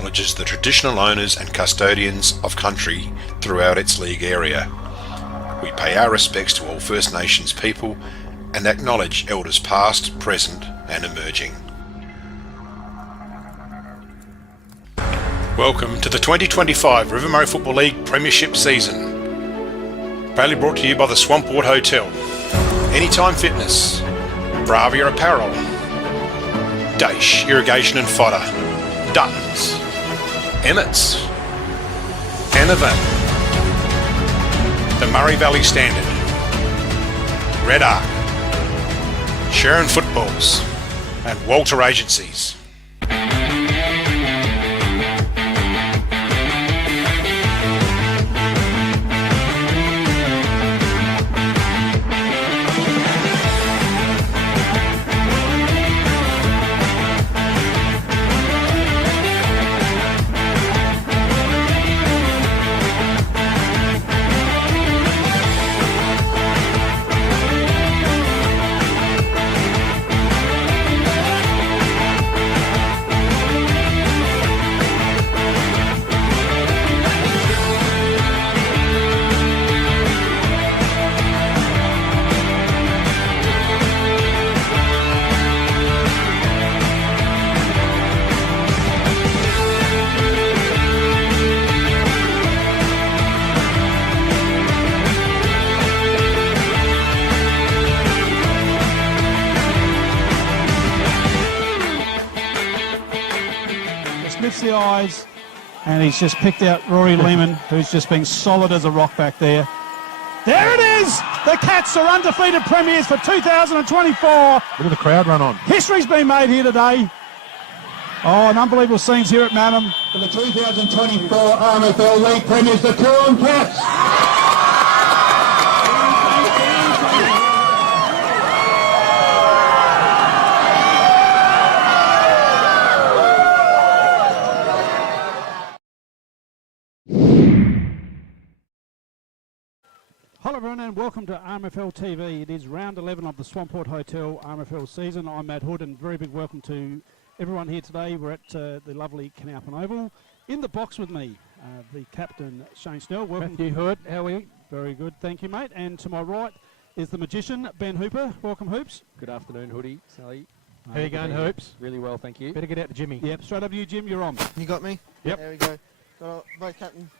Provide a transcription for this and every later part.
acknowledges the traditional owners and custodians of country throughout its league area. We pay our respects to all First Nations people and acknowledge elders past, present and emerging. Welcome to the 2025 River Murray Football League Premiership season. Proudly brought to you by the Swamport Hotel, Anytime Fitness, Bravia Apparel, Daesh Irrigation and Fodder, Duttons, Imps, Hanavan, the Murray Valley Standard, Red Arc, Sharon Footballs and Walter Agencies. The eyes, and he's just picked out Rory Lehman, who's just been solid as a rock back there. There it is! The Cats are undefeated premiers for 2024. Look at the crowd run on. History's been made here today. Oh, an unbelievable scenes here at Madam. For the 2024 RMFL League premiers, the Coorong Cats. Hello everyone and welcome to RMFL TV. It is round 11 of the Swamport Hotel RMFL season. I'm Matt Hood and very big welcome to everyone here today. We're at the lovely Canalpin Oval. In the box with me, the captain Shane Snell. Welcome. Matthew Hood, how are you? Very good, thank you mate. And to my right is the magician Ben Hooper. Welcome Hoops. Good afternoon Hoodie, Sally. How you going Hoops? Really well, thank you. Better get out to Jimmy. Yep, straight over to you Jim, you're on. You got me? Yep. There we go. Got both captains.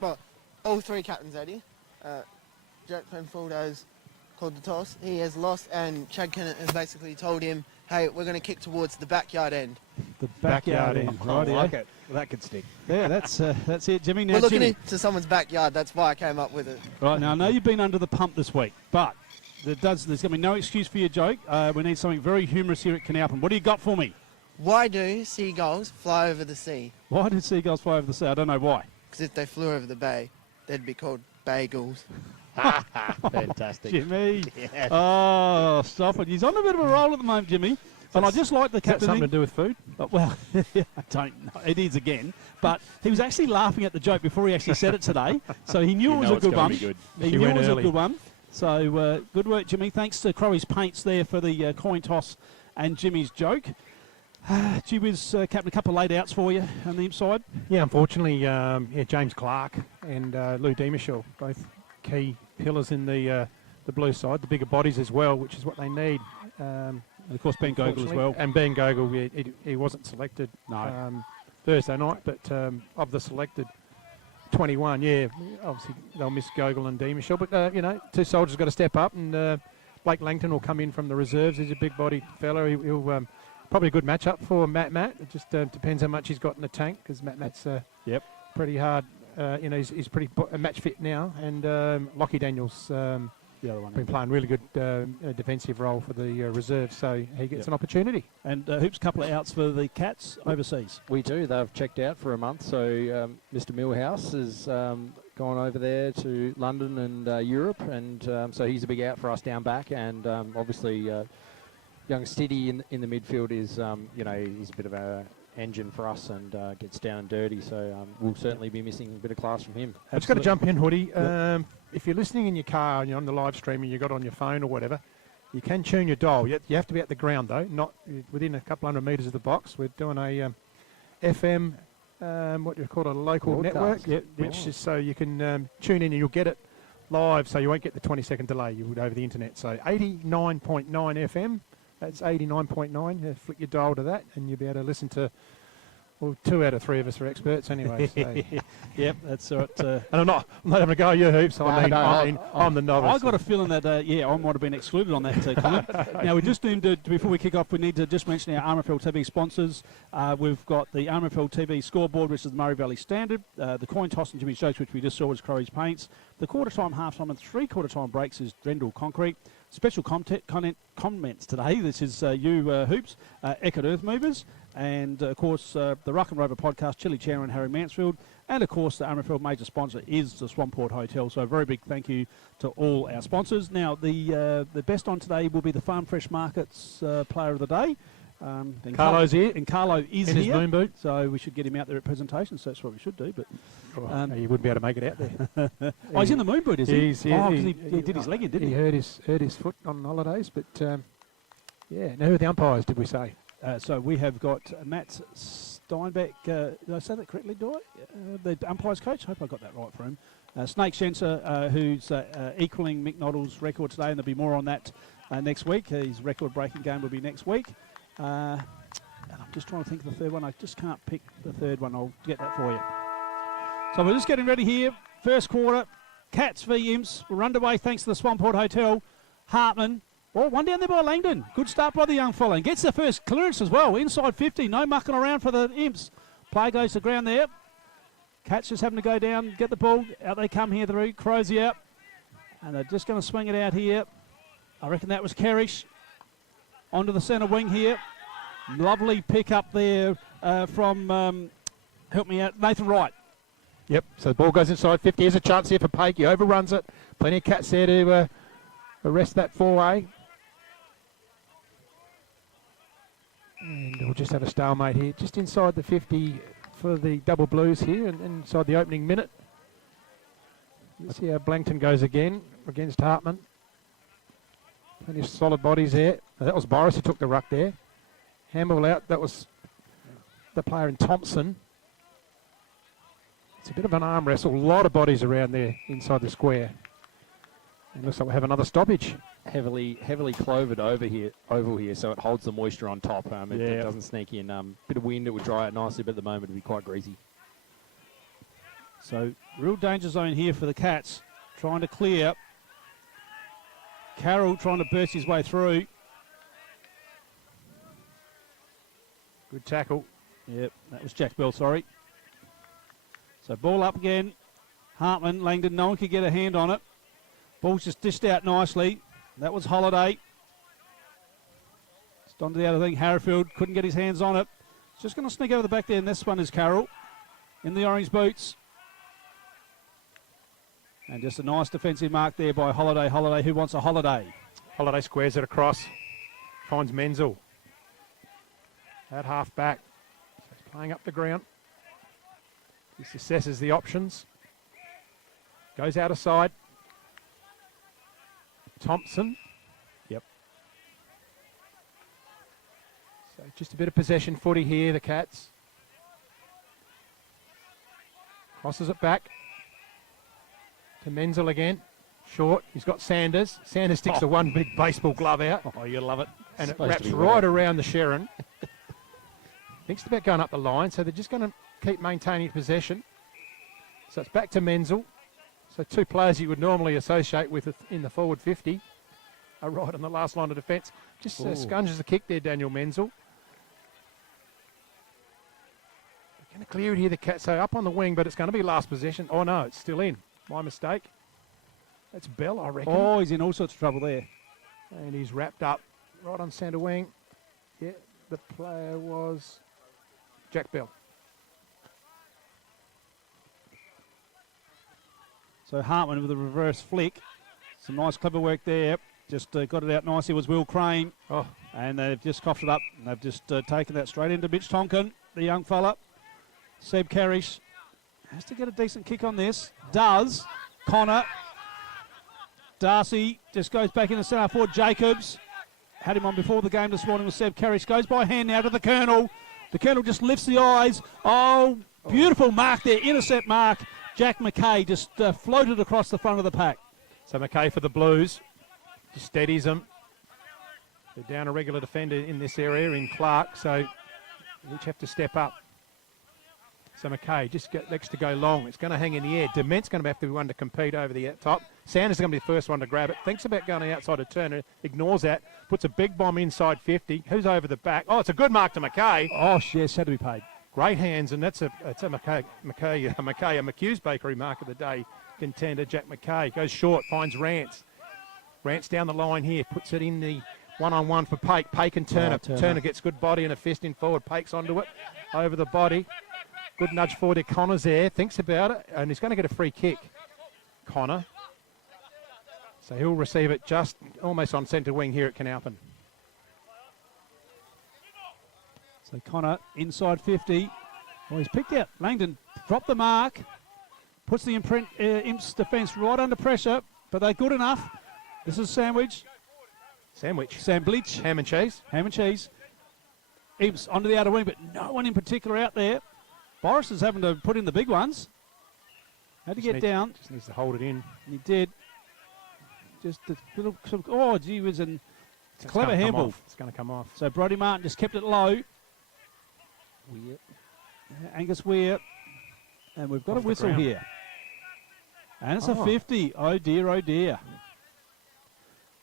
Well, all three captains ready. Jack Penfold has called the toss. He has lost and Chad Kennett has basically told him, hey, we're going to kick towards the backyard end. The backyard end. I like it. Well, that could stick. Yeah, that's it, Jimmy. Now, we're looking Jimmy, into someone's backyard. That's why I came up with it. Right, now I know you've been under the pump this week, but there's going to be no excuse for your joke. We need something very humorous here at Canalpin. What do you got for me? Why do seagulls fly over the sea? Why do seagulls fly over the sea? I don't know why. Because if they flew over the bay, they'd be called bagels. Fantastic. Jimmy. Yes. Oh, stop it. He's on a bit of a roll at the moment, Jimmy. And I just like the captain. Something to do with food? Well, I don't know. It is again. But he was actually laughing at the joke before he actually said it today. So he knew it was a good one. Good. He knew it was a good one. So good work, Jimmy. Thanks to Crowy's Paints there for the coin toss and Jimmy's joke. Gee whiz, Captain, a couple of laid outs for you on the Imps side. Yeah, unfortunately, James Clark and Lou Demichel, both key pillars in the blue side, the bigger bodies as well, which is what they need. And of course, Ben Gogol as well. And Ben Gogol, he wasn't selected Thursday night, but of the selected 21, yeah, obviously they'll miss Gogol and Demichel, but two soldiers got to step up, and Blake Langton will come in from the reserves. He's a big body fella. He'll probably a good matchup for Matt. It just depends how much he's got in the tank, because Matt's pretty hard. He's pretty match fit now, and Lockie Daniels The other one. Been playing really good defensive role for the reserve, so he gets an opportunity. And Hoops, couple of outs for the Cats overseas. We do. They've checked out for a month, so Mr. Millhouse has gone over there to London and Europe, and so he's a big out for us down back, and obviously young Stiddy in the midfield is, he's a bit of a engine for us and gets down and dirty, so we'll certainly be missing a bit of class from him. I've just got to jump in, Hoodie. If you're listening in your car and you're on the live stream and you've got on your phone or whatever, you can tune your dial. You have to be at the ground, though, not within a couple hundred metres of the box. We're doing a FM what do you call it, a local Broadcast. network, Yep. which is so you can tune in and you'll get it live, so you won't get the 20-second delay you would over the internet. So 89.9 FM, that's 89.9. Flick your dial to that, and you'll be able to listen to. Well, 2 out of 3 of us are experts anyway. So. Yep, that's right. And I'm not having a go at you, Hoops. I'm the novice. I got a feeling that, I might have been excluded on that comment. Now, we just need to, before we kick off, we need to just mention our RMFL TV sponsors. We've got the RMFL TV scoreboard, which is the Murray Valley Standard, the coin toss and Jimmy Stokes, which we just saw was Crow's Paints. The quarter-time, half-time and three-quarter-time breaks is Drendel Concrete. Special comments today, this is you, Hoops, Eckert Earth Movers. And, of course, the Ruck and Rover podcast, Chili Chandler and Harry Mansfield. And, of course, the RMFL major sponsor is the Swamport Hotel. So a very big thank you to all our sponsors. Now, the best on today will be the Farm Fresh Markets Player of the Day. Carlo's here. And Carlo is in here. his moon boot. So we should get him out there at presentation. So that's what we should do. But he wouldn't be able to make it out there. he's in the moon boot, is he? He did his leg in, didn't he? He hurt his foot on holidays. But, now who are the umpires, did we say? So we have got Matt Steinbeck. Did I say that correctly, Di? The umpires coach. Hope I got that right for him. Snake Shenser, who's equaling Mick Noddle's record today, and there'll be more on that next week. His record-breaking game will be next week. And I'm just trying to think of the third one. I just can't pick the third one. I'll get that for you. So we're just getting ready here. First quarter. Cats v Imps. We're underway thanks to the Swamport Hotel. Hartman. Oh, one down there by Langdon. Good start by the young fella. And gets the first clearance as well. Inside 50. No mucking around for the Imps. Play goes to ground there. Cats just having to go down, get the ball. Out they come here through. Crozy out. And they're just going to swing it out here. I reckon that was Kerrish. Onto the centre wing here. Lovely pick up there from, help me out, Nathan Wright. Yep, so the ball goes inside 50. Here's a chance here for Pake. He overruns it. Plenty of Cats there to arrest that four-way. And we'll just have a stalemate here. Just inside the 50 for the double blues here and inside the opening minute. Let's see how Blankton goes again against Hartman. Plenty of solid bodies there. That was Boris who took the ruck there. Handball out. That was the player in Thompson. It's a bit of an arm wrestle. A lot of bodies around there inside the square. And looks like we'll have another stoppage. Heavily clovered oval here, so it holds the moisture on top. It doesn't sneak in. Bit of wind, it would dry out nicely, but at the moment it'd be quite greasy. So real danger zone here for the Cats. Trying to clear. Carroll trying to burst his way through. Good tackle. Yep, that was Jack Bell, sorry. So ball up again. Hartman, Langdon, no one could get a hand on it. Ball's just dished out nicely. That was Holiday. Just onto the other thing. Harrifield couldn't get his hands on it. It's just going to sneak over the back there, and this one is Carroll in the orange boots. And just a nice defensive mark there by Holiday. Holiday, who wants a holiday? Holiday squares it across. Finds Menzel. At half back. So he's playing up the ground. He assesses the options. Goes out of side. Thompson. Yep. So just a bit of possession footy here, the Cats. Crosses it back. To Menzel again. Short. He's got Sanders. Sanders sticks the one big baseball glove out. Oh, you love it. And it wraps right around the Sharon. Thinks about going up the line, so they're just going to keep maintaining possession. So it's back to Menzel. So two players you would normally associate with in the forward 50 are right on the last line of defence. Just scunges the kick there, Daniel Menzel. They're going to clear it here, the Cats. So up on the wing, but it's going to be last possession. Oh, no, it's still in. My mistake. That's Bell, I reckon. Oh, he's in all sorts of trouble there. And he's wrapped up right on centre wing. Yeah, the player was Jack Bell. So Hartman with a reverse flick. Some nice clever work there. Just got it out nicely was Will Crane. Oh. And they've just coughed it up. And they've just taken that straight into Mitch Tonkin, the young fella. Seb Carrish has to get a decent kick on this. Does. Connor. Darcy just goes back in the centre forward. Jacobs had him on before the game this morning with Seb Carrish. Goes by hand now to the Colonel. The Colonel just lifts the eyes. Oh, Beautiful mark there, intercept mark. Jack McKay just floated across the front of the pack. So McKay for the Blues. Just steadies them. They're down a regular defender in this area in Clark, so they each have to step up. So McKay just likes to go long. It's going to hang in the air. Dement's going to have to be one to compete over the top. Sanders is going to be the first one to grab it. Thinks about going outside of Turner. Ignores that. Puts a big bomb inside 50. Who's over the back? Oh, it's a good mark to McKay. Oh, yes, had to be paid. Great hands, and that's a McHugh's Bakery mark of the day contender. Jack McKay goes short, finds Rance. Rance down the line here, puts it in the one-on-one for Pake. Pake and Turner. Turner gets good body and a fist in forward. Pake's onto it, over the body. Good nudge forward to Connor's there. Thinks about it, and he's going to get a free kick. Connor. So he'll receive it just almost on centre wing here at Canalpin. So Connor inside 50. Well, he's picked out. Langdon dropped the mark. Puts the Imps defence right under pressure, but they're good enough. This is Sandwich. Sandwich. Ham and cheese. Imps onto the outer wing, but no one in particular out there. Boris is having to put in the big ones. Had to get down. Just needs to hold it in. He did. Just a little, oh, gee whiz, and clever handball. It's going to come off. So Brodie Martin just kept it low. Weir. Angus Weir. And we've got a whistle here. And it's a 50. Oh, dear, oh, dear.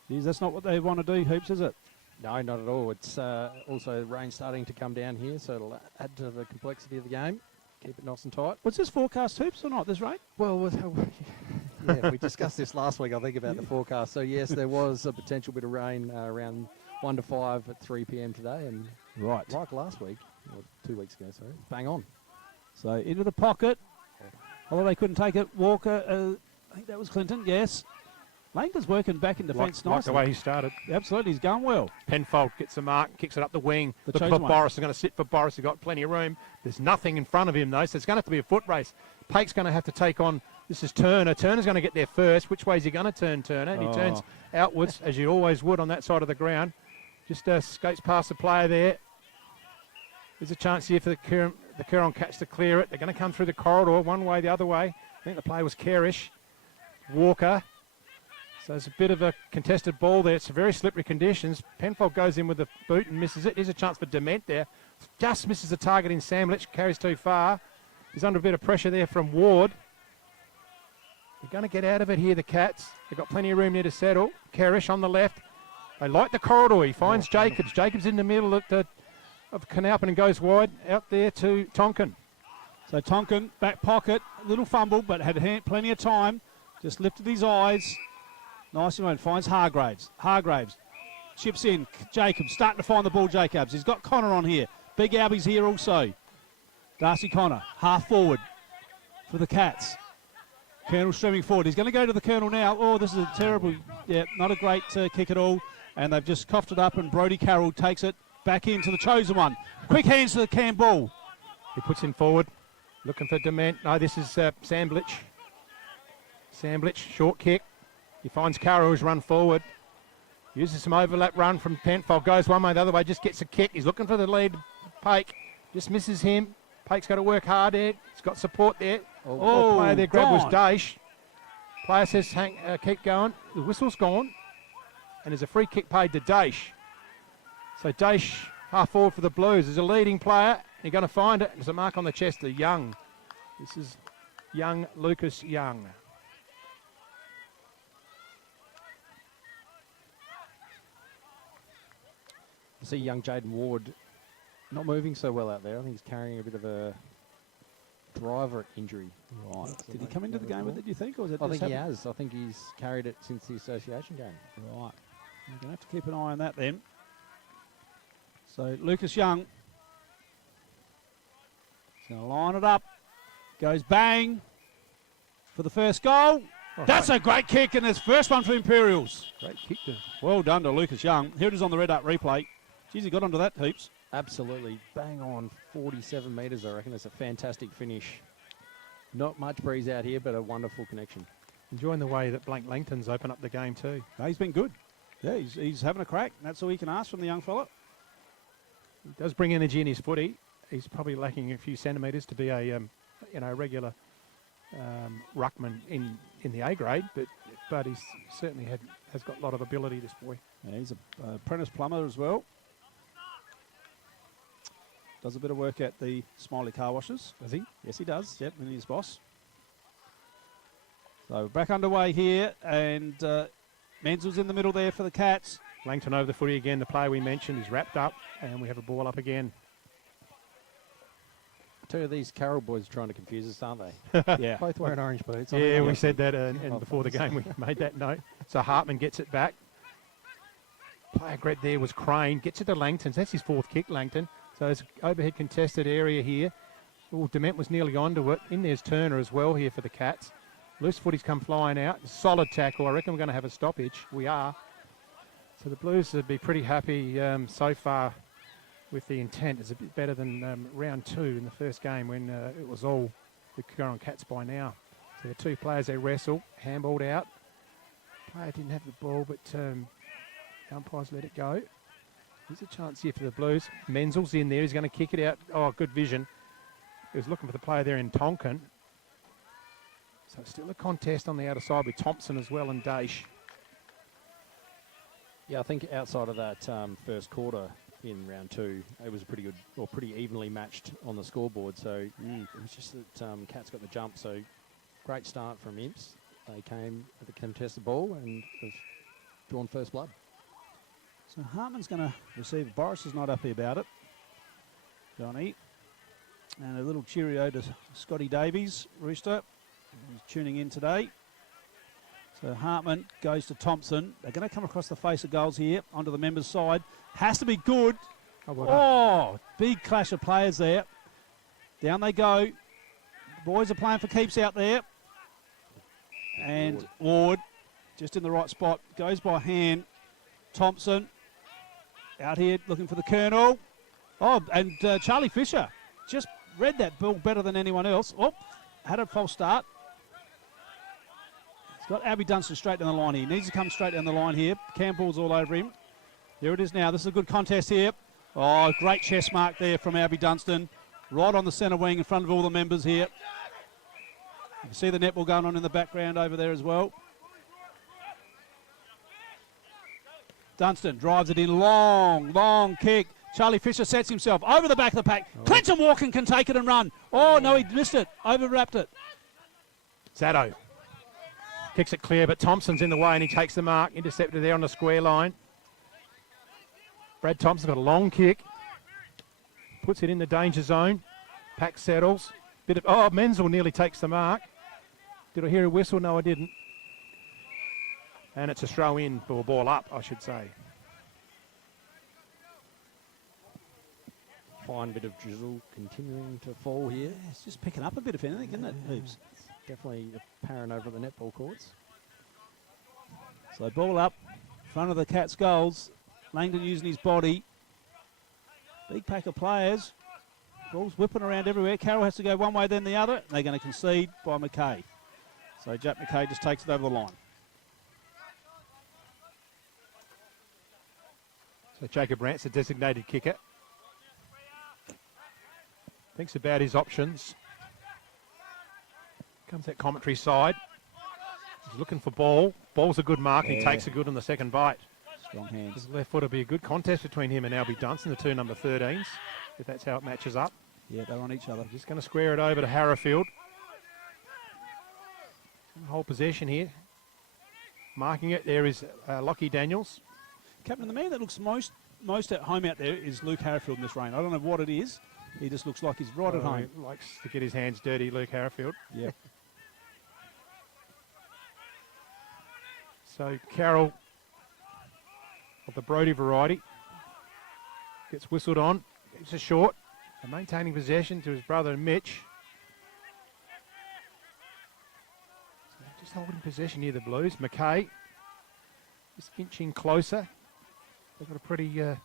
Geez, that's not what they want to do, Hoops, is it? No, not at all. It's also rain starting to come down here, so it'll add to the complexity of the game. Keep it nice and tight. Was this forecast, Hoops, or not, this rain? Well, yeah, we discussed this last week, I think, about the forecast. So, yes, there was a potential bit of rain around 1 to 5 at 3 p.m. today. And like last week, or 2 weeks ago, sorry, bang on. So, into the pocket. Although they couldn't take it. Walker, I think that was Clinton, yes. Langdon's working back in defence nicely. Like the way he started. Absolutely, he's going well. Penfold gets the mark, kicks it up the wing. The Look for Boris. Is going to sit for Boris. He's got plenty of room. There's nothing in front of him, though, so it's going to have to be a foot race. Pake's going to have to take on, this is Turner. Turner's going to get there first. Which way is he going to turn, Turner? And he turns outwards, as you always would on that side of the ground. Just skates past the player there. There's a chance here for the Coorong Cats to clear it. They're going to come through the corridor, one way, the other way. I think the play was Carish. Walker. So it's a bit of a contested ball there. It's very slippery conditions. Penfold goes in with the boot and misses it. Here's a chance for Dement there. Just misses the target in Samlich. Carries too far. He's under a bit of pressure there from Ward. They're going to get out of it here, the Cats. They've got plenty of room there to settle. Carish on the left. They like the corridor. He finds Jacobs. Jacobs in the middle of Canalpin and goes wide out there to Tonkin. So Tonkin, back pocket. A little fumble, but had plenty of time. Just lifted his eyes. Nice one. Finds Hargraves. Hargraves chips in. Jacobs starting to find the ball. Jacobs. He's got Connor on here. Big Albie's here also. Darcy Connor, half forward for the Cats. Colonel streaming forward. He's going to go to the Colonel now. Oh, this is a terrible, not a great kick at all. And they've just coughed it up, and Brodie Carroll takes it back into the chosen one. Quick hands to the Campbell. He puts in forward, looking for Dement. No, this is Samblich. Samblich, short kick. He finds Carroll, who's run forward. Uses some overlap run from Penfold. Goes one way, the other way, just gets a kick. He's looking for the lead. Pake just misses him. Pake's got to work hard there. He's got support there. The player there grabbed was Daish. Player says, keep going. The whistle's gone. And there's a free kick paid to Daish. So Daish, half forward for the Blues. There's a leading player. You're going to find it. There's a mark on the chest of Young. This is young Lucas Young. I see young Jaden Ward not moving so well out there. I think he's carrying a bit of a driver injury. Right. Did he come into the game with it, do you think? Or was it I think he has. I think he's carried it since the association game. Right. You're going to have to keep an eye on that then. So Lucas Young is going to line it up. Goes bang for the first goal. That's a great kick, and it's first one for Imperials. Great kick. Well done to Lucas Young. Here it is on the red up replay. Geez, he got onto that, Heaps. Absolutely. Bang on 47 metres, I reckon. It's a fantastic finish. Not much breeze out here, but a wonderful connection. Enjoying the way that Blake Langton's opened up the game too. No, he's been good. Yeah, he's having a crack. That's all he can ask from the young fella. He does bring energy in his footy. he's probably lacking a few centimetres to be a regular ruckman in the A grade, but he's certainly has got a lot of ability, this boy. Yeah, he's a apprentice plumber as well. Does a bit of work at the Smiley Car Washes. Does he? Yes, he does. Yep, and he's boss. So back underway here, and Menzel's in the middle there for the Cats. Langton over the footy again. The player we mentioned is wrapped up, and we have a ball up again. I tell you, these Carroll boys are trying to confuse us, aren't they? Yeah. Both wearing orange boots. Yeah, we said that, and before the game we made that note. So Hartman gets it back. Player Gret there was Crane. Gets it to Langton. That's his fourth kick, Langton. So it's overhead contested area here. Oh, Dement was nearly onto it. In there's Turner as well here for the Cats. Loose footy's come flying out. Solid tackle. I reckon we're going to have a stoppage. We are. So the Blues would be pretty happy so far with the intent. It's a bit better than round 2 in the first game when it was all the Coorong Cats by now. So the two players, they wrestle. Handballed out. Player didn't have the ball, but umpires let it go. There's a chance here for the Blues. Menzel's in there. He's going to kick it out. Oh, good vision. He was looking for the player there in Tonkin. So still a contest on the outer side with Thompson as well and Daish. Yeah, I think outside of that first quarter in round 2, it was pretty good, or pretty evenly matched on the scoreboard. So it was just that Cats got the jump. So great start from Imps. They came at the contested ball and have drawn first blood. So Hartman's going to receive. Boris is not happy about it. Johnny. And a little cheerio to Scotty Davies, Rooster. He's tuning in today. So Hartman goes to Thompson. They're going to come across the face of goals here onto the members' side. Has to be good. Oh, big clash of players there. Down they go. The boys are playing for keeps out there. And Ward, just in the right spot, goes by hand. Thompson out here looking for the Colonel. Oh, and Charlie Fisher just read that ball better than anyone else. Oh, had a false start. He's got Abby Dunstan straight down the line here. He needs to come straight down the line here. Campbell's all over him. There it is now. This is a good contest here. Oh, great chest mark there from Abby Dunstan. Right on the centre wing in front of all the members here. You can see the netball going on in the background over there as well. Dunstan drives it in, long kick. Charlie Fisher sets himself over the back of the pack. Oh. Clinton Walken can take it and run. Oh, no, he missed it. Overwrapped it. Zato kicks it clear, but Thompson's in the way and he takes the mark. Intercepted there on the square line. Brad Thompson got a long kick. Puts it in the danger zone. Pack settles. Menzel nearly takes the mark. Did I hear a whistle? No, I didn't. And it's a throw in, or ball up, I should say. Fine bit of drizzle continuing to fall here. Yeah, it's just picking up a bit of anything, isn't it, Hoops? It's definitely apparent over the netball courts. So ball up, front of the Cats' goals. Langdon using his body. Big pack of players. Ball's whipping around everywhere. Carroll has to go one way, then the other. They're going to concede by McKay. So Jack McKay just takes it over the line. So Jacob Rance, a designated kicker. Thinks about his options. Comes that commentary side. He's looking for ball. Ball's a good mark. Yeah. He takes a good on the second bite. Strong hands. His left foot will be a good contest between him and Albie Dunstan, the two number 13s, if that's how it matches up. Yeah, they're on each other. Just going to square it over to Harrowfield. Whole possession here. Marking it, there is Lockie Daniels. Captain, the man that looks most at home out there is Luke Harrowfield in this rain. I don't know what it is. He just looks like he's right at home. He likes to get his hands dirty, Luke Harrowfield. Yeah. So Carroll of the Brody variety gets whistled on. It's a short. And maintaining possession to his brother Mitch. So just holding possession near the Blues. McKay just inching closer. They've got a pretty a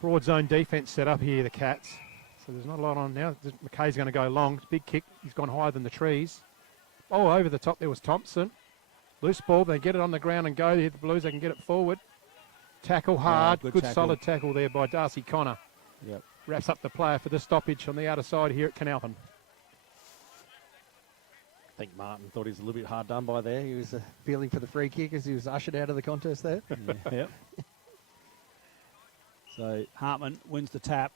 broad zone defence set up here, the Cats. So there's not a lot on now. McKay's going to go long. It's a big kick. He's gone higher than the trees. Oh, over the top there was Thompson. Loose ball. They get it on the ground and go. The Blues, they can get it forward. Tackle hard. Good tackle. Solid tackle there by Darcy Connor. Yep. wraps up the player for the stoppage on the outer side here at Canalpin. I think Martin thought he was a little bit hard done by there. He was feeling for the free kick as he was ushered out of the contest there. Yep. So Hartman wins the tap.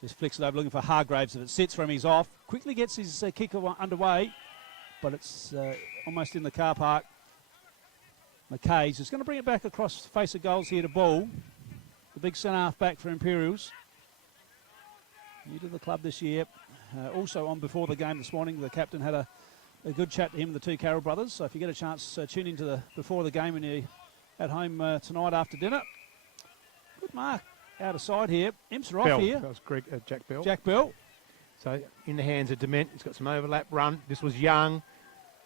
Just flicks it over looking for Hargraves. If it sits for him, he's off. Quickly gets his kick underway, but it's almost in the car park. McKay's just going to bring it back across the face of goals here to Ball. The big centre half back for Imperials. New to the club this year. Also on before the game this morning, the captain had a good chat to him and the two Carroll brothers. So if you get a chance, tune into before the game when you're at home tonight after dinner. Good mark out of side here. Imps are off here. That was Jack Bell. Jack Bell. So in the hands of Dement. He's got some overlap run. This was Young.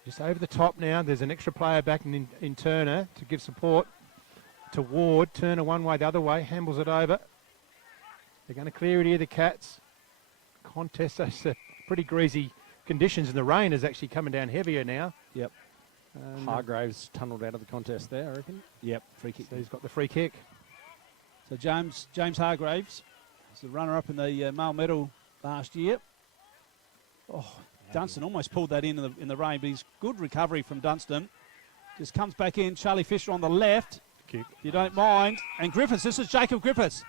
Just over the top now. There's an extra player back in Turner to give support to Ward. Turner one way, the other way. Hambles it over. They're going to clear it here, the Cats. Contest, those pretty greasy conditions, and the rain is actually coming down heavier now. Yep. Hargraves tunnelled out of the contest there, I reckon. Yep, free kick. So he's got the free kick. So James Hargraves is the runner-up in the male medal last year. Oh, Dunstan almost pulled that in the rain, but he's good recovery from Dunstan. Just comes back in. Charlie Fisher on the left. Kick. If you don't mind. And Griffiths, this is Jacob Griffiths.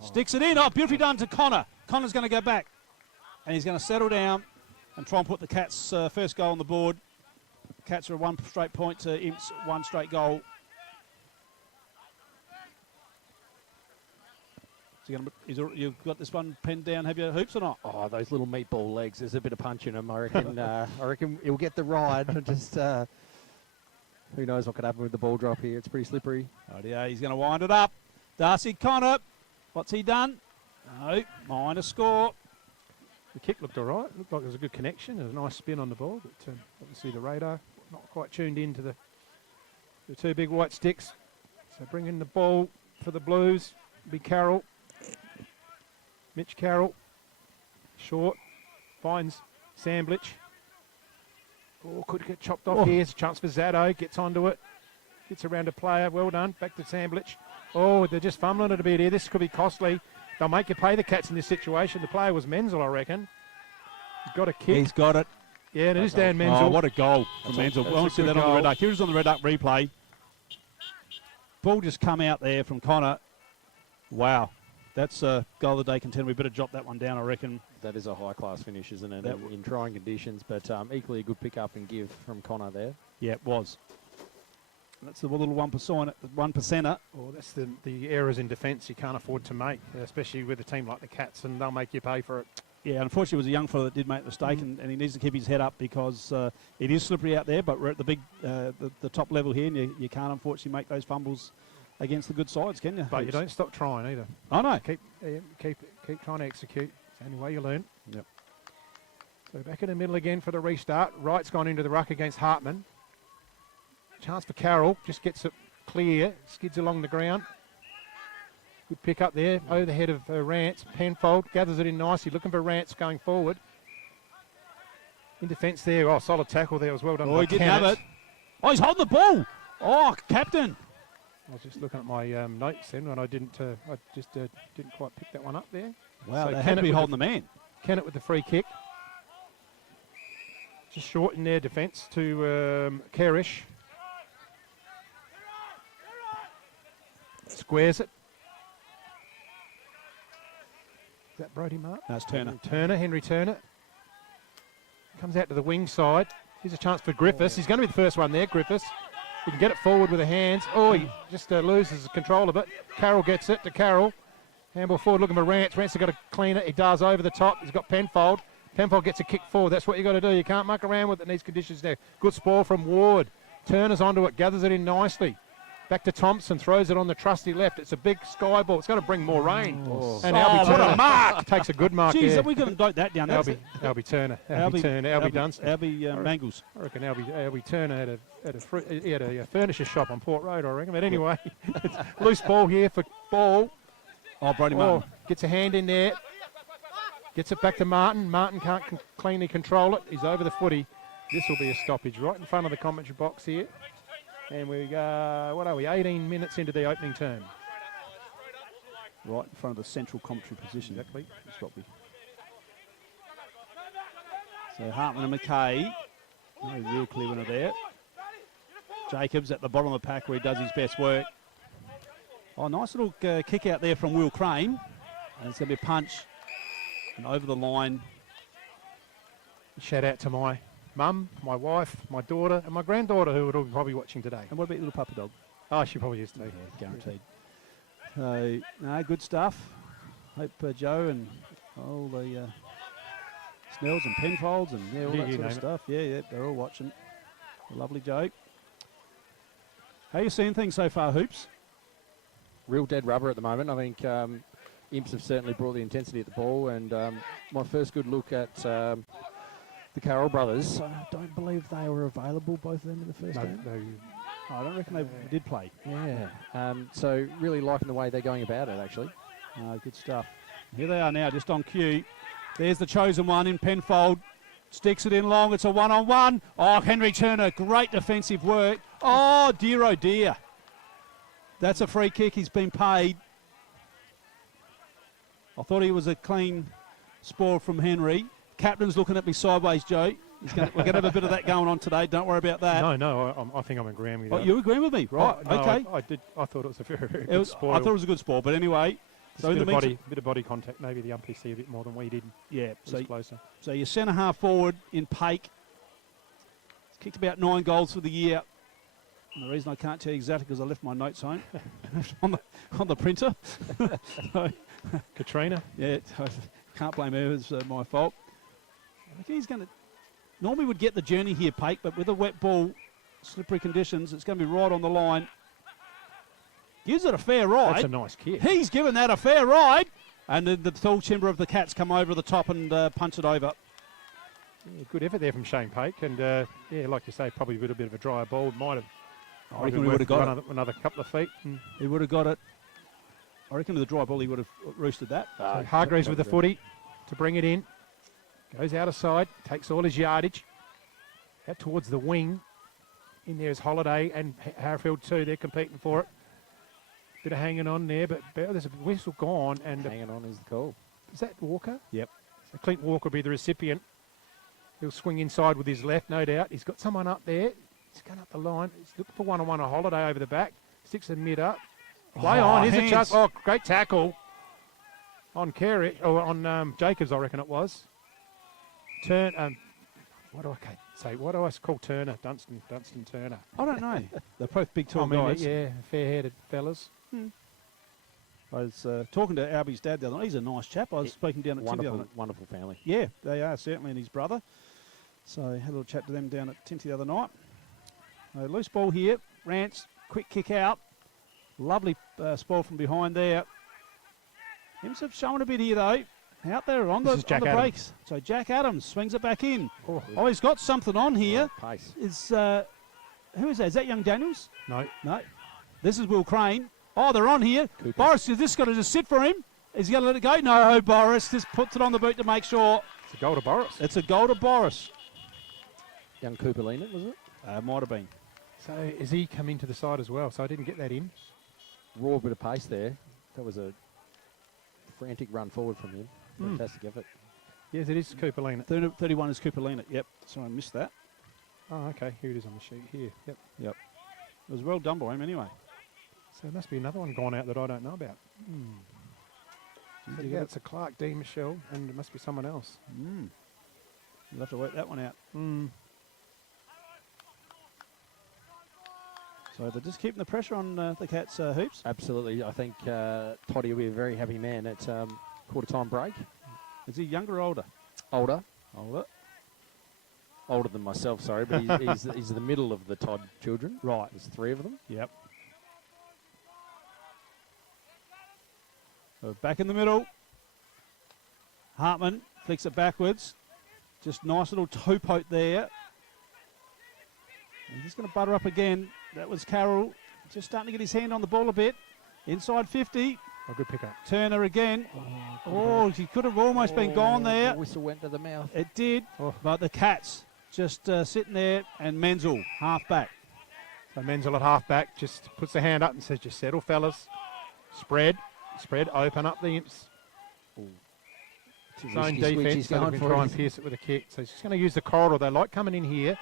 Sticks it in. Oh, beautifully done to Connor. Connor's going to go back. And he's going to settle down and try and put the Cats' first goal on the board. Cats are one straight point to Imps, one straight goal. You've got this one pinned down, have you, Hoops, or not? Oh, those little meatball legs. There's a bit of punch in them. I reckon. I reckon he'll get the ride. Just who knows what could happen with the ball drop here? It's pretty slippery. Oh, yeah, he's going to wind it up. Darcy Connor, what's he done? No, mind a score. The kick looked all right. Looked like there was a good connection. There was a nice spin on the ball, but obviously the radar not quite tuned in to the two big white sticks. So bring in the ball for the Blues. Be Carroll. Mitch Carroll, short, finds Samblich. Oh, could get chopped off here. It's a chance for Zaddo, gets onto it. Gets around a player, well done. Back to Samblich. Oh, they're just fumbling it a bit here. This could be costly. They'll make you pay the Cats in this situation. The player was Menzel, I reckon. He's got a kick. He's got it. Yeah, and it is Dan Menzel. Oh, what a goal from Menzel. I want to see that on the red duck. Here's on the red duck replay. Ball just come out there from Connor. Wow. That's a goal of the day contender. We better drop that one down, I reckon. That is a high-class finish, isn't it, in trying conditions, but equally a good pick-up and give from Connor there. Yeah, it was. That's the little 1%er. Oh, that's the errors in defence you can't afford to make, especially with a team like the Cats, and they'll make you pay for it. Yeah, unfortunately, it was a young fellow that did make a mistake, and he needs to keep his head up because it is slippery out there, but we're at the big, the top level here, and you can't, unfortunately, make those fumbles against the good sides, can you? But you don't stop trying either. I know. Keep trying to execute. It's the only way you learn. Yep. So back in the middle again for the restart. Wright's gone into the ruck against Hartman. Chance for Carroll. Just gets it clear. Skids along the ground. Good pick up there. Over the head of Rance. Penfold gathers it in nicely. Looking for Rance going forward. In defence there. Oh, solid tackle there. Was well done. Oh, he didn't have it. Oh, he's holding the ball. Oh, captain. I was just looking at my notes then when I didn't quite pick that one up there. Wow, so they had to be holding the man. Kennett with the free kick. Just short in their defence to Kerish. Squares it. Is that Brody Mark? That's Turner. Henry Turner. Comes out to the wing side. Here's a chance for Griffiths. He's going to be the first one there, Griffiths. He can get it forward with the hands. Oh, he just loses control of it. Carroll gets it to Carroll. Handball forward looking for Rance. Rance has got to clean it. He does over the top. He's got Penfold. Penfold gets a kick forward. That's what you got to do. You can't muck around with it in these conditions there. Good spoil from Ward. Turner's onto it. Gathers it in nicely. Back to Thompson. Throws it on the trusty left. It's a big sky ball. It's going to bring more rain. Oh. And Albie what Turner a mark. Takes a good mark Jeez, there. we couldn't note that down. Albie Turner. Albie Dunstan. Albie Mangles. I reckon Albie Turner had a furniture shop on Port Road, I reckon. But anyway, it's loose ball here for Ball. Oh, Brody Martin. Gets a hand in there. Gets it back to Martin. Martin can't cleanly control it. He's over the footy. This will be a stoppage right in front of the commentary box here. And we go, 18 minutes into the opening term. right in front of the central commentary position. Exactly. That's what we. So Hartman and McKay, no real clear winner there. Jacobs at the bottom of the pack where he does his best work. Oh, nice little kick out there from Will Crane. And it's going to be a punch and over the line. Shout out to my mum, my wife, my daughter, and my granddaughter who would all be probably watching today. And what about your little puppy dog? Oh, she probably is too. Yeah, guaranteed. So, no, good stuff. Hope Joe and all the Snells and Penfolds and all that sort of stuff. Yeah, they're all watching. A lovely joke. How are you seeing things so far, Hoops? Real dead rubber at the moment. I think Imps have certainly brought the intensity at the ball, and my first good look at the Carroll brothers. I don't believe they were available, both of them, in the first game. I don't reckon they did play. Yeah. So really liking the way they're going about it, actually. Good stuff. Here they are now, just on cue. There's the chosen one in Penfold. Sticks it in long. It's a one-on-one. Oh, Henry Turner, great defensive work. Oh, dear. That's a free kick. He's been paid. I thought he was a clean spoil from Henry. Captain's looking at me sideways, Joe. We're going to have a bit of that going on today. Don't worry about that. No, I think I'm agreeing with you. Oh, you agreeing with me? Right, no, okay. I did. I thought it was a very good spoil. I thought it was a good spoil, but anyway. So in the bit of body contact, maybe the umpire see a bit more than we did. Yeah, closer. So your centre half forward in Pake. He's kicked about 9 goals for the year. And the reason I can't tell you exactly because I left my notes home on the printer. So, Katrina. Yeah, I can't blame her. It's my fault. I think he's going to. Normally would get the journey here, Pake, but with a wet ball, slippery conditions, it's going to be right on the line. Gives it a fair ride. That's a nice kick. He's given that a fair ride. And then the tall timber of the Cats come over the top and punch it over. Yeah, good effort there from Shane Pake. And, like you say, probably a bit of a drier ball. Might have. I reckon we would have got it. Another couple of feet. He would have got it. I reckon with the dry ball he would have roosted that. So Hargreaves with the footy to bring it in. Goes out of side. Takes all his yardage. Out towards the wing. In there is Holiday and Harfield too. They're competing for it. Bit of hanging on there, but there's a whistle gone. And hanging on is the call. Is that Walker? Yep. So Clint Walker will be the recipient. He'll swing inside with his left, no doubt. He's got someone up there. He's going up the line. He's looking for one-on-one, a Holiday over the back. Sticks the mid up. Play on. Here's a chuck. Oh, great tackle on Carey, or on Jacobs, I reckon it was. What do I say? What do I call Turner? Dunstan Turner. I don't know. They're both big, tall guys. Yeah, fair-headed fellas. I was talking to Albie's dad the other night. He's a nice chap. I was speaking down at Tinty the other night. Wonderful family. Yeah, they are, certainly, and his brother. So I had a little chat to them down at Tinty the other night. Loose ball here. Rance, quick kick out. Lovely spoil from behind there. Imps have shown a bit here, though. Out there on the brakes. So Jack Adams swings it back in. Oh, he's got something on here. Pace. Who is that? Is that young Daniels? No. This is Will Crane. Oh, they're on here. Cooper. Boris, is this got to just sit for him? Is he going to let it go? No, Boris just puts it on the boot to make sure. It's a goal to Boris. It's a goal to Boris. Young Cooper Leonard, was it? Might have been. So is he coming to the side as well? So I didn't get that in. Raw bit of pace there. That was a frantic run forward from him. Fantastic effort. Yes, it is Cooper Leonard. 31 is Cooper Leonard. Yep. Sorry, I missed that. Oh, okay. Here it is on the sheet here. Yep. It was well done by him anyway. So there must be another one gone out that I don't know about. So yeah, it's a Clark D. Michelle, and it must be someone else. You'll have to work that one out. So they're just keeping the pressure on the Cats' Hoops. Absolutely. I think Toddy will be a very happy man at quarter-time break. Is he younger or older? Older. Older. Older than myself, sorry, but he's the middle of the Todd children. Right. There's 3 of them. Yep. So back in the middle. Hartman flicks it backwards. Just nice little toe poke there. And he's going to butter up again. That was Carroll. Just starting to get his hand on the ball a bit. Inside 50. Oh, good pick up. Turner again. Oh, he could have almost been gone there. The whistle went to the mouth. It did. But the Cats just sitting there, and Menzel, half back. So Menzel at half back just puts the hand up and says, just settle, fellas. Spread. Spread, open up the Imps. Zone Risky switch, defence, he's so going they can for try it. and pierce it with a kick. So he's just going to use the corridor. They like coming in here.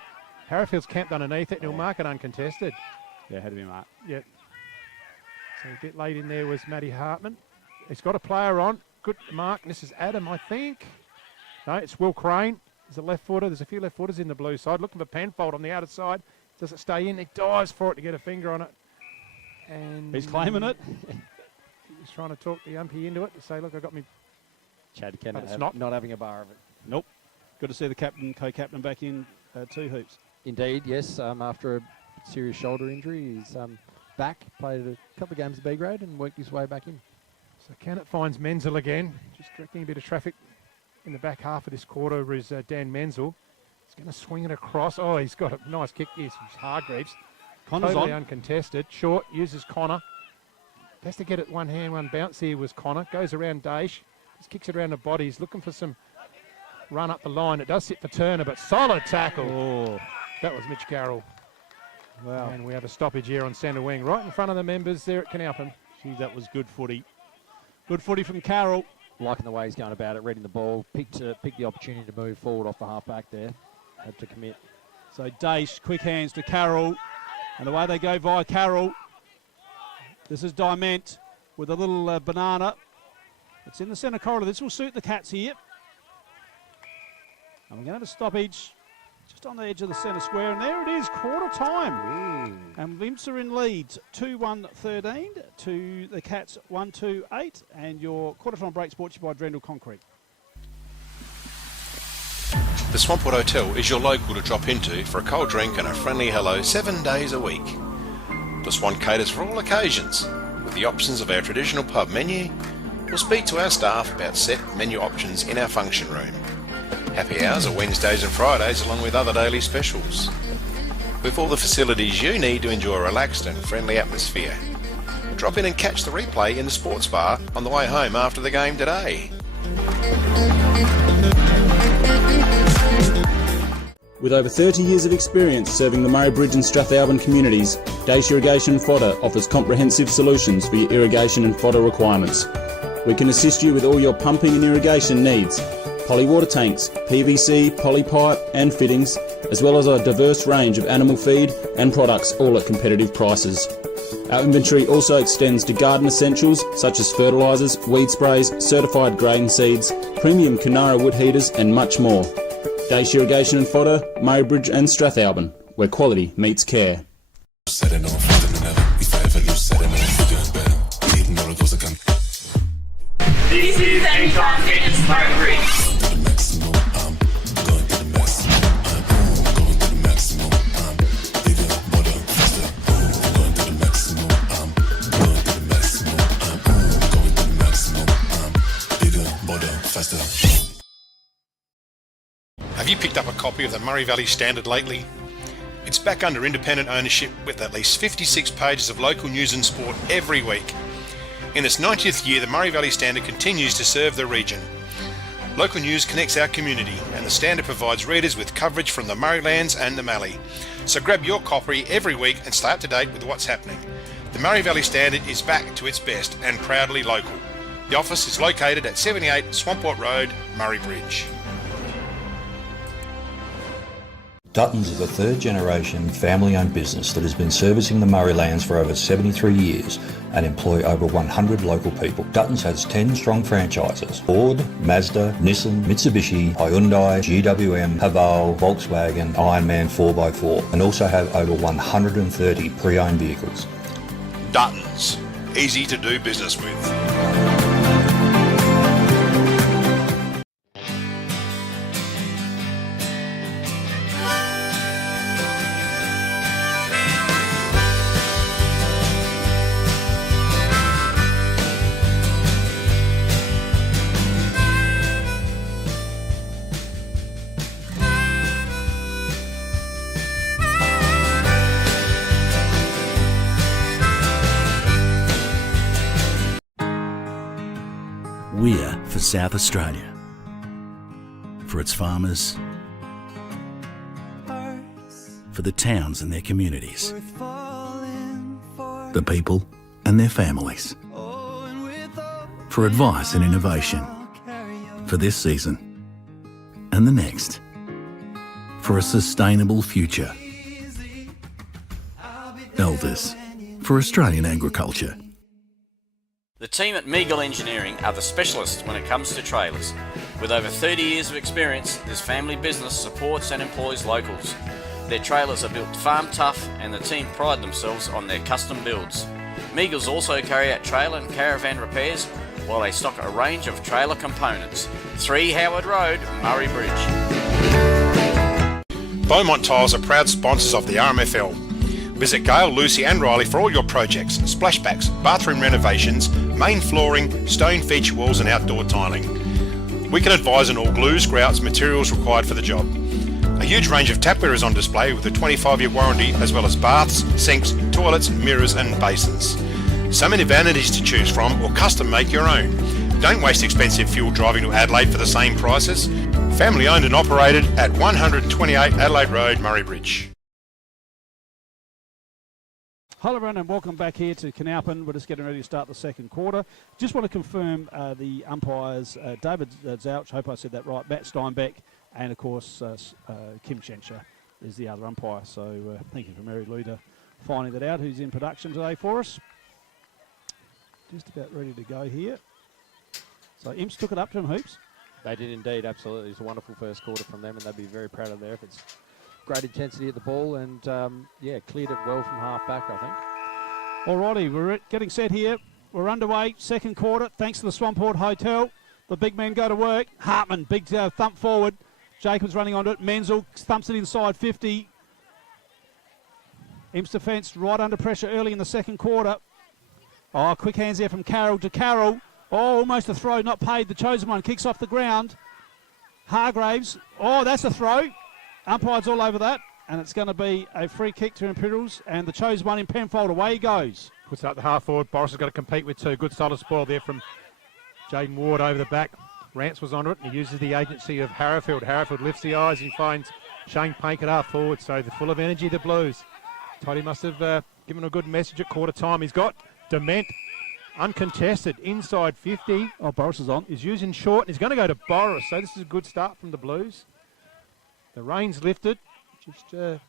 Harrowfield's camped underneath it, and he'll mark it uncontested. Yeah, had to be marked. Yep. So a bit late in there was Matty Hartman. He's got a player on. Good mark. And this is Adam, I think. No, it's Will Crane. He's a left footer. There's a few left footers in the blue side. Looking for Penfold on the outer side. Does it stay in? He dives for it to get a finger on it. And He's claiming it. He's trying to talk the umpy into it to say, look, I got me. Chad But it's Kennett not having a bar of it. Nope. Good to see the captain, co-captain back in 2 hoops. Indeed, yes. After a serious shoulder injury, he's back, played a couple of games of B grade and worked his way back in. So Kennett finds Menzel again. Just directing a bit of traffic in the back half of this quarter is Dan Menzel. He's going to swing it across. Oh, he's got a nice kick here from Hargreaves. Connor's Totally on. uncontested. Short, uses Connor. Has to get it one hand, one bounce here was Connor. Goes around Daish. Just kicks it around the body. He's looking for some run up the line. It does sit for Turner, but solid tackle. Oh, That was Mitch Carroll. wow. And we have a stoppage here on centre wing, right in front of the members there at Canalpin. Gee, that was good footy. Good footy from Carroll. Liking the way he's going about it, reading the ball, picked the opportunity to move forward off the half-back there. Had to commit. So Daish, quick hands to Carroll. And away they go via Carroll. This is Diment with a little banana. It's in the centre corridor. This will suit the Cats here. And we're going to have a stoppage just on the edge of the centre square. And there it is, quarter time. And Imps are in lead, 2-1-13 to the Cats 1-2-8. And your quarter-time break brought to you by Drendel Concrete. The Swampwood Hotel is your local to drop into for a cold drink and a friendly hello 7 days a week. The Swan caters for all occasions, with the options of our traditional pub menu. We'll speak to our staff about set menu options in our function room. Happy hours are Wednesdays and Fridays along with other daily specials. With all the facilities you need to enjoy a relaxed and friendly atmosphere. Drop in and catch the replay in the sports bar on the way home after the game today. With over 30 years of experience serving the Murray Bridge and Strathalbyn communities, Daish Irrigation and Fodder offers comprehensive solutions for your irrigation and fodder requirements. We can assist you with all your pumping and irrigation needs, poly water tanks, PVC, poly pipe and fittings, as well as a diverse range of animal feed and products, all at competitive prices. Our inventory also extends to garden essentials such as fertilisers, weed sprays, certified grain seeds, premium Kunara wood heaters and much more. Daish Irrigation and Fodder, Murray Bridge and Strathalbyn, where quality meets care. This is Anytime Fitness Murray Bridge. Have you picked up a copy of the Murray Valley Standard lately? It's back under independent ownership with at least 56 pages of local news and sport every week. In its 90th year, the Murray Valley Standard continues to serve the region. Local news connects our community, and the Standard provides readers with coverage from the Murraylands and the Mallee. So grab your copy every week and stay up to date with what's happening. The Murray Valley Standard is back to its best and proudly local. The office is located at 78 Swamport Road, Murray Bridge. Duttons is a third-generation family-owned business that has been servicing the Murraylands for over 73 years and employ over 100 local people. Duttons has 10 strong franchises: Ford, Mazda, Nissan, Mitsubishi, Hyundai, GWM, Haval, Volkswagen, Ironman 4x4, and also have over 130 pre-owned vehicles. Duttons, easy to do business with. We're for South Australia, for its farmers, for the towns and their communities, the people and their families. for advice and innovation for this season and the next, for a sustainable future. Elders, for Australian agriculture. The team at Meagle Engineering are the specialists when it comes to trailers. With over 30 years of experience, this family business supports and employs locals. Their trailers are built farm tough and the team pride themselves on their custom builds. Meagles also carry out trailer and caravan repairs while they stock a range of trailer components. 3 Howard Road, Murray Bridge. Beaumont Tiles are proud sponsors of the RMFL. Visit Gail, Lucy and Riley for all your projects, splashbacks, bathroom renovations, main flooring, stone feature walls and outdoor tiling. We can advise on all glues, grouts, materials required for the job. A huge range of tapware is on display with a 25-year warranty, as well as baths, sinks, toilets, mirrors and basins. So many vanities to choose from, or custom make your own. Don't waste expensive fuel driving to Adelaide for the same prices. Family owned and operated at 128 Adelaide Road, Murray Bridge. Hello everyone and welcome back here to Canalpin. We're just getting ready to start the second quarter. Just want to confirm the umpires, David Zouch, hope I said that right, Matt Steinbeck, and of course Kim Schenscher is the other umpire. So thank you for Mary Luda finding that out, who's in production today for us. Just about ready to go here. So Imps took it up to him, Hoops. They did indeed, absolutely. It was a wonderful first quarter from them and they'd be very proud of their efforts. Great intensity at the ball and, yeah, cleared it well from half back, I think. Alrighty, we're getting set here. We're underway, second quarter, thanks to the Swamport Hotel. The big men go to work. Hartman, big thump forward. Jacobs running onto it. Menzel thumps it inside 50. Imps defence right under pressure early in the second quarter. Oh, quick hands there from Carroll to Carroll. Oh, almost a throw, not paid. The chosen one kicks off the ground. Hargraves. Oh, that's a throw. Umpires all over that, and it's going to be a free kick to Imperials, and the chosen one in Penfold, away he goes. Puts up the half forward. Boris has got to compete with two. Good solid spoil there from Jaden Ward over the back. Rance was onto it, and he uses the agency of Harrowfield. Harrowfield lifts the eyes and finds Shane Paink at half forward, so they're full of energy, the Blues. Toddy must have given a good message at quarter time. He's got Dement uncontested inside 50. Oh, Boris is on. He's using short, and he's going to go to Boris, so this is a good start from the Blues. The rain's lifted, just a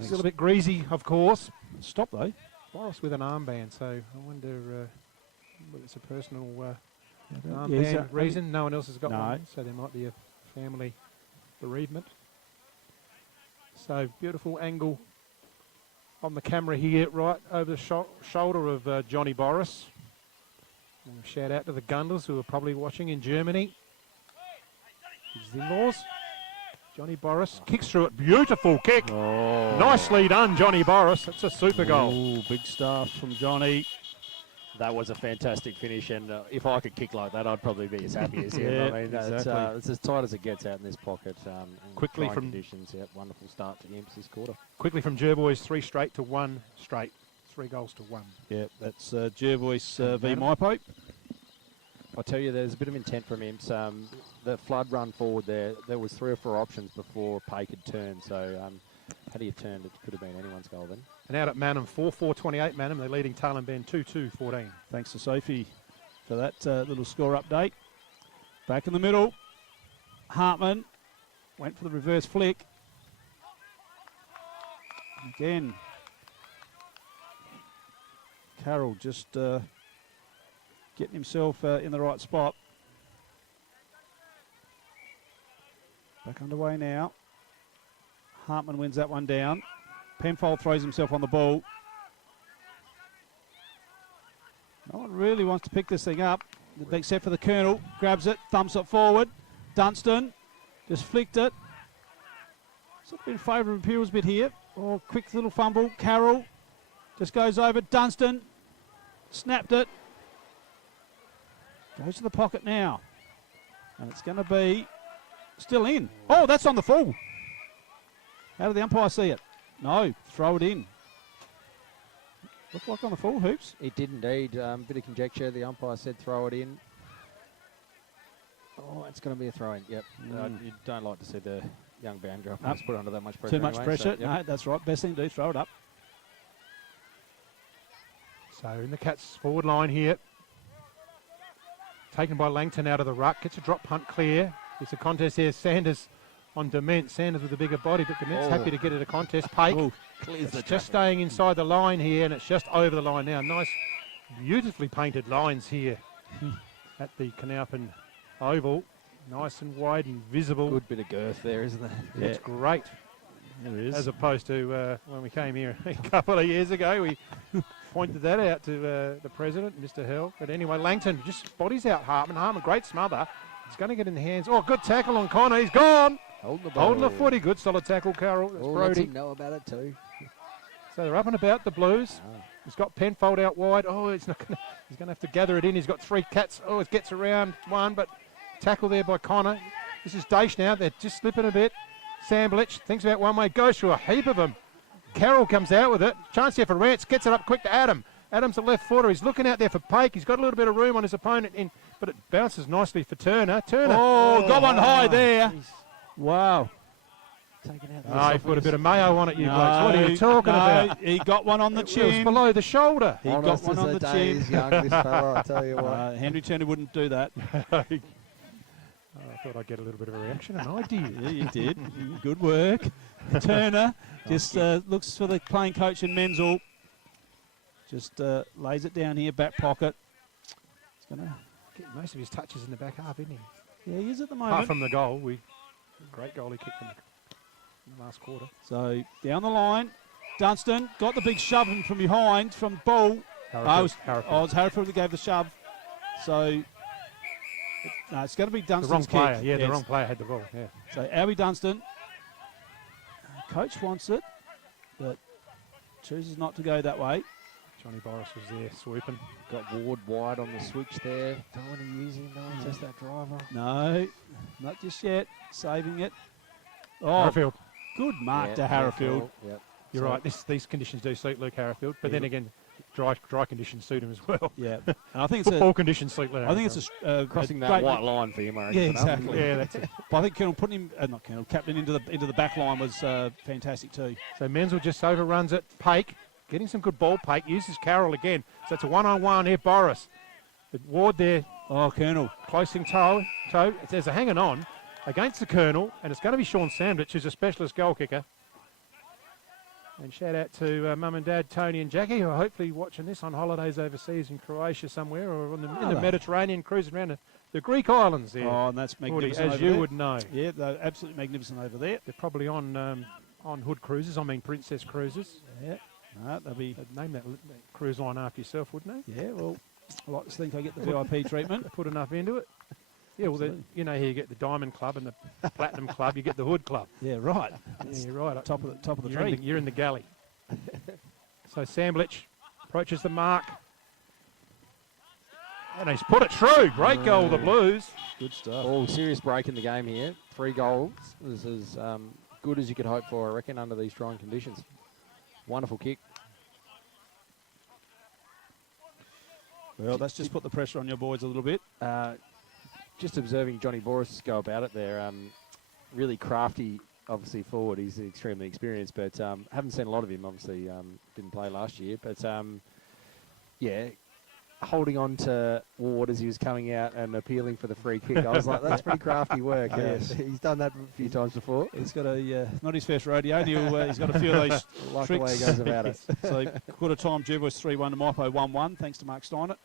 little bit greasy, of course. Stop though. Boris with an armband, so I wonder whether it's a personal armband reason. No one else has got one, so there might be a family bereavement. So beautiful angle on the camera here, right over the shoulder of Johnny Boris. And a shout out to the Gundlers who are probably watching in Germany. His in-laws. Johnny Boris kicks through it. Beautiful kick. Oh. Nicely done, Johnny Boris. That's a super goal. Ooh, big stuff from Johnny. That was a fantastic finish, and if I could kick like that, I'd probably be as happy as him. Yeah, I mean, exactly. it's as tight as it gets out in this pocket. Quickly from conditions, yeah, wonderful start to Imps this quarter. Quickly from Jervois, 3 straight to 1 straight. 3 goals to 1. Yeah, that's Jervois v Mypope. I tell you, there's a bit of intent from Imps. The flood run forward there was 3 or 4 options before Paik had turned. So had he have turned, it could have been anyone's goal then. And out at Manham, 4-4-28 Manham. They're leading Talan Ben 2-2-14. Thanks to Sophie for that little score update. Back in the middle, Hartman went for the reverse flick. Again, Carroll just getting himself in the right spot. Back underway now. Hartman wins that one down. Penfold throws himself on the ball. No one really wants to pick this thing up, except for the Colonel. Grabs it, thumps it forward. Dunstan just flicked it. Sort of in favour of Imperial's bit here. Oh, quick little fumble. Carroll just goes over. Dunstan snapped it. Goes to the pocket now. And it's going to be still in. Oh, that's on the full. How did the umpire see it? No, throw it in. Looked like on the full, Hoops. It did indeed. Bit of conjecture. The umpire said throw it in. Oh, it's going to be a throw in. Yep. You don't like to see the young boundary put under that much pressure. Too much anyway, pressure. So, yep. No, that's right. Best thing to do, throw it up. So in the Cats forward line here. Taken by Langton out of the ruck. Gets a drop punt clear. It's a contest here. Sanders on Dement. Sanders with a bigger body, but Dement's happy to get it a contest. Pake. It's just staying inside the line here, and it's just over the line now. Nice, beautifully painted lines here at the Canalpin Oval. Nice and wide and visible. Good bit of girth there, isn't there? Yeah. It's great. There it is. As opposed to when we came here a couple of years ago, we pointed that out to the president, Mr. Hill. But anyway, Langton just bodies out Hartman. Hartman, great smother. It's going to get in the hands. Oh, good tackle on Connor. He's gone. Holding the footy. Good solid tackle, Carroll. That's Brody. Know about it too. So they're up and about the Blues. He's got Penfold out wide. Oh, it's not going to. He's going to have to gather it in. He's got 3 cats. Oh, it gets around one, but tackle there by Connor. This is Daish now. They're just slipping a bit. Samblich thinks about one way. Goes through a heap of them. Carroll comes out with it. Chance here for Rance. Gets it up quick to Adam. Adam's a left footer. He's looking out there for Pake. He's got a little bit of room on his opponent, but it bounces nicely for Turner. Turner. Oh, got one high there. Wow. He put a bit of mayo on it, you blokes. What are you talking about? He got one on the chin. It was below the shoulder. He got one on the chin. Young, this fella, I tell you what. Henry Turner wouldn't do that. I thought I'd get a little bit of a reaction, and I did. Yeah, you did. Good work. Turner just looks for the playing coach in Menzel. Just lays it down here, back pocket. He's going to get most of his touches in the back half, isn't he? Yeah, he is at the moment. Apart from the goal, great goal he kicked in the last quarter. So down the line, Dunstan got the big shove in from behind from Bull. It was Harrowfield that gave the shove. So no, it's going to be Dunstan's the wrong player. kick. Yeah, the wrong player had the ball. Yeah. So Albie Dunstan, coach wants it, but chooses not to go that way. Johnny Boris was there swooping. Got Ward wide on the switch there. Don't want to use him, don't want to test that driver. No, not just yet. Saving it. Oh, Harrowfield. Good mark to Harrowfield. Yep. You're right. These conditions do suit Luke Harrowfield, but then again, dry conditions suit him as well. Yeah, and I think it's football conditions suit Luke. I think it's crossing a that white line for him. I Yeah, exactly. Yeah, that's it. But I think Colonel putting him, not Colonel, captain into the back line was fantastic too. So Menzel just overruns it. Pake getting some good ball. Pake uses Carroll again. So it's a one-on-one here. Boris, but Ward there. Oh, Colonel closing toe. There's a hanging on against the Colonel, and it's going to be Sean Sandwich, who's a specialist goal kicker. And shout out to Mum and Dad, Tony and Jackie, who are hopefully watching this on holidays overseas in Croatia somewhere, or in the Mediterranean, cruising around the Greek islands there. Oh, and that's magnificent. As you would know. Yeah, they're absolutely magnificent over there. They're probably on Hood Cruises, Princess Cruises. Yeah. No, they'll be... They'd name that cruise line after yourself, wouldn't they? Yeah, well, I like to think I get the VIP treatment. Put enough into it. Yeah, well, you know, here you get the Diamond Club and the Platinum Club, you get the Hood Club. Yeah, right. Yeah, you're right. Top of the tree. You're in the galley. So Samblich approaches the mark. And he's put it through. Great goal, the Blues. Good stuff. Oh, serious break in the game here. 3 goals. This is good as you could hope for, I reckon, under these trying conditions. Wonderful kick. Well, that's just put the pressure on your boys a little bit. Just observing Johnny Boris go about it there. Really crafty, obviously, forward. He's extremely experienced, but haven't seen a lot of him, obviously. Didn't play last year. But, yeah, holding on to Ward as he was coming out and appealing for the free kick. I was like, that's pretty crafty work. Yes. He's done that a few times before. He's got not his first rodeo. He's got a few of those like tricks. The way he goes about it. So, quarter time, Jev was 3-1 to Mopo 1-1, thanks to Mark Steinert.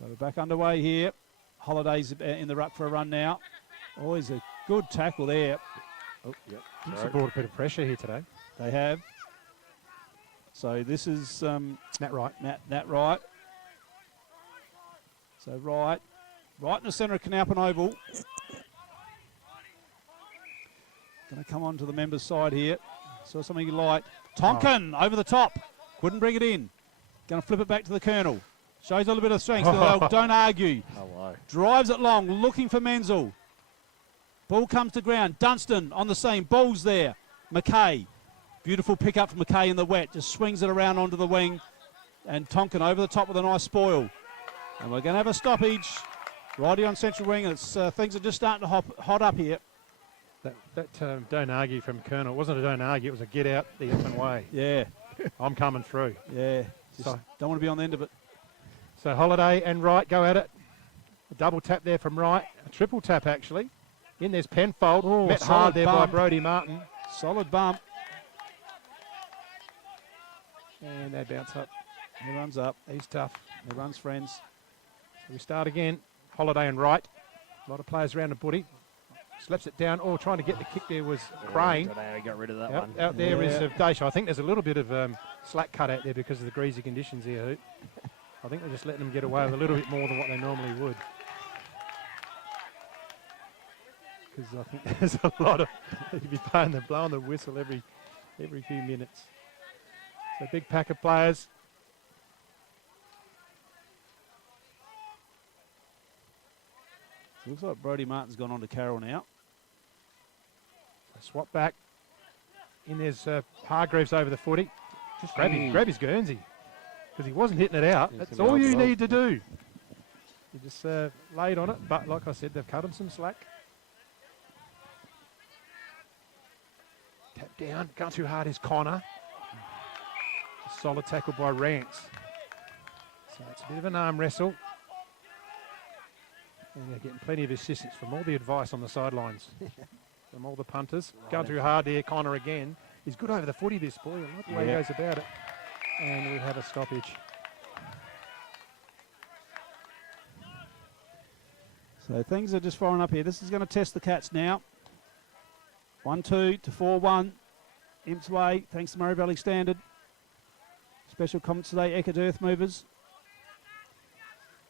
So we're back underway here. Holidays in the ruck for a run now. Always a good tackle there. Oh, yep. They've brought a bit of pressure here today. They have. So this is Nat Wright. Nat Wright. So right in the centre of Canalpin Oval. Going to come on to the members' side here. Saw something you like. Tonkin over the top. Couldn't bring it in. Going to flip it back to the Colonel. Shows a little bit of strength. Don't argue. Hello. Drives it long, looking for Menzel. Ball comes to ground. Dunstan on the same. Ball's there. McKay. Beautiful pick up from McKay in the wet. Just swings it around onto the wing. And Tonkin over the top with a nice spoil. And we're going to have a stoppage. Righty on central wing. It's things are just starting to hot up here. That don't argue from Colonel. It wasn't a don't argue. It was a get out the effing way. Yeah. I'm coming through. Yeah. Just don't want to be on the end of it. So Holiday and Wright go at it. A double tap there from Wright. A triple tap, actually. In there's Penfold. Met hard there by Brodie Martin. Solid bump. And they bounce up. He runs up. He's tough. He runs friends. So we start again. Holiday and Wright. A lot of players around the booty. Slaps it down. Oh, trying to get the kick there was Crane. He got rid of that one. Out there is Daisha. I think there's a little bit of slack cut out there because of the greasy conditions here, Hoot. I think they're just letting them get away with a little bit more than what they normally would. Because I think there's a lot of... You'd be blowing the whistle every few minutes. So big pack of players. So looks like Brodie Martin's gone on to Carroll now. So swap back. In there's Hargreaves over the footy. Just grab his Guernsey. Because he wasn't hitting it out. That's all you need to do. You just laid on it. But like I said, they've cut him some slack. Tap down. Going too hard is Connor. A solid tackle by Rance. So it's a bit of an arm wrestle. And they're getting plenty of assistance from all the advice on the sidelines. From all the punters. Going too hard there, Connor again. He's good over the footy, this boy. I like the way he goes about it. And we have a stoppage. So things are just firing up here. This is going to test the Cats now. 1-2 to 4-1. Imps way, thanks to Murray Valley Standard. Special comments today, Eckert Earth Movers.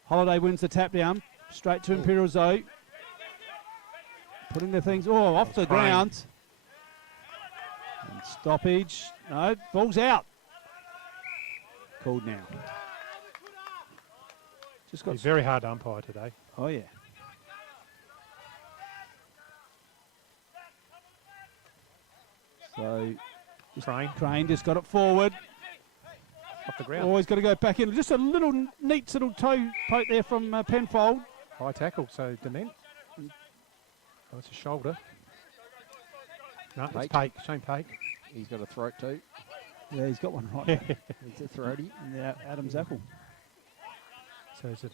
Holiday wins the tap down. Straight to Imperial Zoo. Putting the things, off the ground. And stoppage. No, ball's out. Called now. Just got He's very hard to umpire today. Oh, yeah. So, Crane just got it forward. Off the ground. Always got to go back in. Just a little neat little toe poke there from Penfold. High tackle, so Dement. Oh, it's a shoulder. No, it's Pake. Shane Pake. He's got a throat too. Yeah, he's got one right. It's a throaty. Yeah, Adam's apple. So it's a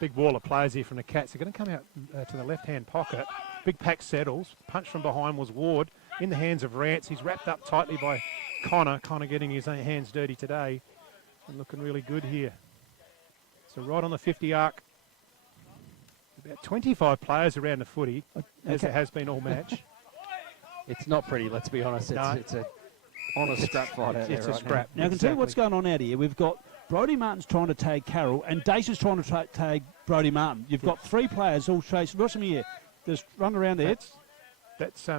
big wall of players here from the Cats. They're going to come out to the left-hand pocket. Big pack settles. Punch from behind was Ward. In the hands of Rance. He's wrapped up tightly by Connor. Connor getting his hands dirty today. And looking really good here. So right on the 50 arc. About 25 players around the footy, as there has been all match. It's not pretty, let's be honest. It's a honest scrap fight out there. It's a scrap. Now I can tell you what's going on out here. We've got Brodie Martin's trying to tag Carroll, and Dace is trying to tag Brodie Martin. You've got three players all chasing. Watch them here. Just run around there. That's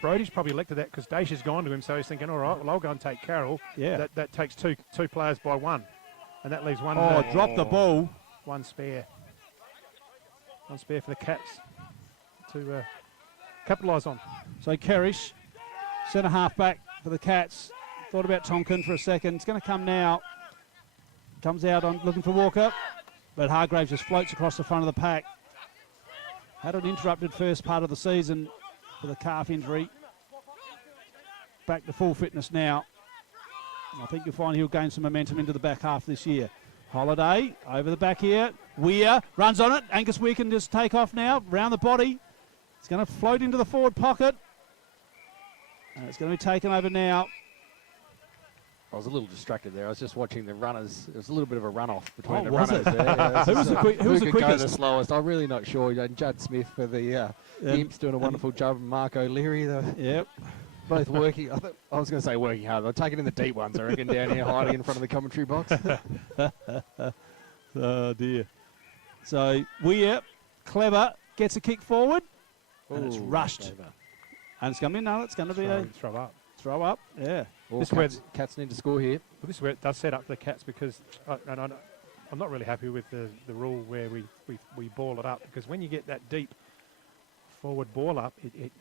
Brodie's probably elected that because Dace has gone to him, so he's thinking, all right, well, I'll go and take Carroll. Yeah. That takes two players by one, and that leaves one. Drop the ball. One spare. One spare for the Cats to capitalise on. So Kerrish, centre half back for the Cats. Thought about Tonkin for a second. It's going to come now. Comes out on looking for Walker, but Hargreaves just floats across the front of the pack. Had an interrupted first part of the season with a calf injury. Back to full fitness now. I think you'll find he'll gain some momentum into the back half this year. Holiday over the back here. Weir runs on it. Angus Weir can just take off now. Round the body. It's going to float into the forward pocket. And it's going to be taken over now. I was a little distracted there. I was just watching the runners. It was a little bit of a runoff between the was runners it? there. Yeah, Who was the could quickest? go the slowest? I'm really not sure. And Judd Smith for the Imps doing a wonderful job. And Mark O'Leary, Yep. both working. I was going to say working hard. They're taking in the deep ones, I reckon, down here hiding in front of the commentary box. Oh, dear. So Weir, clever, gets a kick forward. And it's rushed. And it's going to be, it's going to be a throw up. Throw up, yeah. This Cats need to score here. Well, this is where it does set up for the Cats because I'm not really happy with the rule where we ball it up because when you get that deep forward ball up, it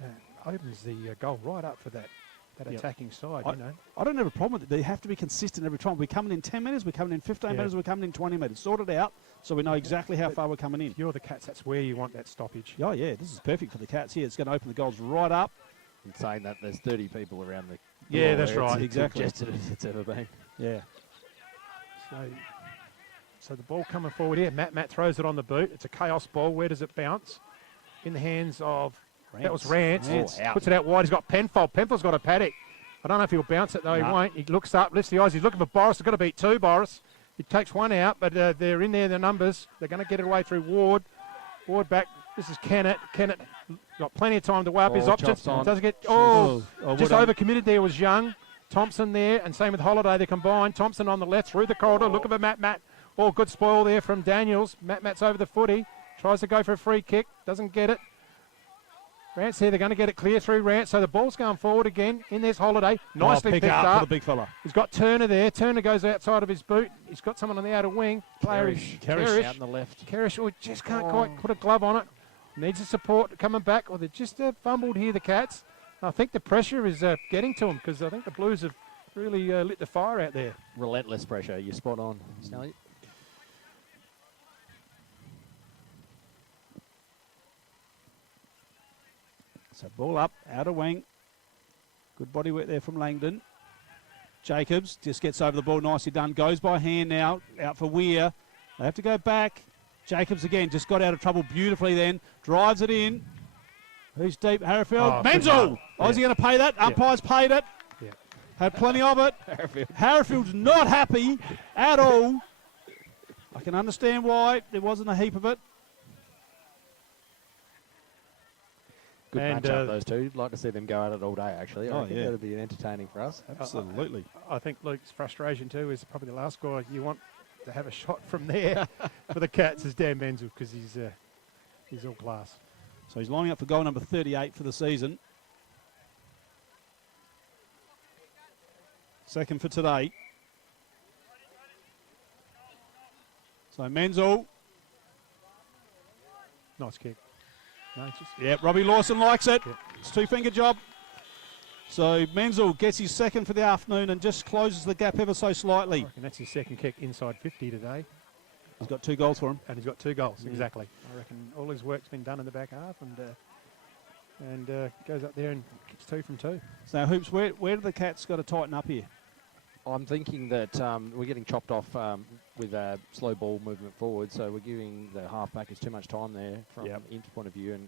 opens the goal right up for that attacking side, I don't have a problem with it. They have to be consistent every time. We're coming in 10 metres, we're coming in 15 metres, we're coming in 20 metres. Sort it out so we know exactly how far we're coming in. If you're the Cats, that's where you want that stoppage. Oh, yeah, this is perfect for the Cats here. It's going to open the goals right up. And saying that there's 30 people around the that's right. Exactly. Congested as it's ever been. Yeah. So the ball coming forward here. Matt throws it on the boot. It's a chaos ball. Where does it bounce? In the hands of, that was Rance. Puts it out wide. He's got Penfold. Penfold's got a paddock. I don't know if he'll bounce it, though. He won't. He looks up, lifts the eyes. He's looking for Boris. He's got to beat 2, Boris. He takes 1 out, but they're in there, the numbers. They're going to get it away through Ward. Ward back. This is Kennett. Kennett got plenty of time to weigh up his options. Doesn't get, just overcommitted there was Young. Thompson there, and same with Holiday. They combine. Thompson on the left through the corridor. Looking for Matt. Oh, good spoil there from Daniels. Matt's over the footy. Tries to go for a free kick. Doesn't get it. Rance here. They're going to get it clear through Rance. So the ball's going forward again. In there's Holiday. Nicely picked up. For the big fella. He's got Turner there. Turner goes outside of his boot. He's got someone on the outer wing. Kerrish out on the left. Kerrish just can't quite put a glove on it. Needs the support coming back. Or they're just fumbled here, the Cats. I think the pressure is getting to them because I think the Blues have really lit the fire out there. Relentless pressure. You're spot on, Snelly. So ball up, outer wing. Good body work there from Langdon. Jacobs just gets over the ball, nicely done. Goes by hand now, out for Weir. They have to go back. Jacobs again, just got out of trouble beautifully then. Drives it in. Who's deep? Harrifield. Menzel! Oh, is he going to pay that? Umpires paid it. Yeah. Had plenty of it. Harrifield's not happy at all. I can understand why there wasn't a heap of it. Good matchup, those two. Like to see them go at it all day, actually. I think that'll be entertaining for us. Absolutely. I think Luke's frustration, too, is probably the last guy you want to have a shot from there for the Cats is Dan Menzel because he's all class. So he's lining up for goal number 38 for the season. Second for today. So Menzel. Nice kick. No, Robbie Lawson likes it. It's 2-finger job. So Menzel gets his second for the afternoon and just closes the gap ever so slightly. And that's his second kick inside 50 today. He's got 2 goals for him. And he's got 2 goals, exactly. I reckon all his work's been done in the back half and goes up there and kicks 2 from 2. So Hoops, where do the Cats got to tighten up here? I'm thinking that we're getting chopped off with slow ball movement forward, so we're giving the halfbackers too much time there from Imp's point of view, and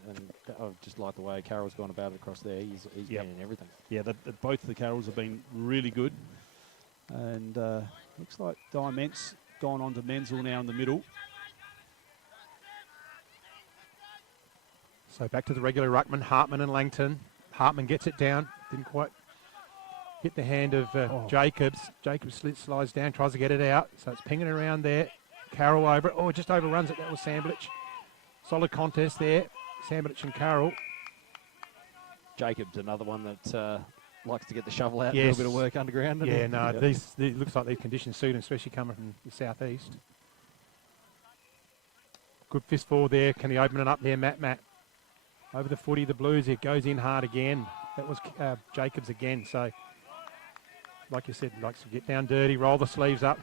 I just like the way Carroll's gone about it across there. He's been in everything. Yeah, both the Carrolls have been really good. And looks like Diament's gone on to Menzel now in the middle. So back to the regular ruckman, Hartman and Langton. Hartman gets it down, didn't quite hit the hand of Jacobs. Jacobs slides down, tries to get it out. So it's pinging around there. Carroll over it. Oh, it just overruns it. That was Samblich. Solid contest there. Samblich and Carroll. Jacobs, another one that likes to get the shovel out and do a bit of work underground. Yeah, no, these looks like these conditions suit him, especially coming from the southeast. Good fist forward there. Can he open it up there, Matt? Over the footy, the Blues. It goes in hard again. That was Jacobs again. So, like you said, likes to get down dirty, roll the sleeves up.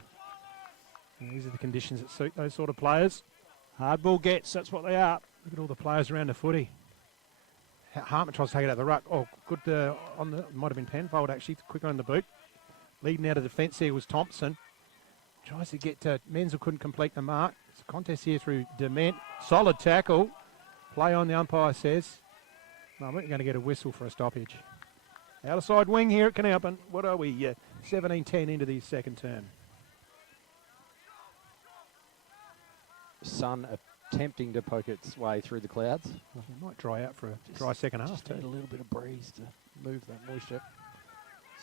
And these are the conditions that suit those sort of players. Hard ball gets, that's what they are. Look at all the players around the footy. Hartman tries to take it out of the ruck. Oh, good might have been Penfold actually, quick on the boot. Leading out of defence here was Thompson. Tries to get Menzel, couldn't complete the mark. It's a contest here through Dement. Solid tackle. Play on, the umpire says. No, I think we're going to get a whistle for a stoppage. Outer side wing here at Canalpin. What are we? 17-10 into the second term. Sun attempting to poke its way through the clouds. Well, it might dry out for a dry second half. Just need a little bit of breeze to move that moisture.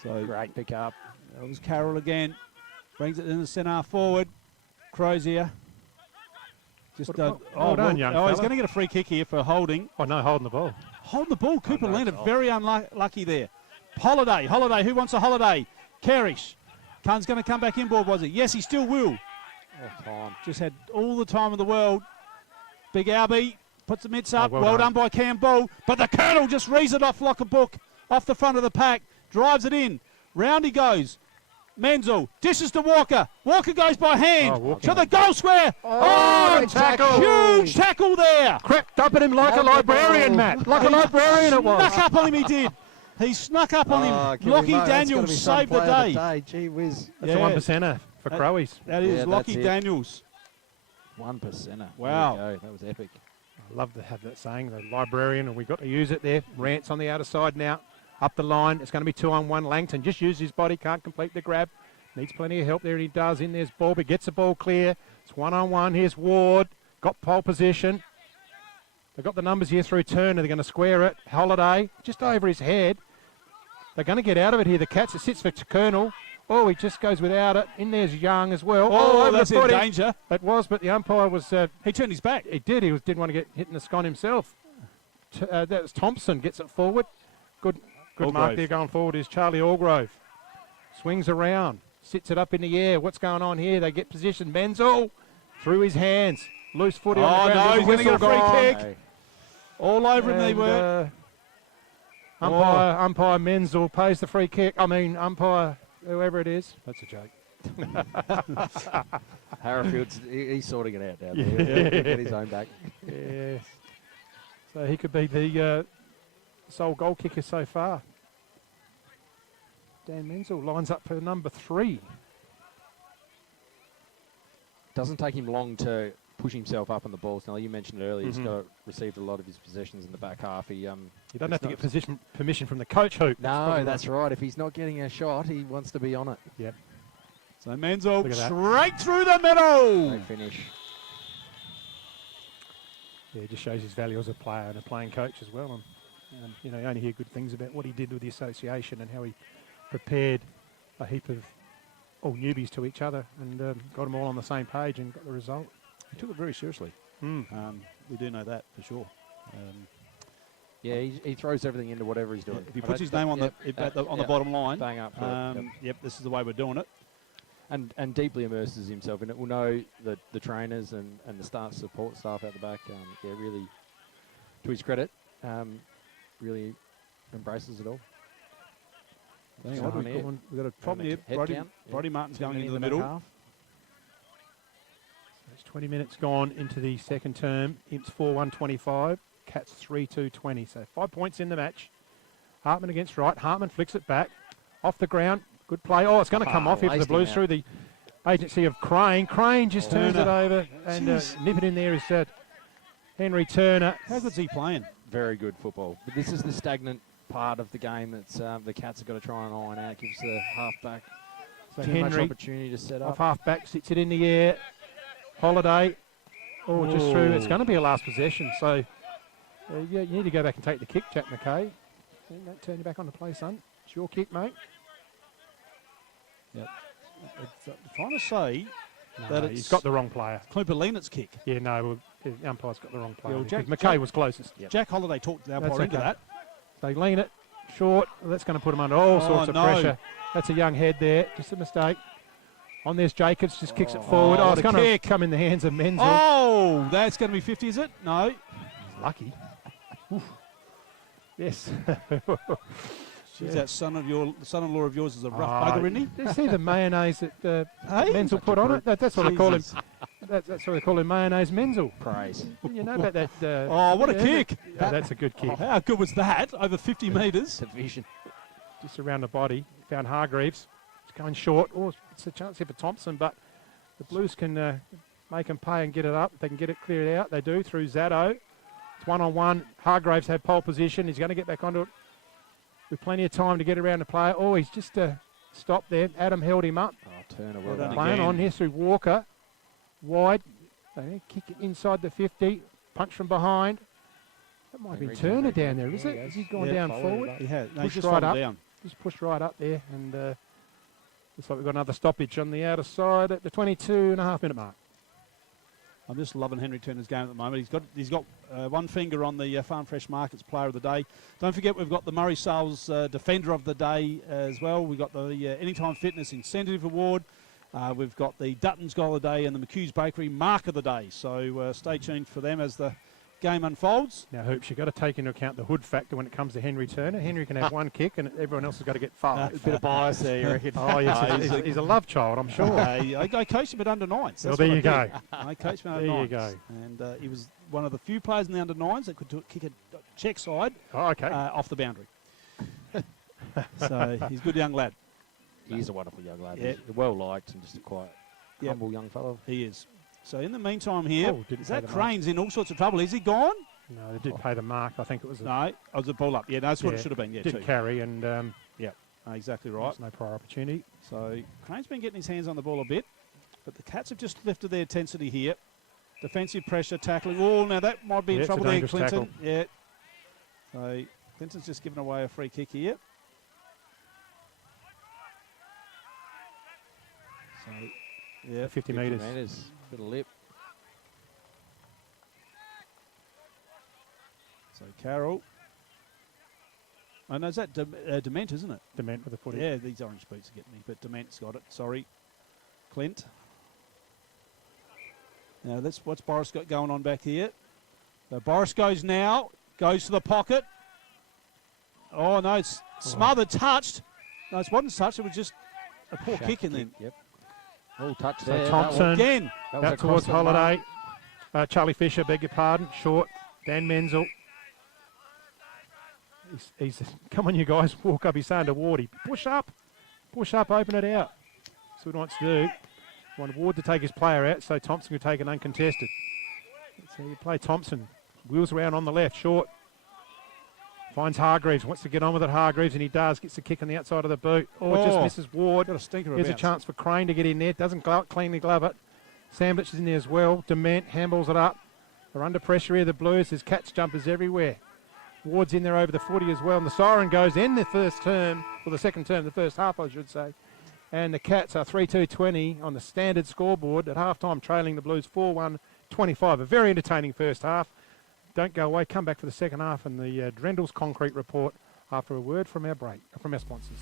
So great pick up. That was Carroll again. Brings it in the centre forward. Crozier. Just well done, young fella. He's going to get a free kick here for holding. Oh, no, holding the ball. Holding the ball. Cooper landed very unlucky there. Holiday. Who wants a holiday? Kerrish. Cunn's going to come back inboard, was he? Yes, he still will. Oh, time. Just had all the time in the world. Big Albie puts the mitts up. Well done by Cam Bull. But the Colonel just reads it off like a book off the front of the pack. Drives it in. Round he goes. Menzel dishes to Walker. Walker goes by hand to the goal square. Tackle. Huge tackle there. Cracked up at him like a librarian, Matt. Like a librarian it was. Snuck up on him, he did. He snuck up on him. Lockie Daniels saved the day. Gee whiz. That's a 1%er for Crowies. That is Yeah, Lockie that's it. Daniels. 1%er. Wow. There you go. That was epic. I love to have that saying, the librarian, and we've got to use it there. Rance on the outer side now, up the line. It's going to be 2-on-1. Langton just used his body, can't complete the grab. Needs plenty of help there, and he does. In there's Ball, but gets the ball clear. It's 1-on-1. Here's Ward, got pole position. They've got the numbers here through Turner. They're going to square it. Holiday, just over his head. They're going to get out of it here. The Cats, it sits for Colonel. Oh, he just goes without it. In there's Young as well. Oh, over that's the in footy. danger. It was, but the umpire was... He turned his back. He did. He didn't want to get hit in the scone himself. That was Thompson, gets it forward. Good mark there going forward is Charlie Allgrove. Swings around, sits it up in the air. What's going on here? They get position. Menzel through his hands. Loose footy on the ground. No, he's going to get a free kick. No. All over him they were. Umpire Menzel pays the free kick. I mean, umpire, whoever it is. That's a joke. Harrowfield's he's sorting it out down there. He'll get his own back. Yes. So he could be the sole goal kicker so far. Dan Menzel lines up for number 3. Doesn't take him long to push himself up on the ball. Now, you mentioned it earlier, he's received a lot of his possessions in the back half. He doesn't have to get permission from the coach, Hoop. No, that's right. If he's not getting a shot, he wants to be on it. Yep. So Menzel straight through the middle. Great finish. Yeah, it just shows his value as a player and a playing coach as well. And you know, you only hear good things about what he did with the association and how he prepared a heap of all newbies to each other and got them all on the same page and got the result. He took it very seriously. We do know that for sure. Yeah, he throws everything into whatever he's doing. If he puts his name on the bottom line, bang up. Yep, this is the way we're doing it. And deeply immerses himself in it. We'll know that the trainers and the support staff out the back, really, to his credit, really embraces it all. We've got a problem here. Brody Martin's going into the middle. Half. It's 20 minutes gone into the second term. Imps 4-1-25. Cats 3-2-20. So 5 points in the match. Hartman against right. Hartman flicks it back. Off the ground. Good play. Oh, it's going to come off here for the Blues through the agency of Crane. Crane just turns it over and nip it in there is Henry Turner. How good's he playing? Very good football. But this is the stagnant part of the game that's the Cats have got to try and iron out. Gives the half-back too much opportunity to set up. Off half-back, sits it in the air. Holiday. Oh, just through. It's going to be a last possession. So you need to go back and take the kick, Jack McKay. Don't turn you back on the play, son. It's your kick, mate. Yep. Trying to say that he's got the wrong player. Kluperlinet's kick. Yeah, no, the umpire's got the wrong player. Yeah, well, McKay was closest. Yep. Jack Holiday talked the umpire into that. They lean it short. Well, that's going to put him under all sorts of pressure. That's a young head there. Just a mistake. On there's Jacobs, just kicks it forward. Oh, it's going to come in the hands of Menzel. Oh, that's going to be 50, is it? No. He's lucky. Yes. Jeez, that son-in-law of yours is a rough bugger, isn't he? You see the mayonnaise that Menzel put on it? That's what I call him. That's what they call him, mayonnaise Menzel. Praise. You know about that? What a kick! Yeah, that's a good kick. How good was that? Over 50 metres. Division. Just around the body. Found Hargreaves. It's going short. Oh, it's a chance here for Thompson, but the Blues can make them pay and get it up. They can get it cleared out. They do through Zaddo. It's 1-on-1. Hargreaves had pole position. He's going to get back onto it with plenty of time to get around the player. Oh, he's just stopped there. Adam held him up. Turner well done. Playing on here through Walker. Wide. They kick it inside the 50. Punch from behind. That might be Turner down there, is it? Has he gone down forward? He has. No, pushed right up. Just pushed right up there. And looks like we've got another stoppage on the outer side at the 22.5-minute mark. I'm just loving Henry Turner's game at the moment. He's got one finger on the Farm Fresh Markets Player of the Day. Don't forget we've got the Murray Sales Defender of the Day as well. We've got the Anytime Fitness Incentive Award. We've got the Dutton's Goal of the Day and the McHugh's Bakery Mark of the Day. So stay tuned for them as the game unfolds. Now, Hoops, you've got to take into account the hood factor when it comes to Henry Turner. Henry can have one kick and everyone else has got to get 5. A bit of bias there, you reckon? Oh, yes, he's a love child, I'm sure. I coached him at under-9s. Well, there you go. I coached him at under-9s. There you go. And he was one of the few players in the under-9s that could kick a check side off the boundary. So he's a good young lad. He's a wonderful young lad. Yeah. He's well liked and just a quiet, humble young fellow. He is. So in the meantime here, didn't is pay that the Crane's in all sorts of trouble? Is he gone? No, they did pay the mark. I think it was. No, was the ball up? Yeah, that's what it should have been. Yeah, didn't too. carry, and exactly right. there's no prior opportunity. So Crane's been getting his hands on the ball a bit, but the Cats have just lifted their intensity here. Defensive pressure, tackling. Oh, now that might be in trouble there, Clinton. Tackle. Yeah. So Clinton's just given away a free kick here. So, yeah. 50 metres. Bit of lip. So Carroll. Oh, no, is that Dement, isn't it? Dement with the footy. Yeah, these orange boots are getting me, but Dement's got it. Sorry. Clint. Now, that's what's Boris got going on back here. So Boris goes to the pocket. Oh, no, it's smothered, touched. No, it wasn't touched, it was just a poor kick in there. Yep. All touch So there. Thompson, again. out towards Holiday. Charlie Fisher, beg your pardon. Short. Dan Menzel. He's come on, you guys, walk up. He's saying to Wardy, push up, open it out. That's what he wants to do. Want Ward to take his player out so Thompson can take it uncontested. So you play Thompson, wheels around on the left, short. Finds Hargreaves, wants to get on with it, Hargreaves, and he does. Gets the kick on the outside of the boot. Just misses Ward. Got a stinker. Here's a chance for Crane to get in there. Doesn't cleanly glove it. Sandwich is in there as well. Dement handballs it up. They're under pressure here, the Blues. There's Cats jumpers everywhere. Ward's in there over the footy as well. And the siren goes in the first term, or the second term, the first half, I should say. And the Cats are 3-2-20 on the standard scoreboard at halftime, trailing the Blues 4-1-25. A very entertaining first half. Don't go away. Come back for the second half and the Drendels Concrete Report after a word from our sponsors.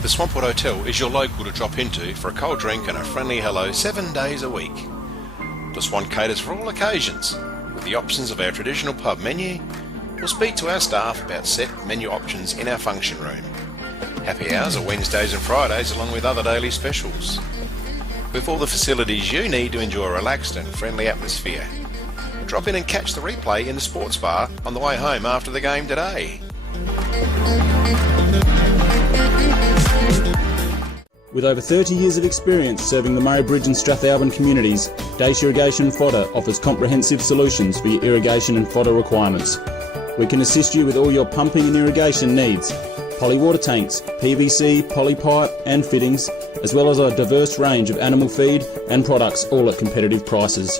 The Swampwood Hotel is your local to drop into for a cold drink and a friendly hello 7 days a week. The Swan caters for all occasions, with the options of our traditional pub menu. We'll speak to our staff about set menu options in our function room. Happy hours are Wednesdays and Fridays along with other daily specials. With all the facilities you need to enjoy a relaxed and friendly atmosphere. Drop in and catch the replay in the sports bar on the way home after the game today. With over 30 years of experience serving the Murray Bridge and Strathalbyn communities, Dace Irrigation and Fodder offers comprehensive solutions for your irrigation and fodder requirements. We can assist you with all your pumping and irrigation needs, poly water tanks, PVC, poly pipe and fittings, as well as a diverse range of animal feed and products, all at competitive prices.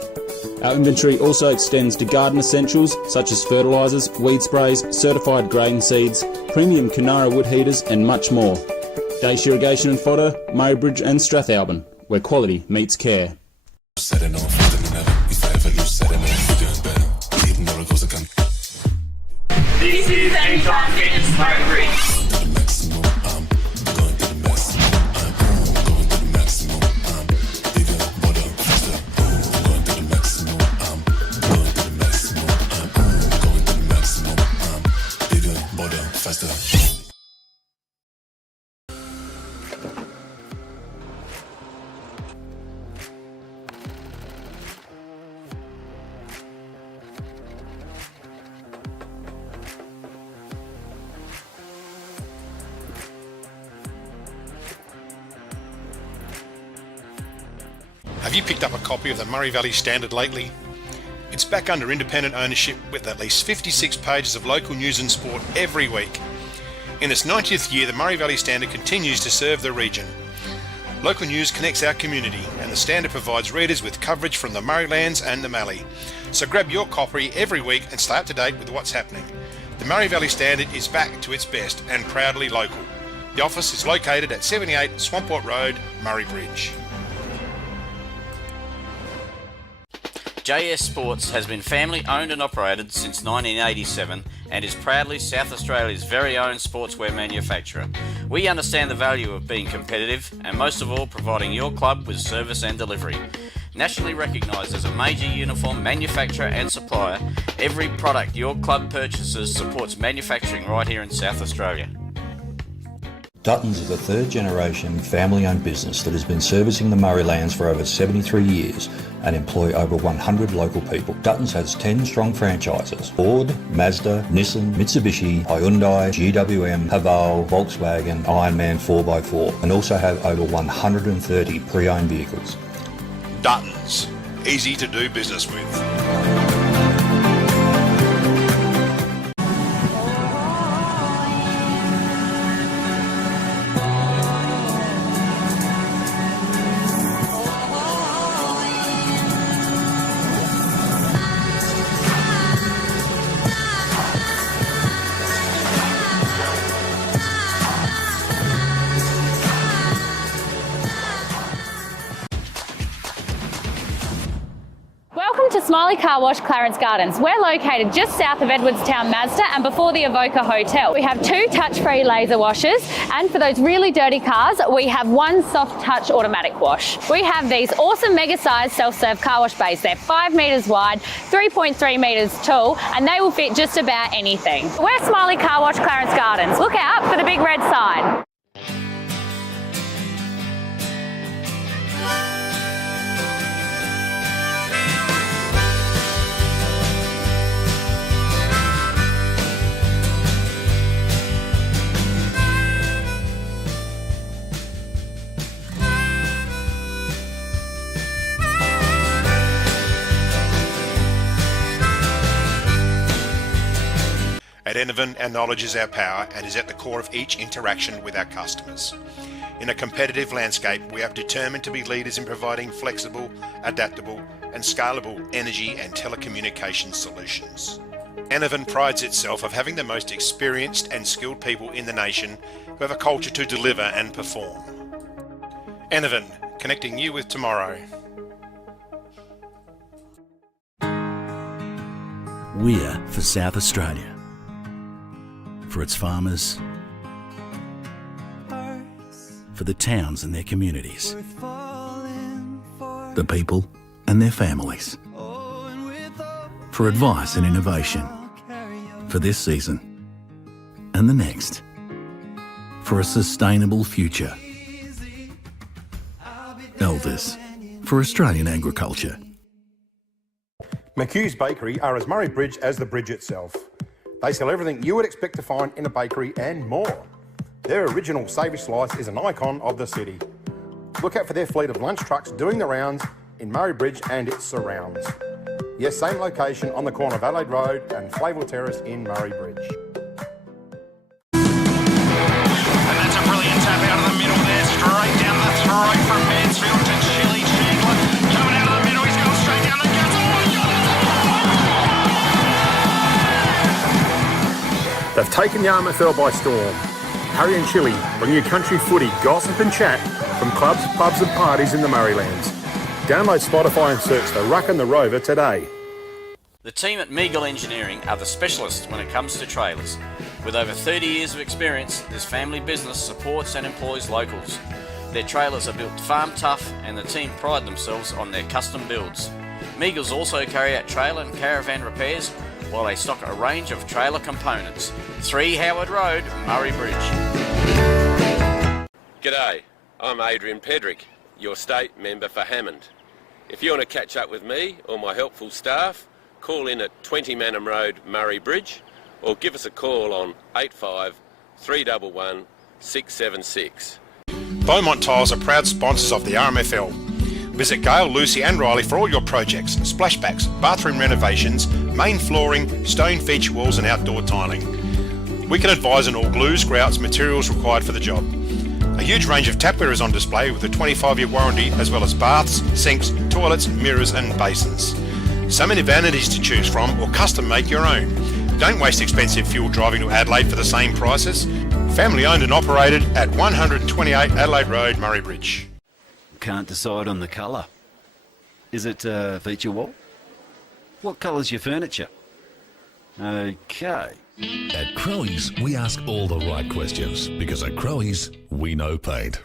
Our inventory also extends to garden essentials such as fertilisers, weed sprays, certified grain seeds, premium Canara wood heaters and much more. Dace Irrigation and Fodder, Murray Bridge and Strathalbyn, where quality meets care. This is Anytime Fitness Murray Bridge. Have you picked up a copy of the Murray Valley Standard lately? It's back under independent ownership with at least 56 pages of local news and sport every week. In its 90th year, the Murray Valley Standard continues to serve the region. Local news connects our community, and the Standard provides readers with coverage from the Murraylands and the Mallee. So grab your copy every week and stay up to date with what's happening. The Murray Valley Standard is back to its best and proudly local. The office is located at 78 Swamport Road, Murray Bridge. JS Sports has been family owned and operated since 1987 and is proudly South Australia's very own sportswear manufacturer. We understand the value of being competitive and most of all providing your club with service and delivery. Nationally recognised as a major uniform manufacturer and supplier, every product your club purchases supports manufacturing right here in South Australia. Duttons is a third-generation family-owned business that has been servicing the Murraylands for over 73 years and employ over 100 local people. Duttons has 10 strong franchises: Ford, Mazda, Nissan, Mitsubishi, Hyundai, GWM, Haval, Volkswagen, Ironman 4x4, and also have over 130 pre-owned vehicles. Duttons, easy to do business with. Welcome to Smiley Car Wash, Clarence Gardens. We're located just south of Edwardstown Mazda and before the Avoca Hotel. We have 2 touch-free laser washers, and for those really dirty cars, we have 1 soft touch automatic wash. We have these awesome mega-sized self-serve car wash bays. They're 5 metres wide, 3.3 metres tall, and they will fit just about anything. We're Smiley Car Wash, Clarence Gardens. Look out for the big red sign. At Enervin, our knowledge is our power and is at the core of each interaction with our customers. In a competitive landscape, we are determined to be leaders in providing flexible, adaptable and scalable energy and telecommunications solutions. Enervin prides itself of having the most experienced and skilled people in the nation who have a culture to deliver and perform. Enervin, connecting you with tomorrow. We're for South Australia. For its farmers, for the towns and their communities, the people and their families, for advice and innovation, for this season and the next, for a sustainable future. Elders, for Australian agriculture. McHugh's Bakery are as Murray Bridge as the bridge itself. They sell everything you would expect to find in a bakery and more. Their original savoury slice is an icon of the city. Look out for their fleet of lunch trucks doing the rounds in Murray Bridge and its surrounds. Yes, same location on the corner of Adelaide Road and Flavel Terrace in Murray Bridge. And that's a brilliant tap out of the middle there, straight down the throat from Mansfield to Chili Chandler. Coming out of the middle, he's gone straight down the guts. Oh my God! They've taken the RMFL by storm. Harry and Chili bring you country footy, gossip and chat from clubs, pubs and parties in the Murraylands. Download Spotify and search The Ruck and the Rover today. The team at Meagle Engineering are the specialists when it comes to trailers. With over 30 years of experience, this family business supports and employs locals. Their trailers are built farm tough and the team pride themselves on their custom builds. Meagles also carry out trailer and caravan repairs while they stock a range of trailer components. 3 Howard Road, Murray Bridge. G'day, I'm Adrian Pedrick, your state member for Hammond. If you want to catch up with me or my helpful staff, call in at 20 Manham Road, Murray Bridge, or give us a call on 85 311 676. Beaumont Tiles are proud sponsors of the RMFL. Visit Gail, Lucy and Riley for all your projects, splashbacks, bathroom renovations, main flooring, stone feature walls and outdoor tiling. We can advise on all glues, grouts, materials required for the job. A huge range of tapware is on display with a 25-year warranty, as well as baths, sinks, toilets, mirrors and basins. So many vanities to choose from, or custom make your own. Don't waste expensive fuel driving to Adelaide for the same prices. Family owned and operated at 128 Adelaide Road, Murray Bridge. Can't decide on the colour. Is it feature wall? What colour's your furniture? Okay. At Crowe's, we ask all the right questions because at Crowe's, we know paint.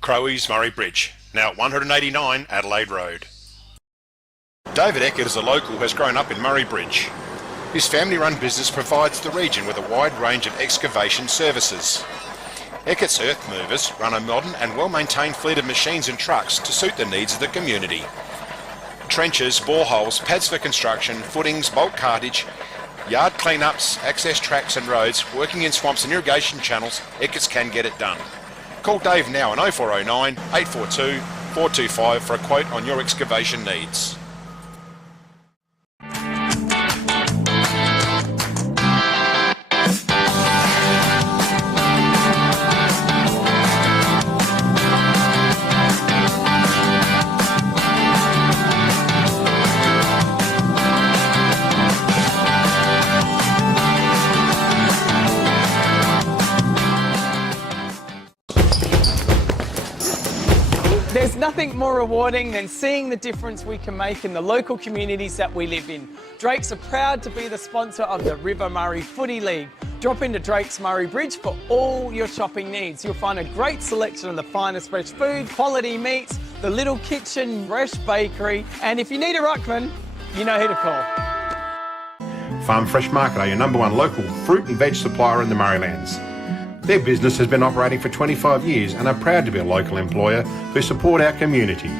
Crowe's, Murray Bridge, now at 189 Adelaide Road. David Eckert is a local who has grown up in Murray Bridge. His family-run business provides the region with a wide range of excavation services. Eckert's Earth Movers run a modern and well-maintained fleet of machines and trucks to suit the needs of the community. Trenches, boreholes, pads for construction, footings, bulk cartage, yard cleanups, access tracks and roads, working in swamps and irrigation channels, Eckert's can get it done. Call Dave now on 0409 842 425 for a quote on your excavation needs. There's nothing more rewarding than seeing the difference we can make in the local communities that we live in. Drakes are proud to be the sponsor of the River Murray Footy League. Drop into Drakes Murray Bridge for all your shopping needs. You'll find a great selection of the finest fresh food, quality meats, the little kitchen, fresh bakery, and if you need a ruckman, you know who to call. Farm Fresh Market are your #1 local fruit and veg supplier in the Murraylands. Their business has been operating for 25 years and are proud to be a local employer who support our community.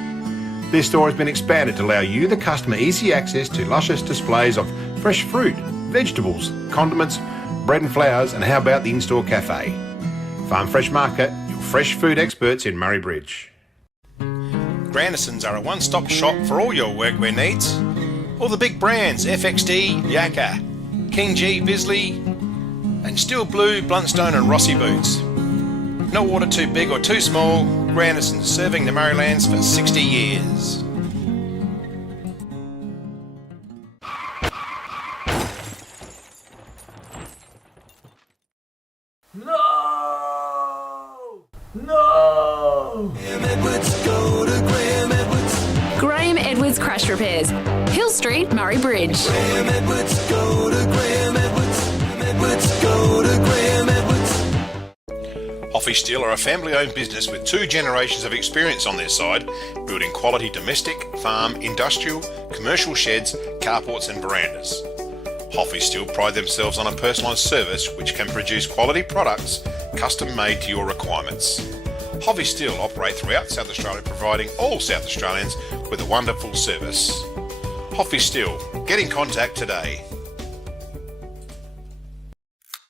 Their store has been expanded to allow you, the customer, easy access to luscious displays of fresh fruit, vegetables, condiments, bread and flowers, and how about the in-store cafe? Farm Fresh Market, your fresh food experts in Murray Bridge. Grandisons are a one-stop shop for all your workwear needs. All the big brands, FXD, Yakka, King G, Bisley, and Steel Blue, Bluntstone and Rossi boots. No order too big or too small, Grandisons serving the Murraylands for 60 years. Graham Edwards Crash Repairs, Hill Street, Murray Bridge. Graham Edwards, go to Graham Edwards. Edwards, go to Graham Edwards. Hoffy Steel are a family-owned business with 2 generations of experience on their side, building quality domestic, farm, industrial, commercial sheds, carports and verandas. Hoffy Steel pride themselves on a personalised service which can produce quality products custom-made to your requirements. Hoffy Steel operate throughout South Australia, providing all South Australians with a wonderful service. Hoffy Steel, get in contact today.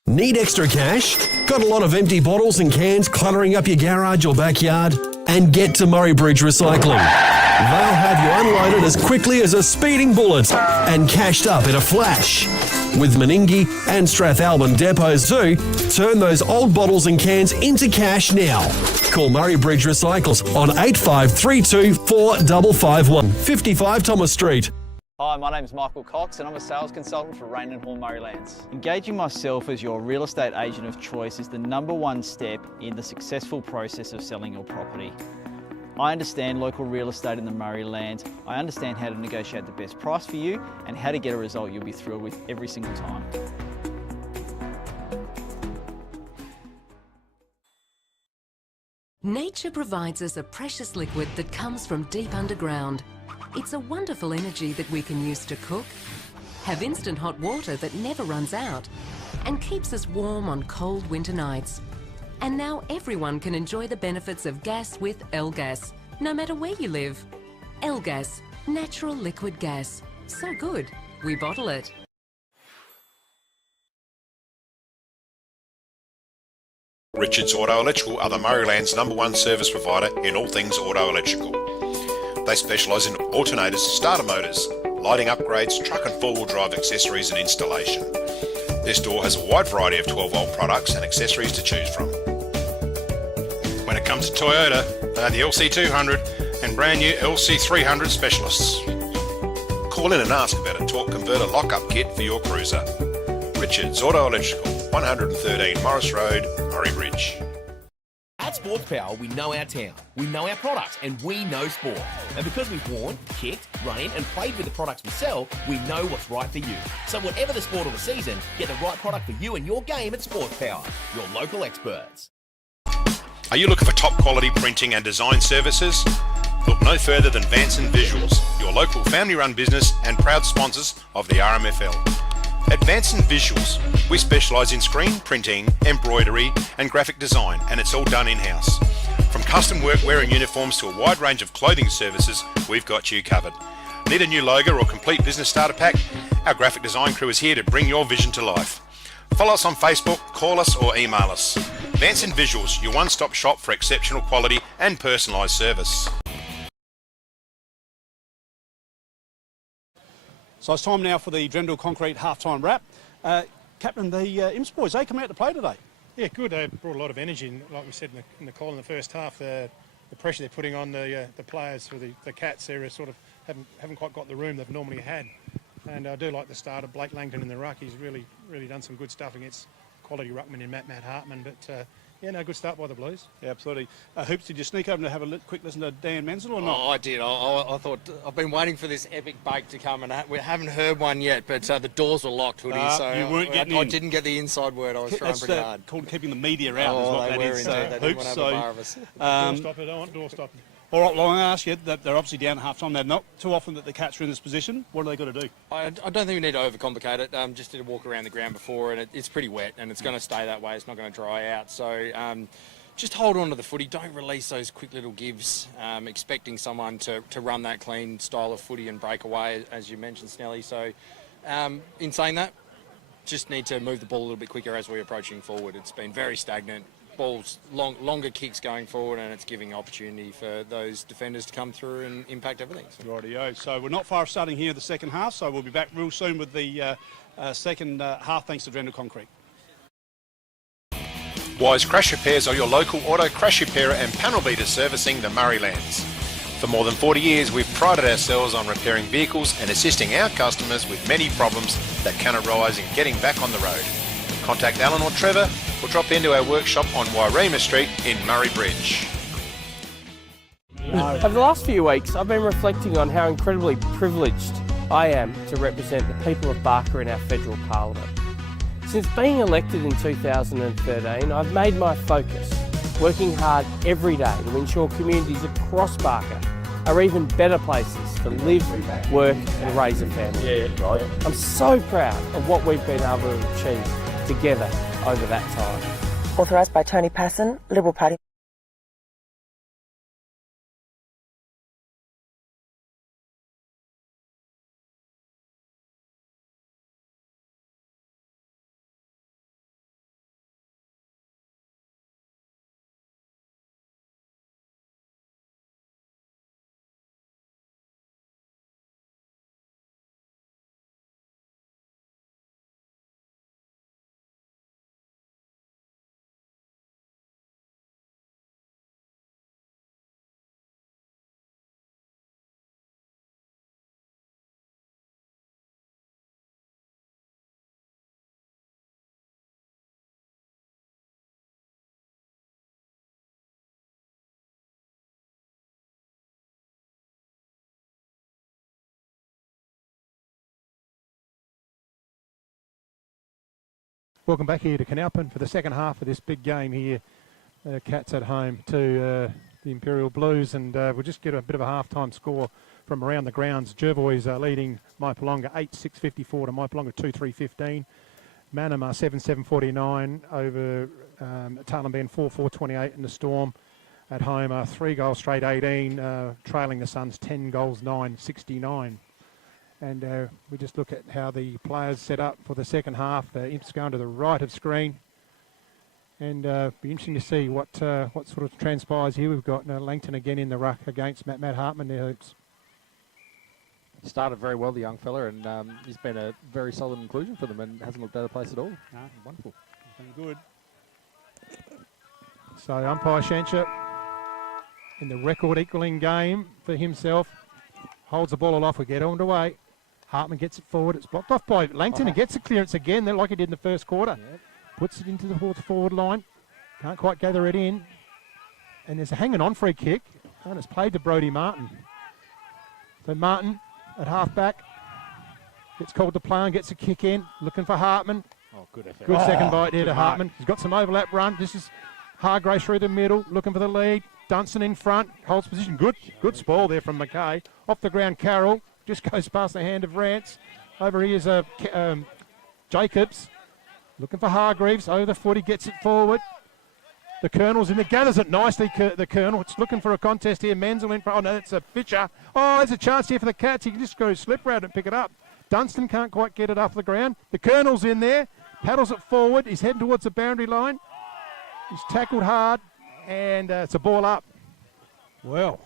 Need extra cash? Got a lot of empty bottles and cans cluttering up your garage or backyard? And get to Murray Bridge Recycling. They'll have you unloaded as quickly as a speeding bullet and cashed up in a flash. With Meningie and Strathalbyn depots too, turn those old bottles and cans into cash now. Call Murray Bridge Recycles on 8532 4551, 55 Thomas Street. Hi, my name is Michael Cox and I'm a sales consultant for Rain and Hall Murraylands. Engaging myself as your real estate agent of choice is the #1 step in the successful process of selling your property. I understand local real estate in the Murraylands. I understand how to negotiate the best price for you and how to get a result you'll be thrilled with every single time. Nature provides us a precious liquid that comes from deep underground. It's a wonderful energy that we can use to cook, have instant hot water that never runs out, and keeps us warm on cold winter nights. And now everyone can enjoy the benefits of gas with L-Gas, no matter where you live. L-Gas, natural liquid gas. So good, we bottle it. Richards Auto Electrical are the Murraylands #1 service provider in all things auto electrical. They specialise in alternators, starter motors, lighting upgrades, truck and four-wheel drive accessories and installation. Their store has a wide variety of 12-volt products and accessories to choose from. When it comes to Toyota, they are the LC200 and brand new LC300 specialists. Call in and ask about a torque converter lock-up kit for your cruiser. Richards Auto Electrical, 113 Morris Road, Murray Bridge. At Sports Power, we know our town, we know our products, and we know sport. And because we've worn, kicked, run in, and played with the products we sell, we know what's right for you. So whatever the sport or the season, get the right product for you and your game at Sports Power, your local experts. Are you looking for top quality printing and design services? Look no further than Vanson Visuals, your local family-run business and proud sponsors of the RMFL. At Vanson Visuals, we specialise in screen printing, embroidery and graphic design, and it's all done in-house. From custom workwear and uniforms to a wide range of clothing services, we've got you covered. Need a new logo or complete business starter pack? Our graphic design crew is here to bring your vision to life. Follow us on Facebook, call us or email us. Vanson Visuals, your one-stop shop for exceptional quality and personalised service. So it's time now for the Drendel Concrete half-time wrap. Captain, the Imps boys, they come out to play today. Yeah, good. They brought a lot of energy, and like we said in the call in the first half, the pressure they're putting on the players for the Cats there sort of haven't quite got the room they've normally had. And I do like the start of Blake Langton in the ruck. He's really done some good stuff against quality ruckman in Matt Hartman. But good start by the Blues. Yeah, absolutely. Hoops, did you sneak over to have a quick listen to Dan Menzel or not? Oh, I did. I thought I've been waiting for this epic bake to come, and we haven't heard one yet. But the doors were locked, Hoodie, so you weren't getting in. I didn't get the inside word. I was trying pretty hard. Called keeping the media out. Oh, is what they that were is. indeed. They didn't Hoops. want to have a bar of us. Door stopper. I don't want door stopper. All right, well, I'm going to ask you, that they're obviously down at half-time. They're not too often that the Cats are in this position. What are they got to do? I don't think we need to overcomplicate it. Just did a walk around the ground before, and it's pretty wet, and it's going to stay that way. It's not going to dry out. So just hold on to the footy. Don't release those quick little gives, expecting someone to run that clean style of footy and break away, as you mentioned, Snelly. So in saying that, just need to move the ball a little bit quicker as we're approaching forward. It's been very stagnant. Balls, longer kicks going forward, and it's giving opportunity for those defenders to come through and impact everything. Rightio. So we're not far off starting here in the second half, so we'll be back real soon with the second half, thanks to Drendel Concrete. Wise Crash Repairs are your local auto crash repairer and panel beater servicing the Murraylands. For more than 40 years, we've prided ourselves on repairing vehicles and assisting our customers with many problems that can arise in getting back on the road. Contact Alan or Trevor or drop into our workshop on Wairema Street in Murray Bridge. Over the last few weeks, I've been reflecting on how incredibly privileged I am to represent the people of Barker in our federal parliament. Since being elected in 2013, I've made my focus working hard every day to ensure communities across Barker are even better places to live, work and raise a family. I'm so proud of what we've been able to achieve together over that time. Authorised by Tony Passon, Liberal Party. Welcome back here to Canalpin for the second half of this big game here. Cats at home to the Imperial Blues, and we'll just get a bit of a half-time score from around the grounds. Jervois leading Maipolonga 8-6-54 to Maipolonga 2-3-15. Manama 7-7-49 over Talimban 4-4-28 in the Storm. At home 3 goals straight 18, trailing the Suns 10 goals 9-69. And we just look at how the players set up for the second half. Imps going to the right of screen. And be interesting to see what sort of transpires here. We've got Langton again in the ruck against Matt Hartman there. Started very well, the young fella, and he's been a very solid inclusion for them and hasn't looked out of place at all. No. Wonderful. He's been good. So umpire Shancher in the record equaling game for himself. Holds the ball aloft. We get underway. Hartman gets it forward. It's blocked off by Langton and gets the clearance again, like he did in the first quarter. Yep. Puts it into the forward line. Can't quite gather it in. And there's a hanging on free kick. And it's played to Brodie Martin. So Martin at half back gets called to play and gets a kick in. Looking for Hartman. Oh, good effort. Good second bite there to Good Hartman. He's got some overlap run. This is Hargrave through the middle, looking for the lead. Dunson in front, holds position. Good spoil there from McKay. Off the ground, Carroll just goes past the hand of Rance. Over here is Jacobs looking for Hargreaves. Over the foot, he gets it forward. The Colonel's in there, gathers it nicely, the Colonel. It's looking for a contest here. Menzel in front. Oh, no, that's a Fisher. Oh, there's a chance here for the Cats. He can just go slip round and pick it up. Dunstan can't quite get it off the ground. The Colonel's in there, paddles it forward. He's heading towards the boundary line. He's tackled hard, and it's a ball up. Well,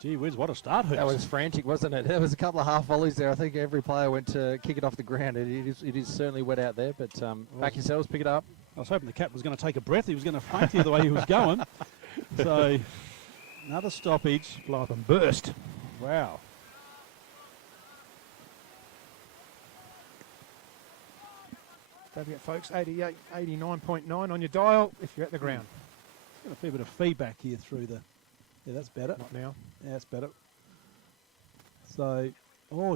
gee whiz, what a start. That was frantic, wasn't it? There was a couple of half volleys there. I think every player went to kick it off the ground. It is certainly wet out there, but back yourselves, pick it up. I was hoping the Cat was going to take a breath. He was going to faint here the way he was going. So, another stoppage. Blythe burst. Wow. Don't forget, folks, 88, 89.9 on your dial if you're at the ground. Got a fair bit of feedback here through the... Yeah, that's better. Not now. Yeah, that's better. So,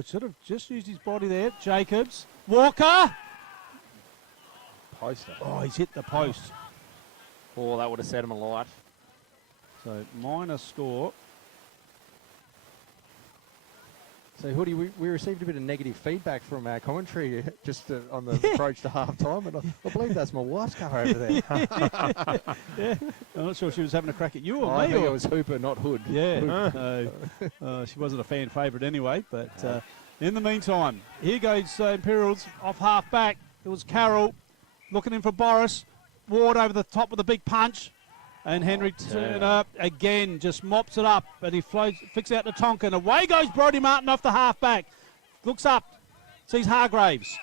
should have just used his body there. Jacobs. Walker! Poster. Oh, he's hit the post. Oh, that would have set him alight. So, minor score. So, Hoodie, we received a bit of negative feedback from our commentary just on the approach to half time, and I believe that's my wife's car over there. Yeah. I'm not sure if she was having a crack at you or I me. think it was Hooper, not Hood. Yeah. She wasn't a fan favourite anyway, but in the meantime, here goes Imperials off half back. It was Carroll looking in for Boris. Ward over the top with a big punch. And Henry Turner again just mops it up, but he flicks out to Tonkin. Away goes Brodie Martin off the half-back. Looks up, sees Hargreaves.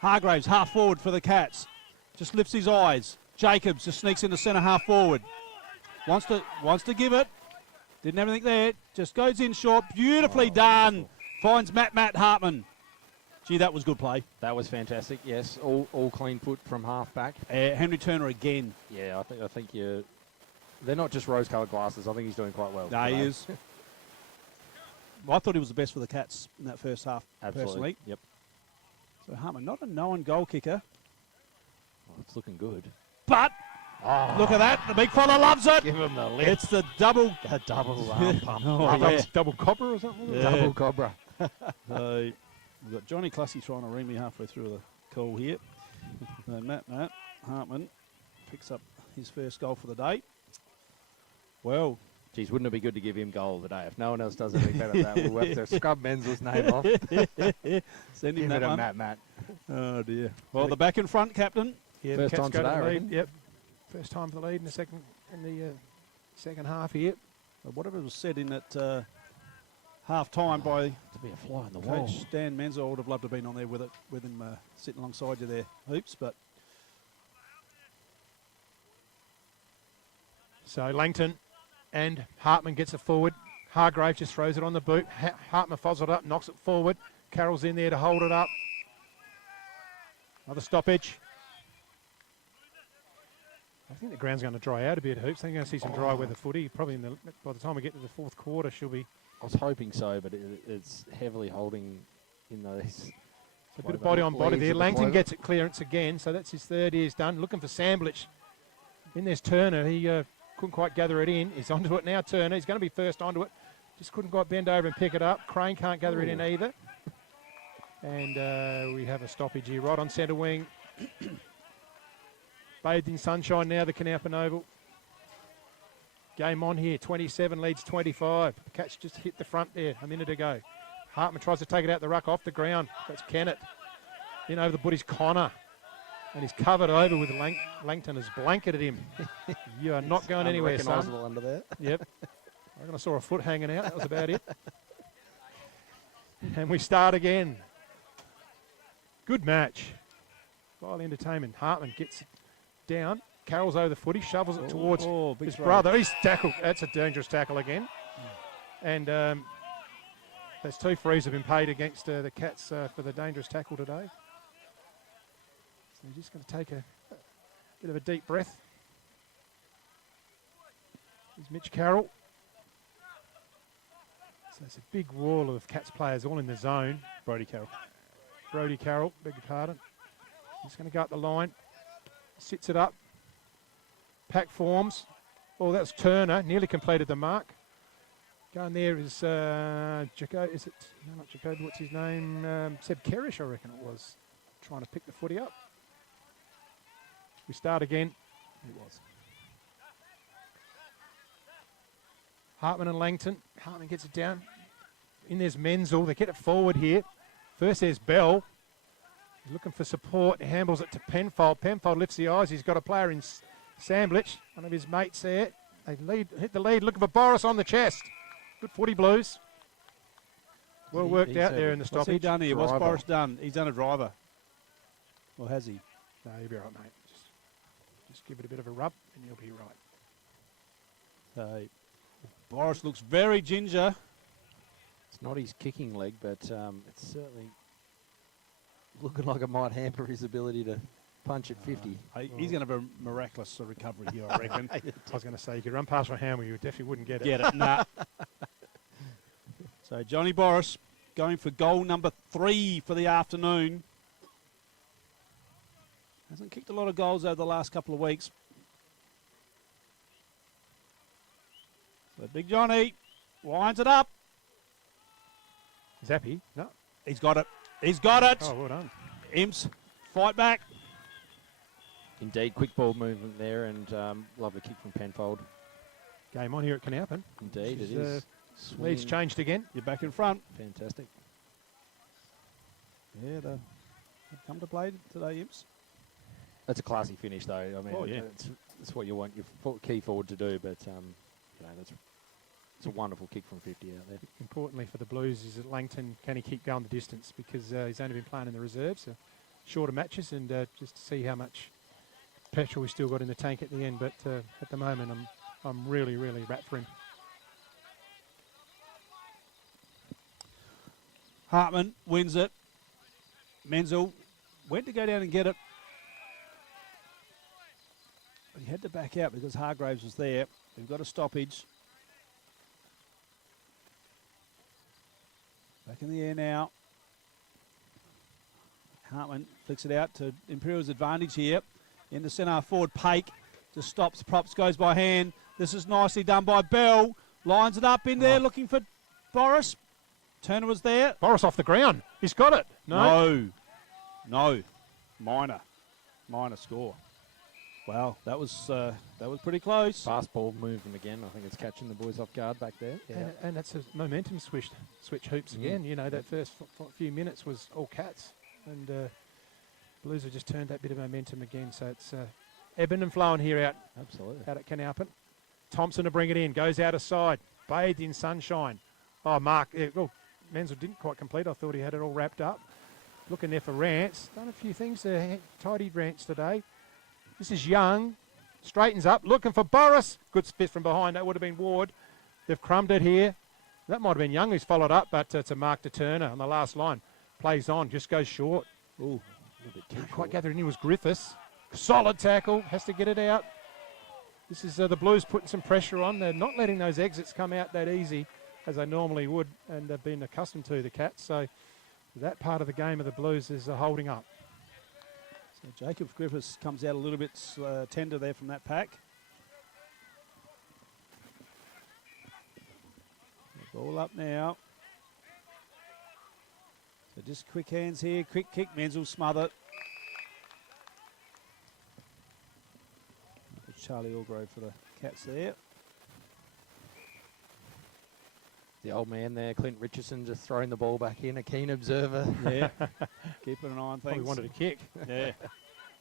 Hargreaves half forward for the Cats. Just lifts his eyes. Jacobs just sneaks into centre half forward. Wants to give it. Didn't have anything there. Just goes in short. Beautifully done. Finds Matt Hartman. Gee, that was good play. That was fantastic. Yes, all clean foot from half-back. Henry Turner again. Yeah, I think you're... They're not just rose-coloured glasses. I think he's doing quite well. No, he is. I thought he was the best for the Cats in that first half, personally. Yep. So Hartman, not a known goal kicker. Oh, it's looking good. But, look at that. The big fella loves it. Give him the lift. It's the double arm pump. Double cobra or something? Yeah. Double cobra. So we've got Johnny Clussy trying to ring me halfway through the call here. So Matt Hartman picks up his first goal for the day. Well, geez, wouldn't it be good to give him goal of the day? If no one else does anything better than that, we'll have to scrub Menzel's name off. Send him give that it one. a Matt. Oh, dear. Well, the back in front, captain. Yeah, First time today, I reckon. Yep. First time for the lead in the second half here. Whatever was said in at half-time by To be a fly in the Coach wall. Dan Menzel, I would have loved to have been on there with him sitting alongside you there, Hoops, but... So Langton and Hartman gets it forward. Hargraves just throws it on the boot. Hartman follows it up, knocks it forward. Carroll's in there to hold it up. Another stoppage. I think the ground's going to dry out a bit, Hoops. I think you're going to see some dry weather footy. Probably by the time we get to the fourth quarter, she'll be... I was hoping so, but it's heavily holding in those... A bit of body on body there. Langton gets it clearance again, so that's his third year's done. Looking for Samblich. Then there's Turner. He couldn't quite gather it in. He's onto it now, Turner. He's going to be first onto it. Just couldn't quite bend over and pick it up. Crane can't gather it in either. And we have a stoppage here right on centre wing. Bathed in sunshine now, the Canalpin Oval. Game on here. 27 leads 25. The Cats just hit the front there a minute ago. Hartman tries to take it out the ruck off the ground. That's Kennett. In over the Buddies, Connor. And he's covered over with Langton has blanketed him. You are not going anywhere, son. Unrecognisable under there. Yep. I reckon I saw a foot hanging out. That was about it. And we start again. Good match. Vile entertainment. Hartman gets it down. Carroll's over the foot. He shovels it towards his brother. He's tackled. That's a dangerous tackle again. And those 2 frees have been paid against the Cats for the dangerous tackle today. So you're just going to take a bit of a deep breath. Here's Mitch Carroll. So it's a big wall of Cats players all in the zone. Brodie Carroll, beg your pardon. He's going to go up the line. Sits it up. Pack forms. Oh, that's Turner. Nearly completed the mark. Going there is Jacob. Is it? No, not Jacob. What's his name? Seb Kerrish, I reckon it was. trying to pick the footy up. We start again. It was. Hartman and Langton. Hartman gets it down. In there's Menzel. They get it forward here. First there's Bell. He's looking for support. He handles it to Penfold. Penfold lifts the eyes. He's got a player in Samblich, one of his mates there. They hit the lead, looking for Boris on the chest. Good footy, Blues. Well worked out there in the stoppage. What's he done here? What's Boris done? He's done a driver. Or has he? No, you'll be right, mate. Just give it a bit of a rub and you'll be right. So, Boris looks very ginger. It's not his kicking leg, but it's certainly looking like it might hamper his ability to punch at 50. He's going to have a miraculous recovery here, I reckon. I was going to say, you could run past my hammer, you definitely wouldn't get it. Get it, nah. So Johnny Boris going for goal number 3 for the afternoon. Hasn't kicked a lot of goals over the last couple of weeks. So Big Johnny winds it up. Zappy? No. He's got it. He's got it. Oh, well done. Imps, fight back. Indeed, quick ball movement there, and lovely kick from Penfold. Game on here at Canalpin. Indeed, it is. Lead's changed again. You're back in front. Fantastic. Yeah, they've come to play today, Imps. That's a classy finish, though. I mean, Oh, yeah. it's what you want your key forward to do, but you know, it's a wonderful kick from 50 out there. Importantly for the Blues is that Langton, can he keep going the distance, because he's only been playing in the reserves, so shorter matches, and just to see how much petrol he's still got in the tank at the end. But at the moment, I'm really, really rapt for him. Hartman wins it. Menzel went to go down and get it, but he had to back out because Hargraves was there. We've got a stoppage. Back in the air now. Hartman flicks it out to Imperial's advantage here. In the centre forward, Pake just stops, props, goes by hand. This is nicely done by Bell. Lines it up in there, looking for Boris. Turner was there. Boris off the ground. He's got it. No. Minor score. Wow, that was pretty close. Fast ball movement again. I think it's catching the boys off guard back there. Yeah. And that's a momentum switch hoops again. You know, that first few minutes was all Cats, and Blues have just turned that bit of momentum again. So it's ebbing and flowing here out at Canalpin. Thompson to bring it in, goes out of side, bathed in sunshine. Oh, Mark, Menzel didn't quite complete. I thought he had it all wrapped up. Looking there for Rance. Done a few things there, tidied Rance today. This is Young, straightens up, looking for Boris. Good spit from behind, that would have been Ward. They've crumbed it here. That might have been Young who's followed up, but to Mark to Turner on the last line. Plays on, just goes short. Ooh, can't quite gather in. He was Griffiths. Solid tackle, has to get it out. This is the Blues putting some pressure on. They're not letting those exits come out that easy as they normally would, and they've been accustomed to, the Cats. So that part of the game of the Blues is holding up. So Jacob Griffiths comes out a little bit tender there from that pack. Ball up now. So just quick hands here, quick kick, Menzel smother. Charlie Allgrove for the Cats there. The old man there, Clint Richardson, just throwing the ball back in, a keen observer. Yeah, keeping an eye on things. Probably wanted a kick. Yeah.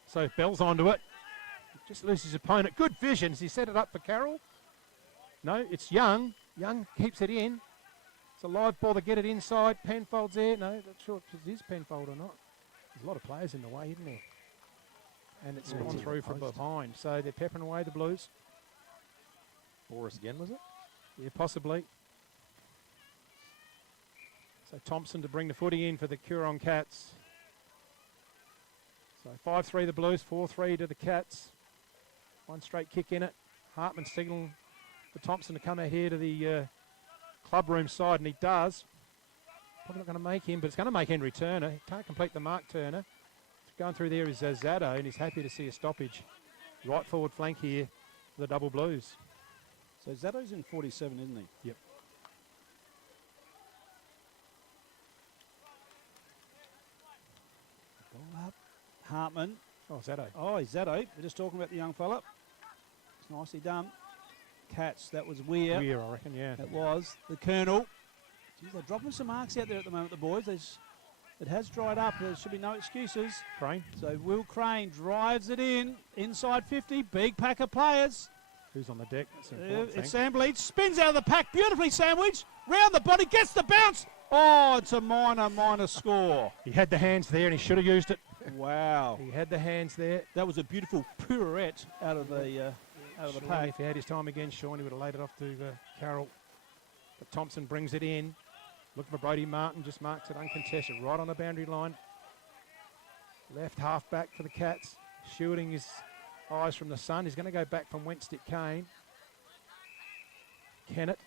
So Bell's onto it. Just loses his opponent. Good vision. Has he set it up for Carroll? No, it's Young. Young keeps it in. It's a live ball to get it inside. Penfold's there. No, not sure if it is Penfold or not. There's a lot of players in the way, isn't there? And it's gone through from behind. So they're peppering away, the Blues. Boris again, was it? Yeah, possibly. So Thompson to bring the footy in for the Coorong Cats. So 5-3 the Blues, 4-3 to the Cats. One straight kick in it. Hartman signalling for Thompson to come out here to the club room side, and he does. Probably not going to make him, but it's going to make Henry Turner. He can't complete the mark, Turner. Going through there is Zaddo, and he's happy to see a stoppage. Right forward flank here for the double Blues. So Zaddo's in 47, isn't he? Yep. Ball up. Hartman. Oh, Zaddo. Oh, he's Zaddo. We're just talking about the young fella. It's nicely done. Catch, that was Weir. Weir, I reckon, yeah. It was. The Colonel. Geez, they're dropping some marks out there at the moment, the boys. It has dried up. There should be no excuses. Crane. So Will Crane drives it in. Inside 50. Big pack of players. Who's on the deck? That's an important It's thing. Sandwich. Spins out of the pack. Beautifully sandwiched. Round the body. Gets the bounce. Oh, it's a minor score. He had the hands there and he should have used it. Wow. He had the hands there. That was a beautiful pirouette out of the Shawnee, pack. if he had his time again, Shawnee would have laid it off to Carroll. But Thompson brings it in. Looking for Brody Martin, just marks it uncontested, right on the boundary line. Left half back for the Cats, shielding his eyes from the sun. He's going to go back from whence it came. Kennett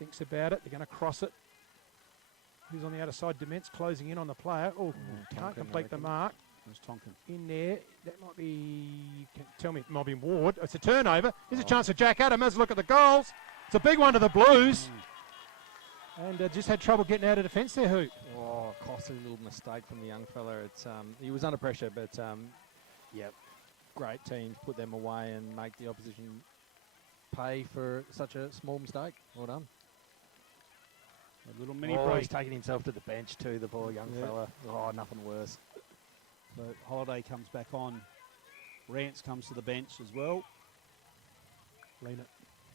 thinks about it. They're going to cross it. Who's on the outer side? Dements closing in on the player. Oh, can't complete the mark. There's Tonkin. In there, that might be, you can tell me it might be Ward. It's a turnover. Here's a chance for Jack Adam. Let's look at the goals. It's a big one to the Blues. And just had trouble getting out of defence there, Hoot. Oh, costly little mistake from the young fella. It's he was under pressure, but yeah, great team to put them away and make the opposition pay for such a small mistake. Well done. A little mini Oh, break. he's taking himself to the bench too, the poor young fella. Oh, nothing worse. So Holiday comes back on. Rance comes to the bench as well. Leanett.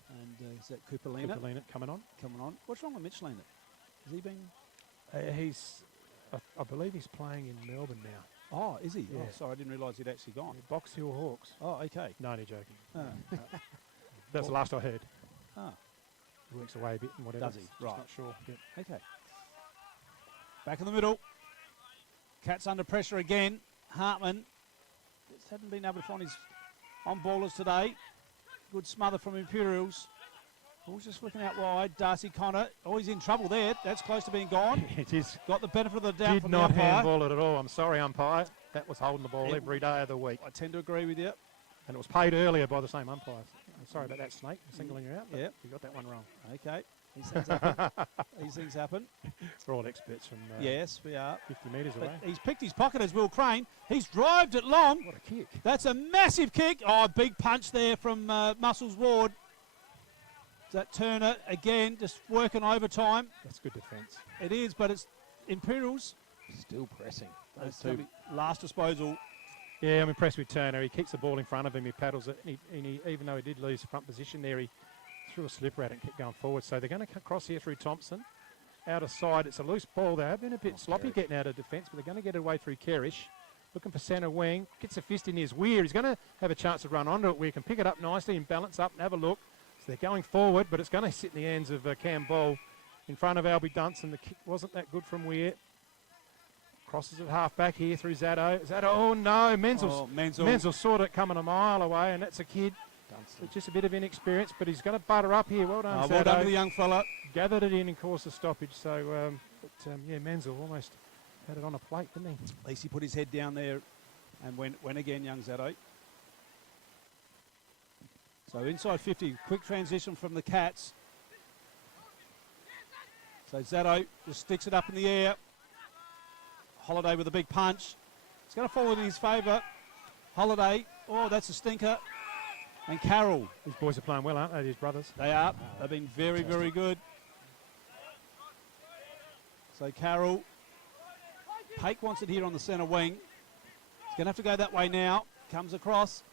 And is that Cooper Leanett? Cooper Leanett coming on. Coming on. What's wrong with Mitch Leanett? Has he been? I believe he's playing in Melbourne now. Oh, is he? Yeah. Oh, sorry, I didn't realise he'd actually gone. Box Hill Hawks. Oh, okay. No, you're joking. Oh. That's the last I heard. Ah. He works away a bit and whatever. Does he? Just Right. Not sure. Yeah. Okay. Back in the middle. Cats under pressure again. Hartman just hadn't been able to find his on-ballers today. Good smother from Imperials. Ball's just flicking out wide. Darcy Connor. Oh, he's in trouble there. That's close to being gone. It is. Got the benefit of the doubt Did from not the umpire. handball it at all. I'm sorry, umpire. That was holding the ball every day of the week. I tend to agree with you. And it was paid earlier by the same umpire. I'm sorry about that, Snake. Singling you out. But Yeah. You got that one wrong. Okay. These things happen. These things happen. We're all experts from Yes, we are. 50 metres But away. he's picked his pocket as Will Crane. He's drived it long. What a kick. That's a massive kick. Oh, big punch there from Muscles Ward. That Turner, again, just working overtime. That's good defence. It is, but it's Imperials. Still pressing. That's gonna be last disposal. Yeah, I'm impressed with Turner. He kicks the ball in front of him. He paddles it. And he, even though he did lose front position there, he threw a slipper at it and kept going forward. So they're going to cross here through Thompson. Out of side. It's a loose ball. They have been a bit sloppy getting out of defence, but they're going to get it away through Kerrish. Looking for centre wing. Gets a fist in his Weir. He's going to have a chance to run onto it. Weir can pick it up nicely and balance up and have a look. So they're going forward, but it's going to sit in the hands of Cam Ball in front of Albie Dunson. The kick wasn't that good from Weir. Crosses it half back here through Zaddo. Oh no, Menzel saw it coming a mile away, and that's a kid. With just a bit of inexperience, but he's going to butter up here. Well done, Zaddo. Well done to the young fella. Gathered it in course of stoppage. So, yeah, Menzel almost had it on a plate, didn't he? At least he put his head down there and went again, young Zaddo. So inside 50, quick transition from the Cats. So Zaddo just sticks it up in the air. Holiday with a big punch. It's going to fall in his favour. Holiday, oh, that's a stinker. And Carroll. These boys are playing well, aren't they, these brothers? They are. They've been very, very good. So Carroll. Pake wants it here on the centre wing. He's going to have to go that way now. Comes across.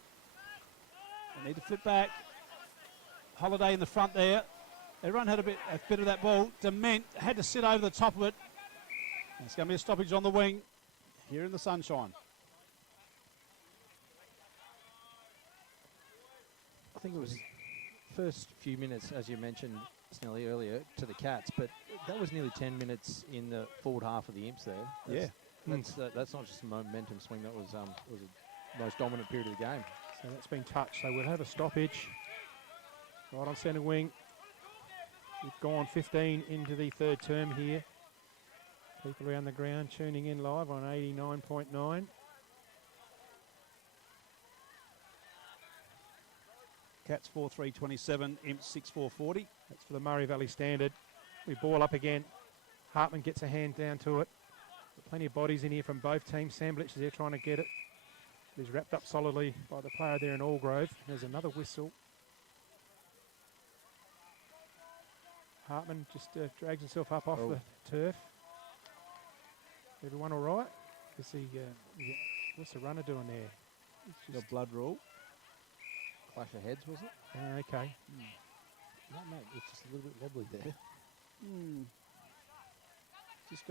They need to flip back. Holiday in the front there. Everyone had a bit of that ball. Dement had to sit over the top of it. And it's going to be a stoppage on the wing here in the sunshine. I think it was first few minutes, as you mentioned, Snelly, earlier, to the Cats, but that was nearly 10 minutes in the forward half of the Imps there. That's not just a momentum swing. That was the most dominant period of the game. So that's been touched. So we'll have a stoppage right on centre wing. We've gone 15 into the third term here. People around the ground tuning in live on 89.9. Cats 4-3-27, Imps 6-4-40. That's for the Murray Valley Standard. We ball up again. Hartman gets a hand down to it. Plenty of bodies in here from both teams. Samblich is there trying to get it. He's wrapped up solidly by the player there in Allgrove. There's another whistle. Hartman just drags himself up off the turf. Everyone all right? What's the runner doing there? It's The blood rule. Clash of heads, was it? Okay. No, it's just a little bit wobbly there. Just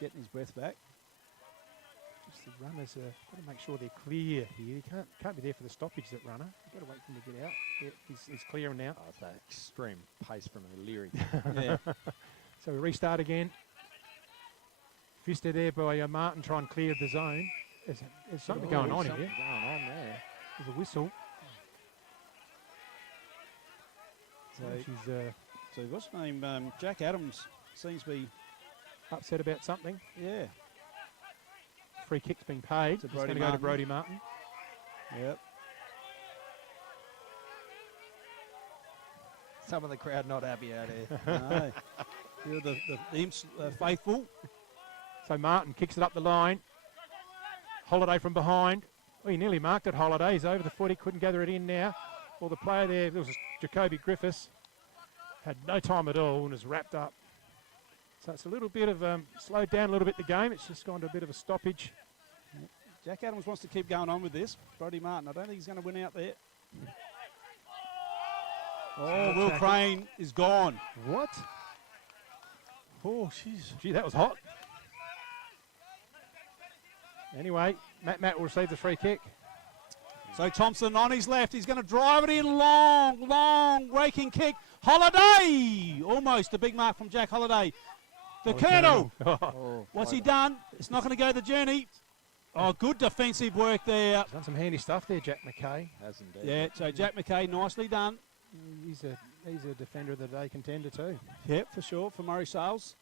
getting his breath back. Just the runners got to make sure they're clear here. You can't be there for the stoppage, that runner. You've got to wait for him to get out. Yeah, he's clear now. Oh, it's that extreme pace from O'Leary. Yeah. So we restart again. Fisted there by Martin trying to clear the zone. There's something going on here. Going on there. There's a whistle. So what's his name? Jack Adams seems to be upset about something. Yeah. Free kick's been paid. It's going to go to Brodie Martin. Yep. Some of the crowd not happy out here. No. You're the Imps faithful. So Martin kicks it up the line. Holiday from behind. Oh, he nearly marked it, Holiday. He's over the foot. He couldn't gather it in now. Well, the player there was Jacoby Griffiths. Had no time at all and was wrapped up. So it's a little bit of slowed down a little bit the game. It's just gone to a bit of a stoppage. Jack Adams wants to keep going on with this. Brodie Martin, I don't think he's going to win out there. Oh, Will Crane is gone. What? Oh, jeez. Gee, that was hot. Anyway, Matt will receive the free kick. So Thompson on his left. He's going to drive it in long raking kick. Holiday! Almost a big mark from Jack Holiday. The Colonel. What's he done? It's not going to go the journey. Oh, good defensive work there. He's done some handy stuff there, Jack McKay. Has indeed. Yeah, so Jack McKay, nicely done. He's a defender of the day contender too. Yep, for sure, for Murray Sales.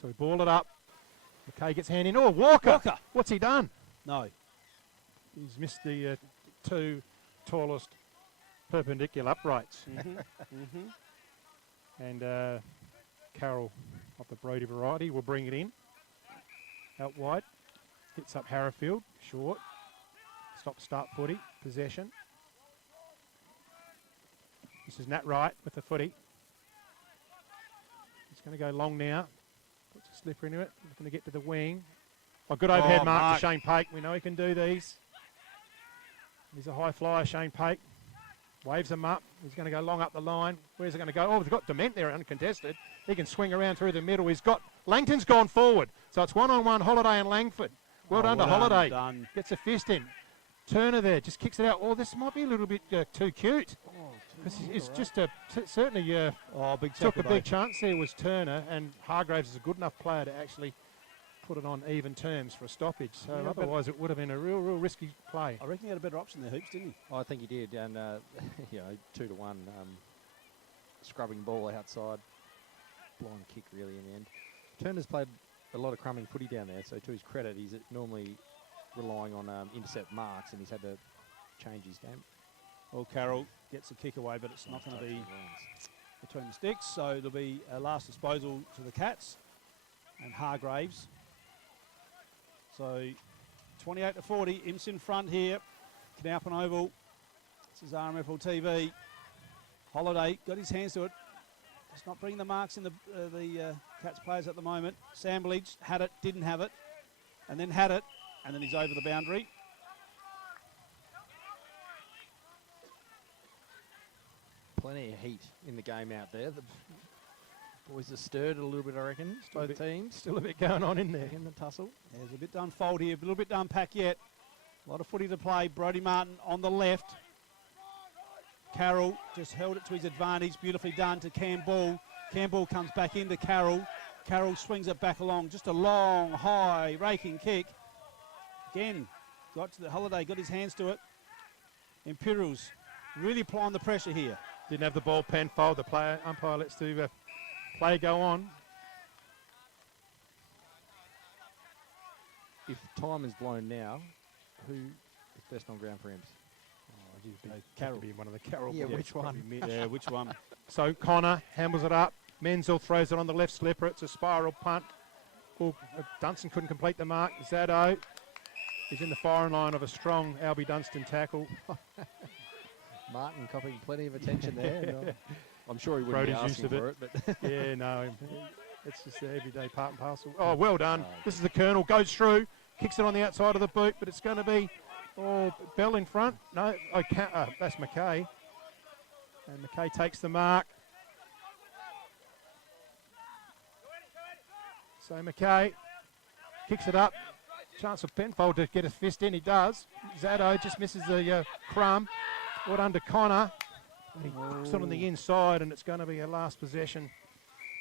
So we ball it up. McKay gets hand in. Oh, Walker! What's he done? No. He's missed the two tallest perpendicular uprights. And Carroll of the Brodie variety will bring it in. Out wide. Hits up Harrowfield. Short. Start footy. Possession. This is Nat Wright with the footy. He's going to go long now. Puts a slipper into it. Looking to get to the wing. Oh, good overhead mark to Shane Pake. We know he can do these. He's a high flyer, Shane Pake. Waves him up. He's going to go long up the line. Where's it going to go? Oh, they've got Dement there uncontested. He can swing around through the middle. Langton's gone forward. So it's one-on-one Holiday and Langford. Well done to Holiday. Done. Gets a fist in. Turner there just kicks it out. Oh, this might be a little bit too cute. It's just certainly took a big chance there was Turner, and Hargraves is a good enough player to actually put it on even terms for a stoppage. So otherwise it would have been a real risky play. I reckon he had a better option there, Hoops, didn't he? Oh, I think he did, and 2-1, scrubbing ball outside, blind kick really in the end. Turner's played a lot of crumbing footy down there, so to his credit, he's normally relying on intercept marks, and he's had to change his game. Well, Carroll gets a kick away, but it's not going to be between the sticks, so there'll be a last disposal to the Cats and Hargraves. So 28-40, Imps in front here. Knaupen Oval. This is RMFL TV. Holiday got his hands to it. Just not bringing the marks in the Cats players at the moment. Samblich had it, didn't have it, and then had it, and then he's over the boundary. Plenty of heat in the game out there. The boys are stirred a little bit, I reckon. Both teams. Still a bit going on in there. In the tussle. There's a bit to unfold here, a little bit to unpack yet. A lot of footy to play. Brodie Martin on the left. Carroll just held it to his advantage. Beautifully done to Cam Ball. Cam Ball comes back into Carroll. Carroll swings it back along. Just a long, high, raking kick. Again, got to the Holiday, got his hands to it. Imperials really applying the pressure here. Didn't have the ball Penfold. The player umpire lets the play go on. If time is blown now, who is best on ground for Imps? Carroll. Be one of the Carroll. Yeah, which one? Yeah, which one? So Connor handles it up. Menzel throws it on the left slipper. It's a spiral punt. Oh, Dunstan couldn't complete the mark. Zaddo is in the firing line of a strong Albie Dunstan tackle. Martin copying plenty of attention there. And, I'm sure he wouldn't be Brody's asking for it, but yeah, no, it's just the everyday part and parcel. Oh, well done. This is the Colonel, goes through, kicks it on the outside of the boot, but it's going to be, Bell in front. No, that's McKay. And McKay takes the mark. So McKay kicks it up. Chance of Penfold to get a fist in, he does. Zaddo just misses the crumb. Well done to Connor. He puts it on the inside, and it's going to be a last possession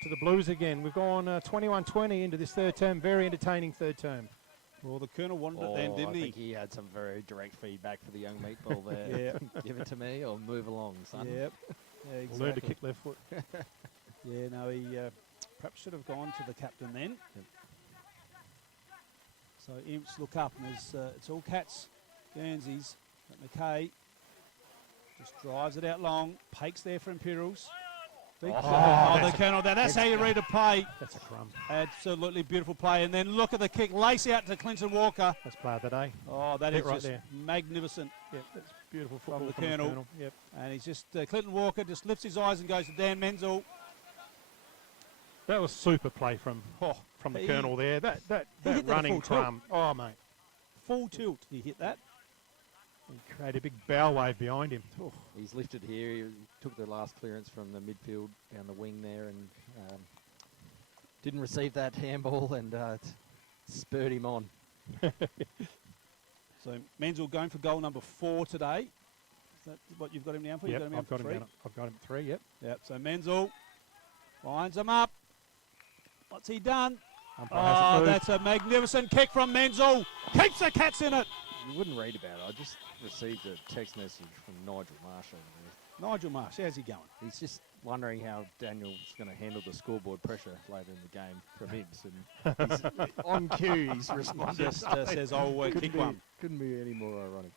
to the Blues again. We've gone 21-20 into this third term. Very entertaining third term. Well, the Colonel wanted it then, didn't I he? think he had some very direct feedback for the young meatball there. Yeah. Give it to me or move along, son. Yep. Yeah, exactly. Learn to kick left foot. Yeah, no, he perhaps should have gone to the captain then. Yep. So Imps look up, and it's all Cats, Guernseys. But McKay just drives it out long. Pakes there for Imperials. The Colonel there. That's how you read a play. That's a crumb. Absolutely beautiful play. And then look at the kick. Lace out to Clinton Walker. That's player of the day. Oh, that is right just there. magnificent. Yep, that's beautiful football From the Colonel. Yep. And he's just, Clinton Walker just lifts his eyes and goes to Dan Menzel. That was super play from the Colonel there. That running crumb. Oh, mate. Full tilt. He hit that. He created a big bow wave behind him. He's lifted here. He took the last clearance from the midfield down the wing there and didn't receive that handball and spurred him on. So Menzel going for goal number 4 today. Is that what you've got him down for? Yep, You've got him down I've got him at 3, yep. Yep, so Menzel lines him up. What's he done? That's a magnificent kick from Menzel. Keeps the Cats in it. You wouldn't read about it. I just received a text message from Nigel Marsh over there. Nigel Marsh, how's he going? He's just wondering how Daniel's going to handle the scoreboard pressure later in the game from Imps. And he's on cue, he's responded. Just says, kick one. Couldn't be any more ironic.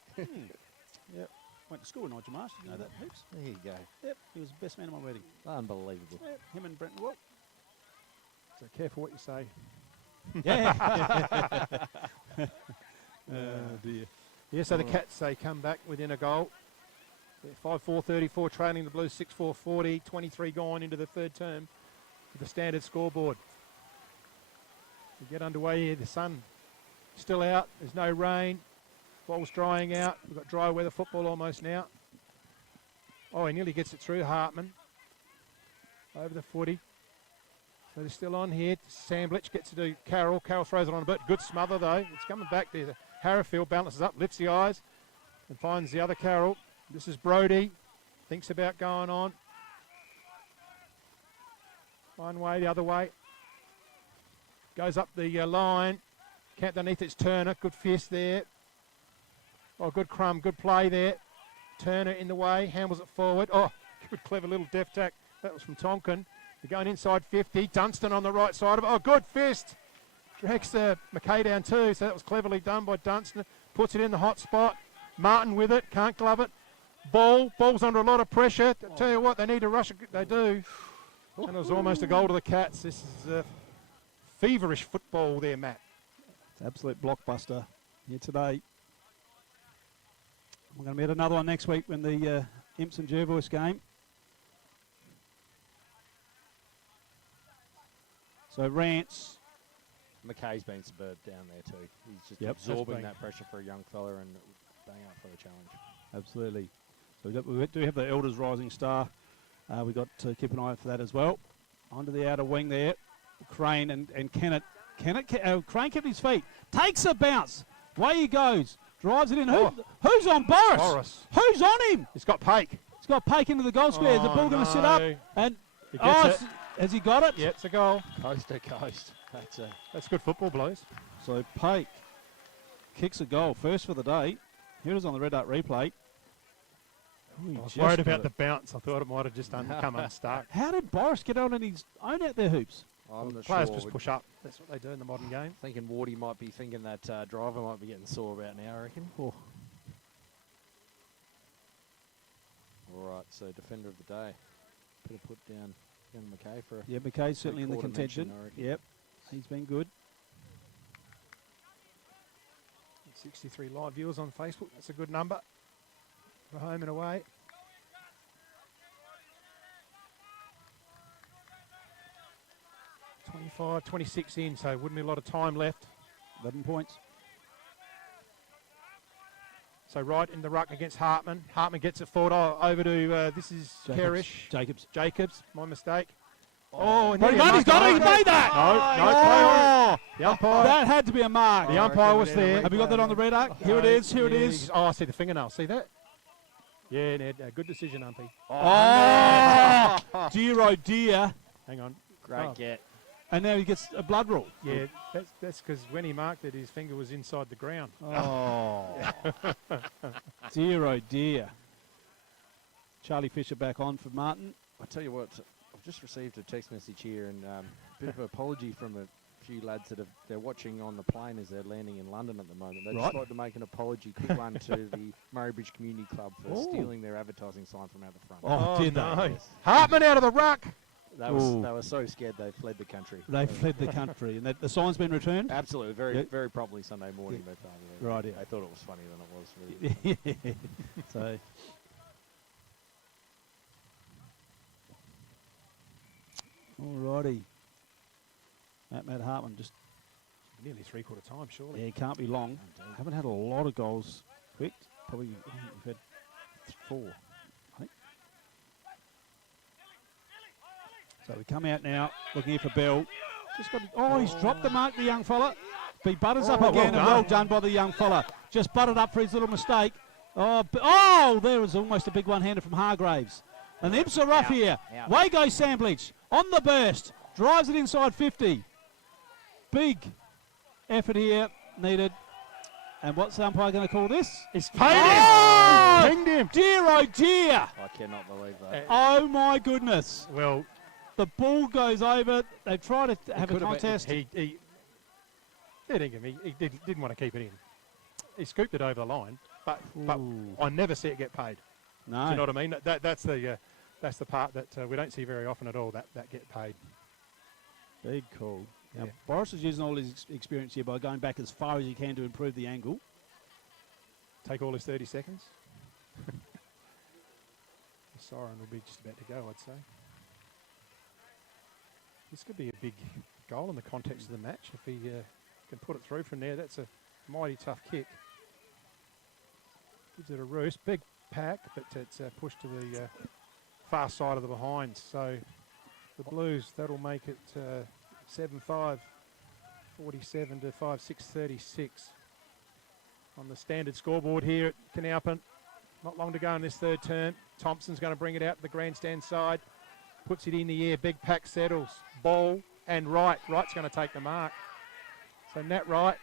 Yep. Went to school with Nigel Marsh. You know that, Hoops? There you go. Yep, he was the best man at my wedding. Unbelievable. Yep, him and Brenton Wilt. So careful what you say. Yeah. Dear. Yeah, so the Cats, they come back within a goal. They're 5-4-34, trailing the Blues 6-4-40, 23 gone into the third term with the standard scoreboard. We get underway here, the sun still out, there's no rain, ball's drying out, we've got dry weather football almost now. Oh, he nearly gets it through, Hartman, over the footy. So they're still on here. Samblich gets it to Carroll. Carroll throws it on a bit. Good smother, though. It's coming back there. Harrifield balances up, lifts the eyes, and finds the other Carroll. This is Brody. Thinks about going on. One way, the other way. Goes up the line. Camped underneath, it's Turner. Good fist there. Oh, good crumb. Good play there. Turner in the way. Handles it forward. Oh, good clever little deft tack. That was from Tonkin. They're going inside 50. Dunstan on the right side of it. Oh, good fist. Drags McKay down too, so that was cleverly done by Dunstan. Puts it in the hot spot. Martin with it. Can't glove it. Ball's under a lot of pressure. Tell you what, they need to rush it. They do. And it was almost a goal to the Cats. This is feverish football there, Matt. It's an absolute blockbuster here today. We're going to be at another one next week when the Imps and Jervois game. So Rance. McKay's been superb down there too. He's just Yep, absorbing that pressure for a young fella and bang up for the challenge. Absolutely. So we do have the Elders Rising Star. We've got to keep an eye out for that as well. Onto the outer wing there. Crane and Kennett. Crane kept his feet. Takes a bounce. Away he goes. Drives it in. Who's on Boris? Who's on him? He's got Pake. He's got Pake into the goal square. Is the ball going to sit up? And he gets it. Has he got it? Yeah, it's a goal. Coast to coast. That's good football, Blues. So Pake kicks a goal. First for the day. Here it is on the Red Art replay. I was worried about the bounce. I thought it might have just come unstuck. How did Boris get on his own out there, Hoops? Players just push up. That's what they do in the modern game. Thinking Wardy might be thinking that driver might be getting sore about now, I reckon. All right, so defender of the day. Better put down McKay for a Yeah, McKay's certainly in the three-quarter contention. mention, I reckon. Yep, he's been good. 63 live viewers on Facebook. That's a good number for home and away. .25, 26 in, so wouldn't be a lot of time left. 11 points. So right in the ruck against Hartman. Hartman gets it forward. Over to, this is Kerrish. Jacobs, my mistake. Oh, and He's got it, he's made that! No, play on. The umpire. That had to be a mark. The umpire was there. Have you got that on the radar? Here it is, here it is. Oh, I see the fingernail. See that? Yeah, Ned, good decision, umpy. Oh, dear, oh dear. Hang on. Great get. And now he gets a blood rule. Yeah, that's because when he marked it, his finger was inside the ground. Oh. Dear, oh dear. Charlie Fisher back on for Martin. I tell you what, I've just received a text message here and a bit of an apology from a few lads that they're watching on the plane as they're landing in London at the moment. They'd just like to make an apology, quick one, to the Murray Bridge Community Club for stealing their advertising sign from out the front. Oh, did they? Yes. Hartman out of the ruck. They were so scared they fled the country. They fled the country. And the sign's been returned? Absolutely. Very promptly Sunday morning. But, right, yeah. They thought it was funnier than it was. Really. Yeah. So... Alrighty. Matt Hartman just... Nearly three-quarter time, surely. Yeah, can't be long. Haven't had a lot of goals quick. Probably we've had 4, I think. So we come out now, looking here for Bell. Just got. He's dropped the mark, the young fella. But he butters up again, and well done by the young fella. Just butted up for his little mistake. There was almost a big one-hander from Hargraves. And the Imps are rough here. Way goes Sandbridge on the burst. Drives it inside 50. Big effort here needed. And what's the umpire going to call this? He's paid him! Pinged him! Dear, oh dear! I cannot believe that. Oh my goodness. Well, the ball goes over. They try to have a contest. He didn't want to keep it in. He scooped it over the line, but I never see it get paid. No. Do you know what I mean? That's the part that we don't see very often at all, that get paid. Big call. Now, Yeah. Boris is using all his experience here by going back as far as he can to improve the angle. Take all his 30 seconds. The siren will be just about to go, I'd say. This could be a big goal in the context of the match. If he can put it through from there, that's a mighty tough kick. Gives it a roost. Big pack, but it's pushed to the far side of the behinds. So the Blues, that'll make it 7-5, 47 to 5-6, 36. On the standard scoreboard here at Canalpin. Not long to go in this third term. Thompson's going to bring it out to the grandstand side. Puts it in the air. Big pack settles. Ball and Wright. Wright's going to take the mark. So Nat Wright,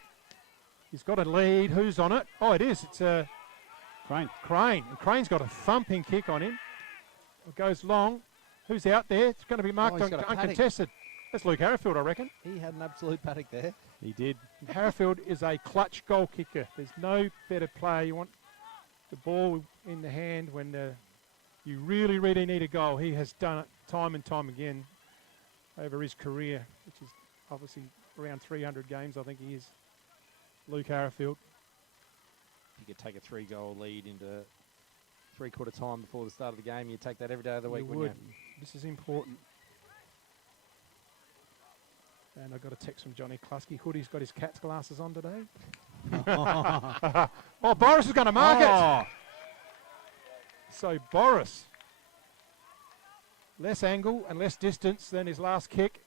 he's got a lead. Who's on it? Oh, it is. It's Crane. Crane. And Crane's got a thumping kick on him. It goes long. Who's out there? It's going to be marked he's got a paddock. uncontested. That's Luke Harrifield, I reckon. He had an absolute paddock there. He did. Harrifield is a clutch goal kicker. There's no better player. You want the ball in the hand when you really, really need a goal. He has done it time and time again over his career, which is obviously around 300 games, I think he is. Luke Harrifield. You could take a 3-goal lead into three-quarter time before the start of the game. You'd take that every day of the week, You wouldn't would. This is important. And I got a text from Johnny Klusky. Hoodie's got his cat's glasses on today. Oh, Boris is going to mark it. So Boris, less angle and less distance than his last kick.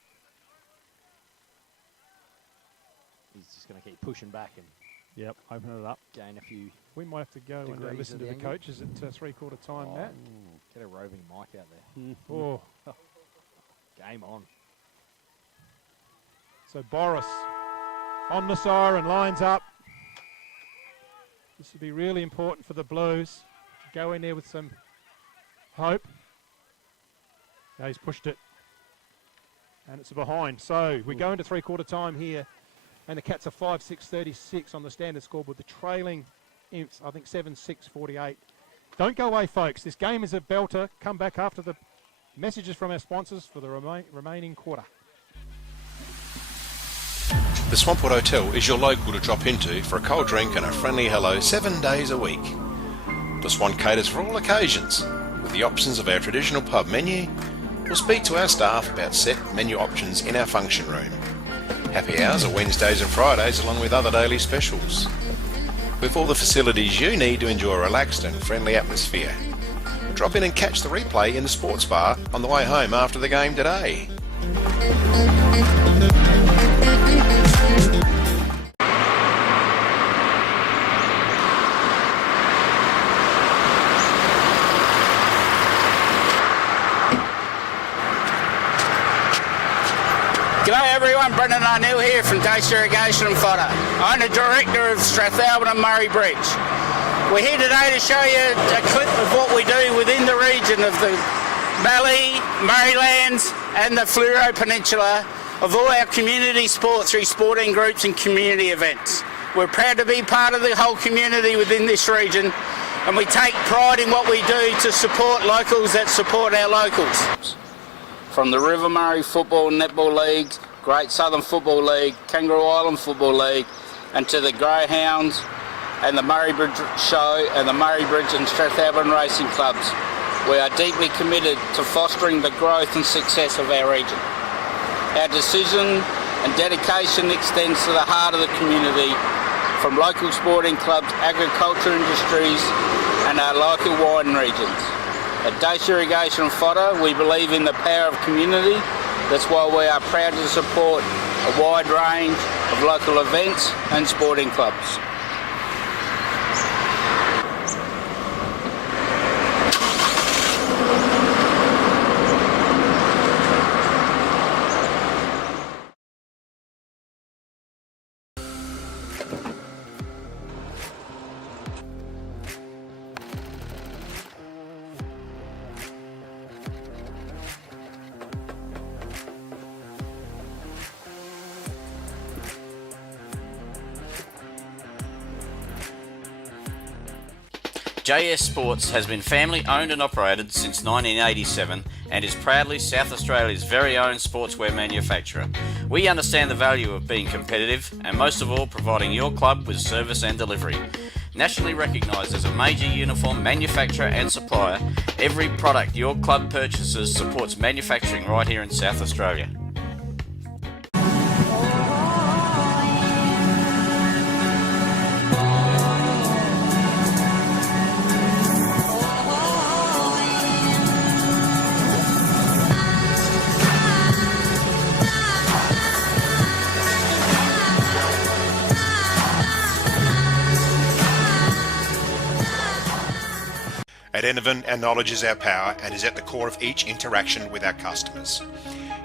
He's just going to keep pushing back and open it up. Gain a few. We might have to go and degrees listen of to the angle. coaches at three-quarter time, Matt. Get a roving mic out there. Oh. Game on. So Boris on the siren, lines up. This would be really important for the Blues. Go in there with some hope. Now he's pushed it. And it's a behind. So we go into three-quarter time here. And the Cats are 5-6-36 on the standard scoreboard. The trailing Imps, I think 7-6-48. Don't go away, folks. This game is a belter. Come back after the messages from our sponsors for the remaining quarter. The Swampwood Hotel is your local to drop into for a cold drink and a friendly hello 7 days a week. The Swan caters for all occasions, with the options of our traditional pub menu. We'll speak to our staff about set menu options in our function room. Happy hours are Wednesdays and Fridays along with other daily specials. With all the facilities you need to enjoy a relaxed and friendly atmosphere. Drop in and catch the replay in the sports bar on the way home after the game today. G'day everyone, Brendan O'Neill here from Dace Irrigation and Fodder. I'm the Director of Strathalbyn and Murray Bridge. We're here today to show you a clip of what we do within the region of the Mallee, Murraylands and the Fleurieu Peninsula of all our community sports through sporting groups and community events. We're proud to be part of the whole community within this region, and we take pride in what we do to support locals that support our locals. From the River Murray Football and Netball League, Great Southern Football League, Kangaroo Island Football League, and to the Greyhounds and the Murray Bridge Show and the Murray Bridge and Strathalbyn Racing Clubs. We are deeply committed to fostering the growth and success of our region. Our decision and dedication extends to the heart of the community, from local sporting clubs, agriculture industries and our local wine regions. At Dace Irrigation and Fodder, we believe in the power of community. That's why we are proud to support a wide range of local events and sporting clubs. JS Sports has been family owned and operated since 1987 and is proudly South Australia's very own sportswear manufacturer. We understand the value of being competitive and most of all providing your club with service and delivery. Nationally recognised as a major uniform manufacturer and supplier, every product your club purchases supports manufacturing right here in South Australia. At Enervin, our knowledge is our power and is at the core of each interaction with our customers.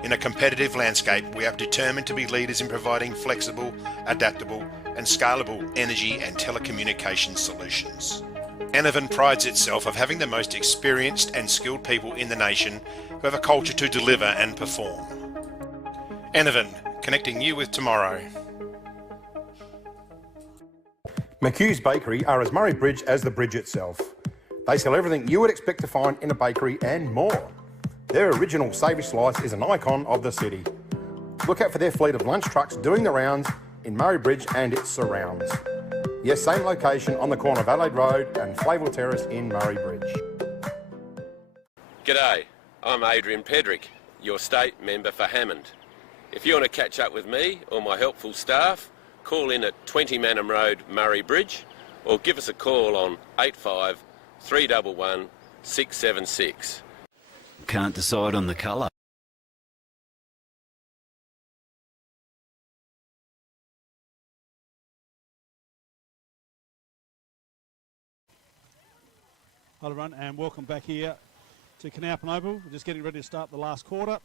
In a competitive landscape, we are determined to be leaders in providing flexible, adaptable and scalable energy and telecommunications solutions. Enervin prides itself of having the most experienced and skilled people in the nation who have a culture to deliver and perform. Enervin, connecting you with tomorrow. McHugh's Bakery are as Murray Bridge as the bridge itself. They sell everything you would expect to find in a bakery and more. Their original savoury slice is an icon of the city. Look out for their fleet of lunch trucks doing the rounds in Murray Bridge and its surrounds. Yes, same location on the corner of Adelaide Road and Flavell Terrace in Murray Bridge. G'day, I'm Adrian Pedrick, your state member for Hammond. If you want to catch up with me or my helpful staff, call in at 20 Manham Road, Murray Bridge, or give us a call on 85 311 676. Can't decide on the colour. Hello everyone and welcome back here to Canalpin Oval. We're just getting ready to start the last quarter.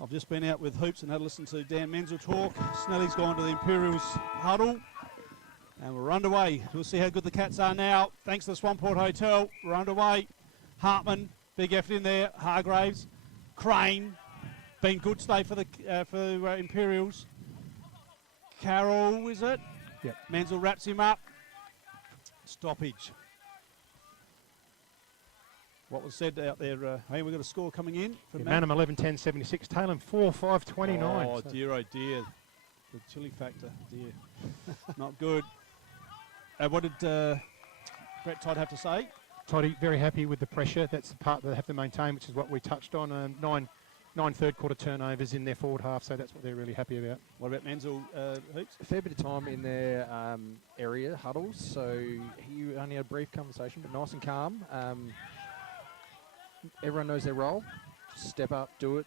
I've just been out with Hoops and had a listen to Dan Menzel talk. Snelly's gone to the Imperials huddle. And we're underway. We'll see how good the Cats are now. Thanks to the Swamport Hotel. We're underway. Hartman, big effort in there. Hargraves, Crane, been good stay for the Imperials. Carroll, is it? Yep. Menzel wraps him up. Stoppage. what was said out there. Hey, we've got a score coming in from Manham 11-10-76, Taylor 4-5-29. Oh, dear, oh, dear. The chili factor, dear. Not good. What did Brett Todd have to say? Toddy, very happy with the pressure. That's the part that they have to maintain, which is what we touched on. Nine third-quarter turnovers in their forward half, so that's what they're really happy about. What about Menzel, Hoops? A fair bit of time in their area huddles, so he only had a brief conversation, but nice and calm. Everyone knows their role. Just step up, do it.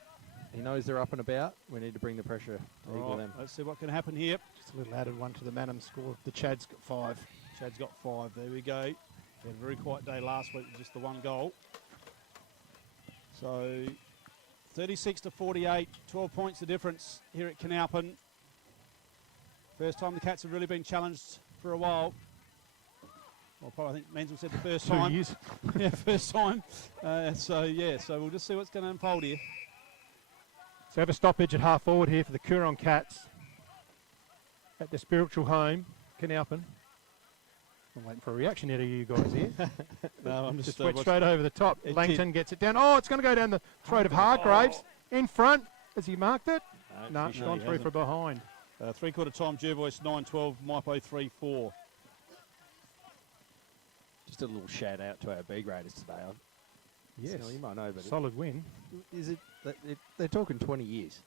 He knows they're up and about. We need to bring the pressure to equal them. Let's see what can happen here. Just a little added one to the Manham score. The Chad's got 5. Chad's got 5. There we go. He had a very quiet day last week with just the 1 goal. So 36-48, 12 points the difference here at Canalpin. First time the Cats have really been challenged for a while. Well, probably I think Menzel said the first 2 time. years. Yeah, first time. So we'll just see what's going to unfold here. So have a stoppage at half forward here for the Coorong Cats at their spiritual home, Canalpin. I'm waiting for a reaction out of you guys here. No, I'm just went straight over the top. Langton gets it down. Oh, it's going to go down the throat of Hargraves. In front. Has he marked it? No, it's gone through for behind. 3/4 time, Jervois 9-12, Maipo 3-4. Just a little shout out to our B graders today. Yes, you might know, but solid win. Is it? They're talking 20 years.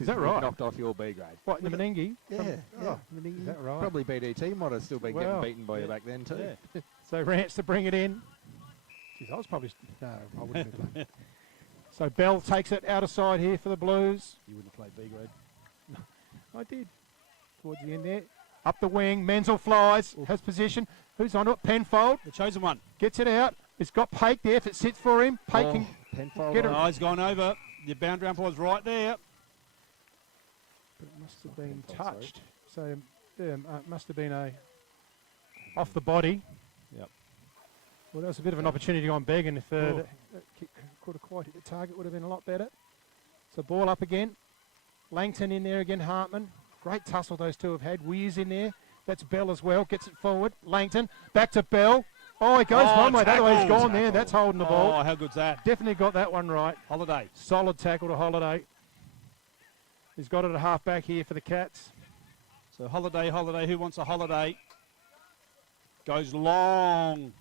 Is that right? Knocked off your B grade. What, the Menengi? Yeah. Menengi. Is that right? Probably BDT might have still been getting beaten by you back then too. Yeah. So Rance to bring it in. Jeez, I was probably... No, I wouldn't have played. So Bell takes it out of side here for the Blues. You wouldn't have played B grade. I did. Towards the end there. Up the wing. Menzel flies. Has position. Who's on it? Penfold. The chosen one. Gets it out. It's got Pake there. If it sits for him, Pake can Penfold get it. Oh, he's gone over. The boundary umpire's right there. But it must have been touched. So it must have been off the body. Yep. Well, that was a bit of an opportunity on Beggan. If that kick could have quite hit the target, would have been a lot better. So ball up again. Langton in there again, Hartman. Great tussle those two have had. Weir's in there. That's Bell as well. Gets it forward. Langton. Back to Bell. Oh, he goes one way. The other way he's gone there. That's holding the ball. Oh, how good's that? Definitely got that one right. Holiday. Solid tackle to Holiday. He's got it at half back here for the Cats. So Holiday, who wants a holiday? Goes long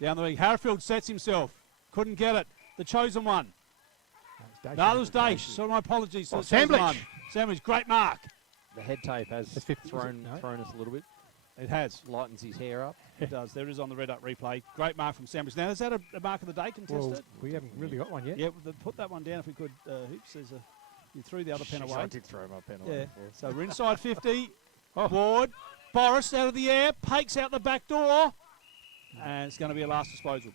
down the wing. Harfield sets himself. Couldn't get it. The chosen one. No, it was Daesh. So my apologies. To the chosen one. Sandwich, great mark. The head tape has thrown us a little bit. It has. Lightens his hair up. It does. There is on the red up replay. Great mark from Sandwich. Now, is that a mark of the day contested? Well, we haven't really got one yet. Yeah, put that one down if we could. Hoops, you threw the other pen away. I did throw my pen away. Yeah. Before. So we're inside 50. Ward. Boris out of the air. Pakes out the back door. And it's going to be a last disposal.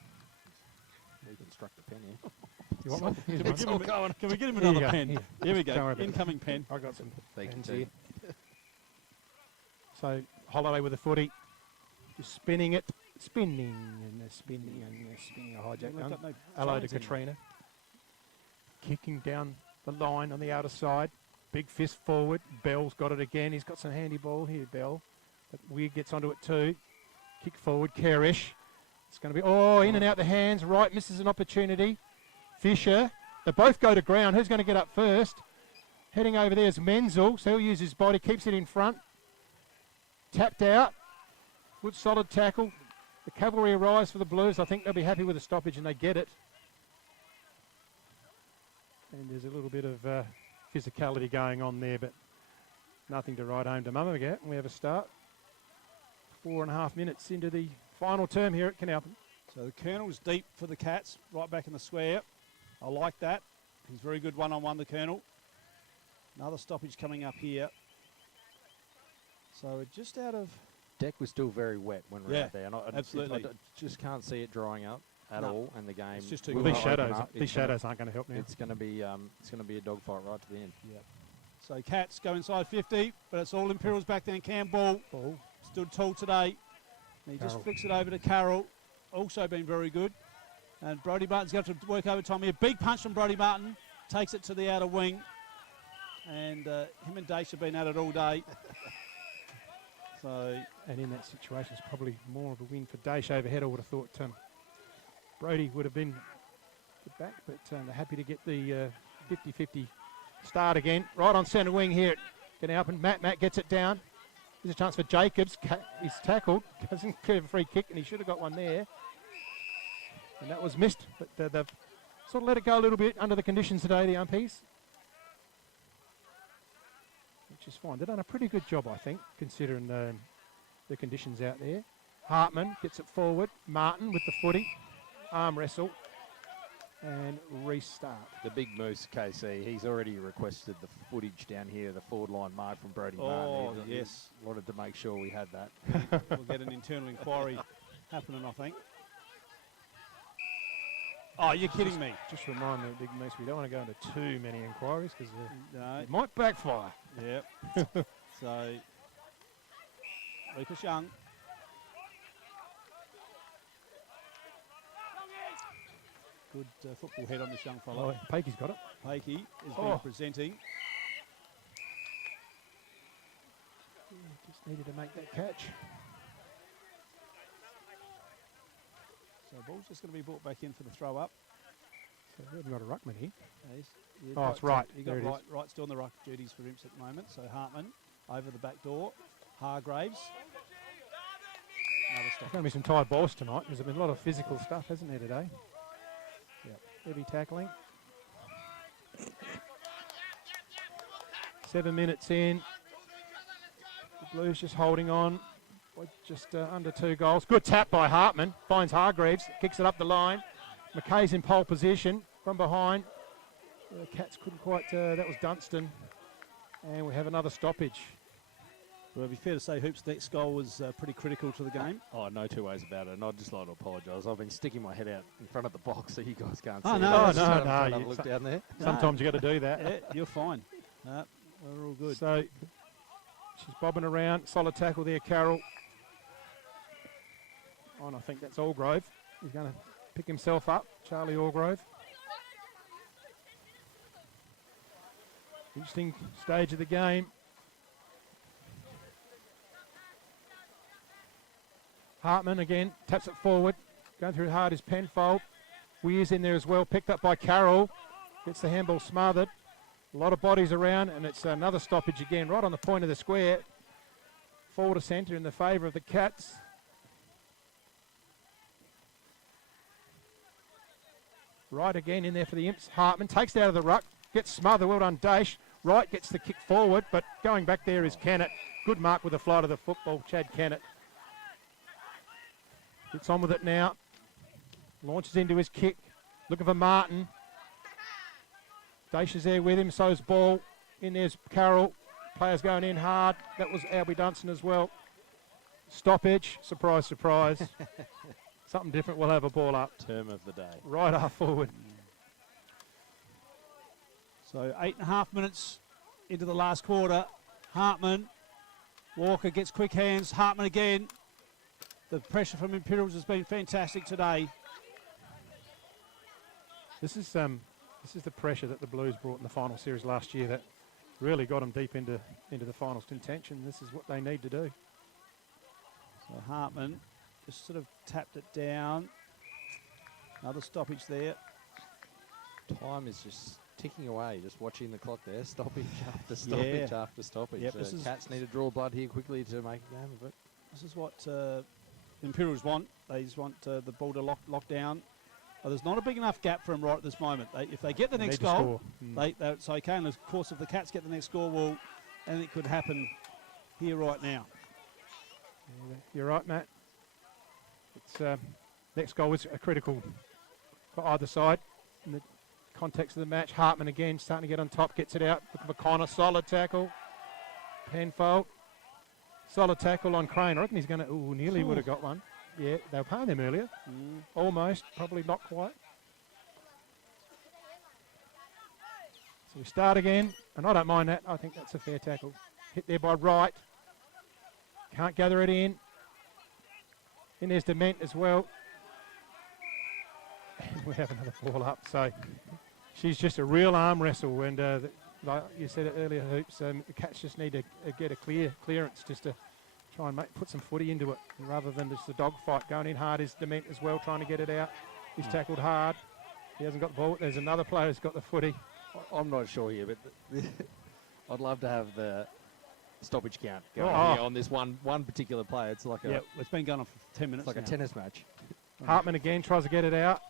We can struck the pen here. You want one? Can we get him another pen? Here we go. Incoming pen. I got some pens too. here. So Holiday with the footy. Just spinning it. Spinning and spinning and spinning. A hijack gun. Hello to Katrina. Kicking down the line on the outer side. Big fist forward. Bell's got it again. He's got some handy ball here, Bell. But Weir gets onto it too. Kick forward. Kerish. It's going to be, in and out the hands. Right, misses an opportunity. Fisher. They both go to ground. Who's going to get up first? Heading over there is Menzel. So he'll use his body. Keeps it in front. Tapped out. Good solid tackle. The cavalry arrives for the Blues. I think they'll be happy with the stoppage and they get it. And there's a little bit of physicality going on there, but nothing to write home to mum about. And we have a start. 4.5 minutes into the final term here at Canalpin. So the Colonel's deep for the Cats, right back in the square. I like that. He's very good one-on-one, the Colonel. Another stoppage coming up here. So we're just out of... Deck was still very wet when we were out there. And absolutely. I just can't see it drying up at all, and the game. It's just too well, good. These shadows aren't going to help now. It's going to be a dogfight right to the end. Yeah. So Cats go inside 50, but it's all Imperials back then. Cam Ball stood tall today. And he just flicks it over to Carroll. Also been very good. And Brodie Martin's going to have to work overtime here. Big punch from Brodie Martin. Takes it to the outer wing. And him and Daesh have been at it all day. And in that situation, it's probably more of a win for Daesh overhead. I would have thought Brodie would have been get back, but they're happy to get the 50-50 start again. Right on centre wing here. Going to open. Matt gets it down. There's a chance for Jacobs. He's tackled. Doesn't give a free kick, and he should have got one there. And that was missed, but they've sort of let it go a little bit under the conditions today, the umpies. Which is fine. They've done a pretty good job, I think, considering the conditions out there. Hartman gets it forward. Martin with the footy. Arm wrestle. And restart. The big moose, KC, he's already requested the footage down here, the forward line mark from Brody Martin. He yes. Wanted to make sure we had that. We'll get an internal inquiry happening, I think. Oh, you're kidding me. Just remind me, Big Moose, we don't want to go into too many inquiries because no. it might backfire. Yep. So, Lucas Young. Good football head on this young fellow. Oh, Pakey's got it. Pakey is been presenting. Just needed to make that catch. So the ball's just going to be brought back in for the throw up. So we've got a ruckman here. It's right. You got right still on the ruck duties for Imps at the moment. So Hartman over the back door. Hargraves. Another stop. There's going to be some tired balls tonight. There's been a lot of physical stuff, hasn't there, today? Yep. Heavy tackling. 7 minutes in. The Blues just holding on. Just under 2 goals. Good tap by Hartman. Finds Hargreaves. Kicks it up the line. McKay's in pole position from behind. The Cats couldn't quite... that was Dunstan. And we have another stoppage. Well, it'd be fair to say Hoop's next goal was pretty critical to the game. Oh, no two ways about it. And I'd just like to apologise. I've been sticking my head out in front of the box so you guys can't see it. No. Look down there. Sometimes you got to do that. Yeah, you're fine. We're all good. So she's bobbing around. Solid tackle there, Carroll. And I think that's Allgrove. He's going to pick himself up, Charlie Allgrove. Interesting stage of the game. Hartman again, taps it forward. Going through hard is Penfold. Weir's in there as well, picked up by Carroll. Gets the handball smothered. A lot of bodies around, and it's another stoppage again, right on the point of the square. Forward to centre in the favour of the Cats. Right again in there for the Imps. Hartman takes it out of the ruck, gets smothered. Well done, Dash. Right gets the kick forward, but going back there is Kennett. Good mark with the flight of the football, Chad Kennett. Gets on with it now. Launches into his kick. Looking for Martin. Dash is there with him, so's Ball. In there's Carroll. Players going in hard. That was Albie Dunstan as well. Stoppage. Surprise, surprise. Something different. We'll have a ball up. Term of the day. Right half forward. So 8.5 minutes into the last quarter. Hartman. Walker gets quick hands. Hartman again. The pressure from Imperials has been fantastic today. This is the pressure that the Blues brought in the final series last year that really got them deep into the finals contention. This is what they need to do. So Hartman just sort of tapped it down. Another stoppage there. Time is just ticking away, just watching the clock there. Stoppage after stoppage after stoppage. Yep, Cats need to draw blood here quickly to make a game of it. This is what Imperials want. They just want the ball to lock down. There's not a big enough gap for them right at this moment. If they get the next goal, it's okay. And of course, if the Cats get the next score, well, anything could happen here right now. You're right, Matt. It's next goal is critical for either side in the context of the match. Hartman again starting to get on top, gets it out. Looking for Connor, solid tackle. Penfold, solid tackle on Crane. I reckon he's going to. Nearly would have got one. Yeah, they were paying them earlier. Almost, probably not quite. So we start again, and I don't mind that. I think that's a fair tackle. Hit there by Wright. Can't gather it in. And there's Dement as well. And we have another ball up. So she's just a real arm wrestle. And like you said it earlier, Hoops, the Cats just need to get a clearance just to try and put some footy into it, rather than just a dogfight. Going in hard is Dement as well, trying to get it out. He's tackled hard. He hasn't got the ball. There's another player who's got the footy. I'm not sure here, but I'd love to have the stoppage count going here on this one particular player. It's like it's been going on for 10 minutes. It's like a tennis match. Hartman again tries to get it out.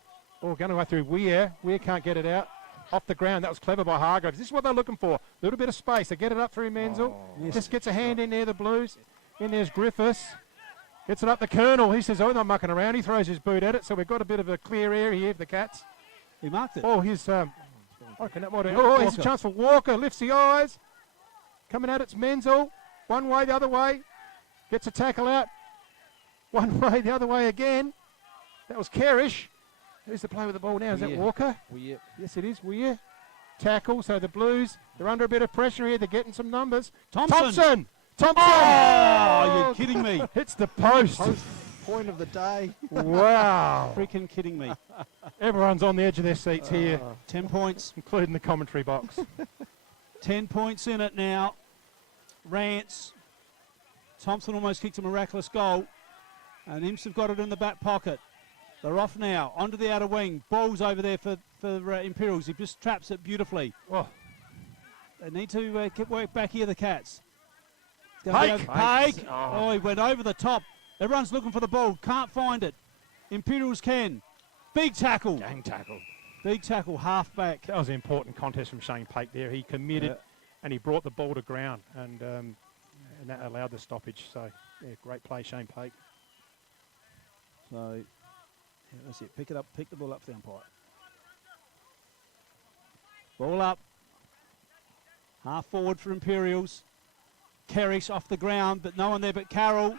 Oh, going to go through Weir. Weir can't get it out. Off the ground. That was clever by Hargraves. This is what they're looking for. A little bit of space. They get it up through Menzel. Just gets a hand in there, the Blues. In there's Griffiths. Gets it up the Colonel. He says, oh, not mucking around. He throws his boot at it. So we've got a bit of a clear area here for the Cats. He marked it. Oh, he's... I reckon that might have... Oh, here's a chance for Walker. Lifts the eyes. Coming out, it's Menzel. One way, the other way. Gets a tackle out. One way, the other way again. That was Kerish. Who's the player with the ball now? Is that Walker? Weir. Yes, it is. Weir. Tackle. So the Blues, they're under a bit of pressure here. They're getting some numbers. Thompson! Oh, you're kidding me. Hits the post. Point of the day. Wow. Freaking kidding me. Everyone's on the edge of their seats here. 10 points. Including the commentary box. 10 points in it now. Rance. Thompson almost kicked a miraculous goal. And Imps have got it in the back pocket. They're off now, onto the outer wing. Ball's over there for Imperials. He just traps it beautifully. Oh. They need to get work back here, the Cats. Pake! Oh, he went over the top. Everyone's looking for the ball. Can't find it. Imperials can. Big tackle. Gang tackle. Big tackle, half back. That was an important contest from Shane Pake there. He committed and he brought the ball to ground and that allowed the stoppage. So, yeah, great play, Shane Pake. So, yeah, that's it. Pick it up. Pick the ball up, the umpire. Ball up. Half forward for Imperials. Kerrish off the ground, but no one there but Carroll.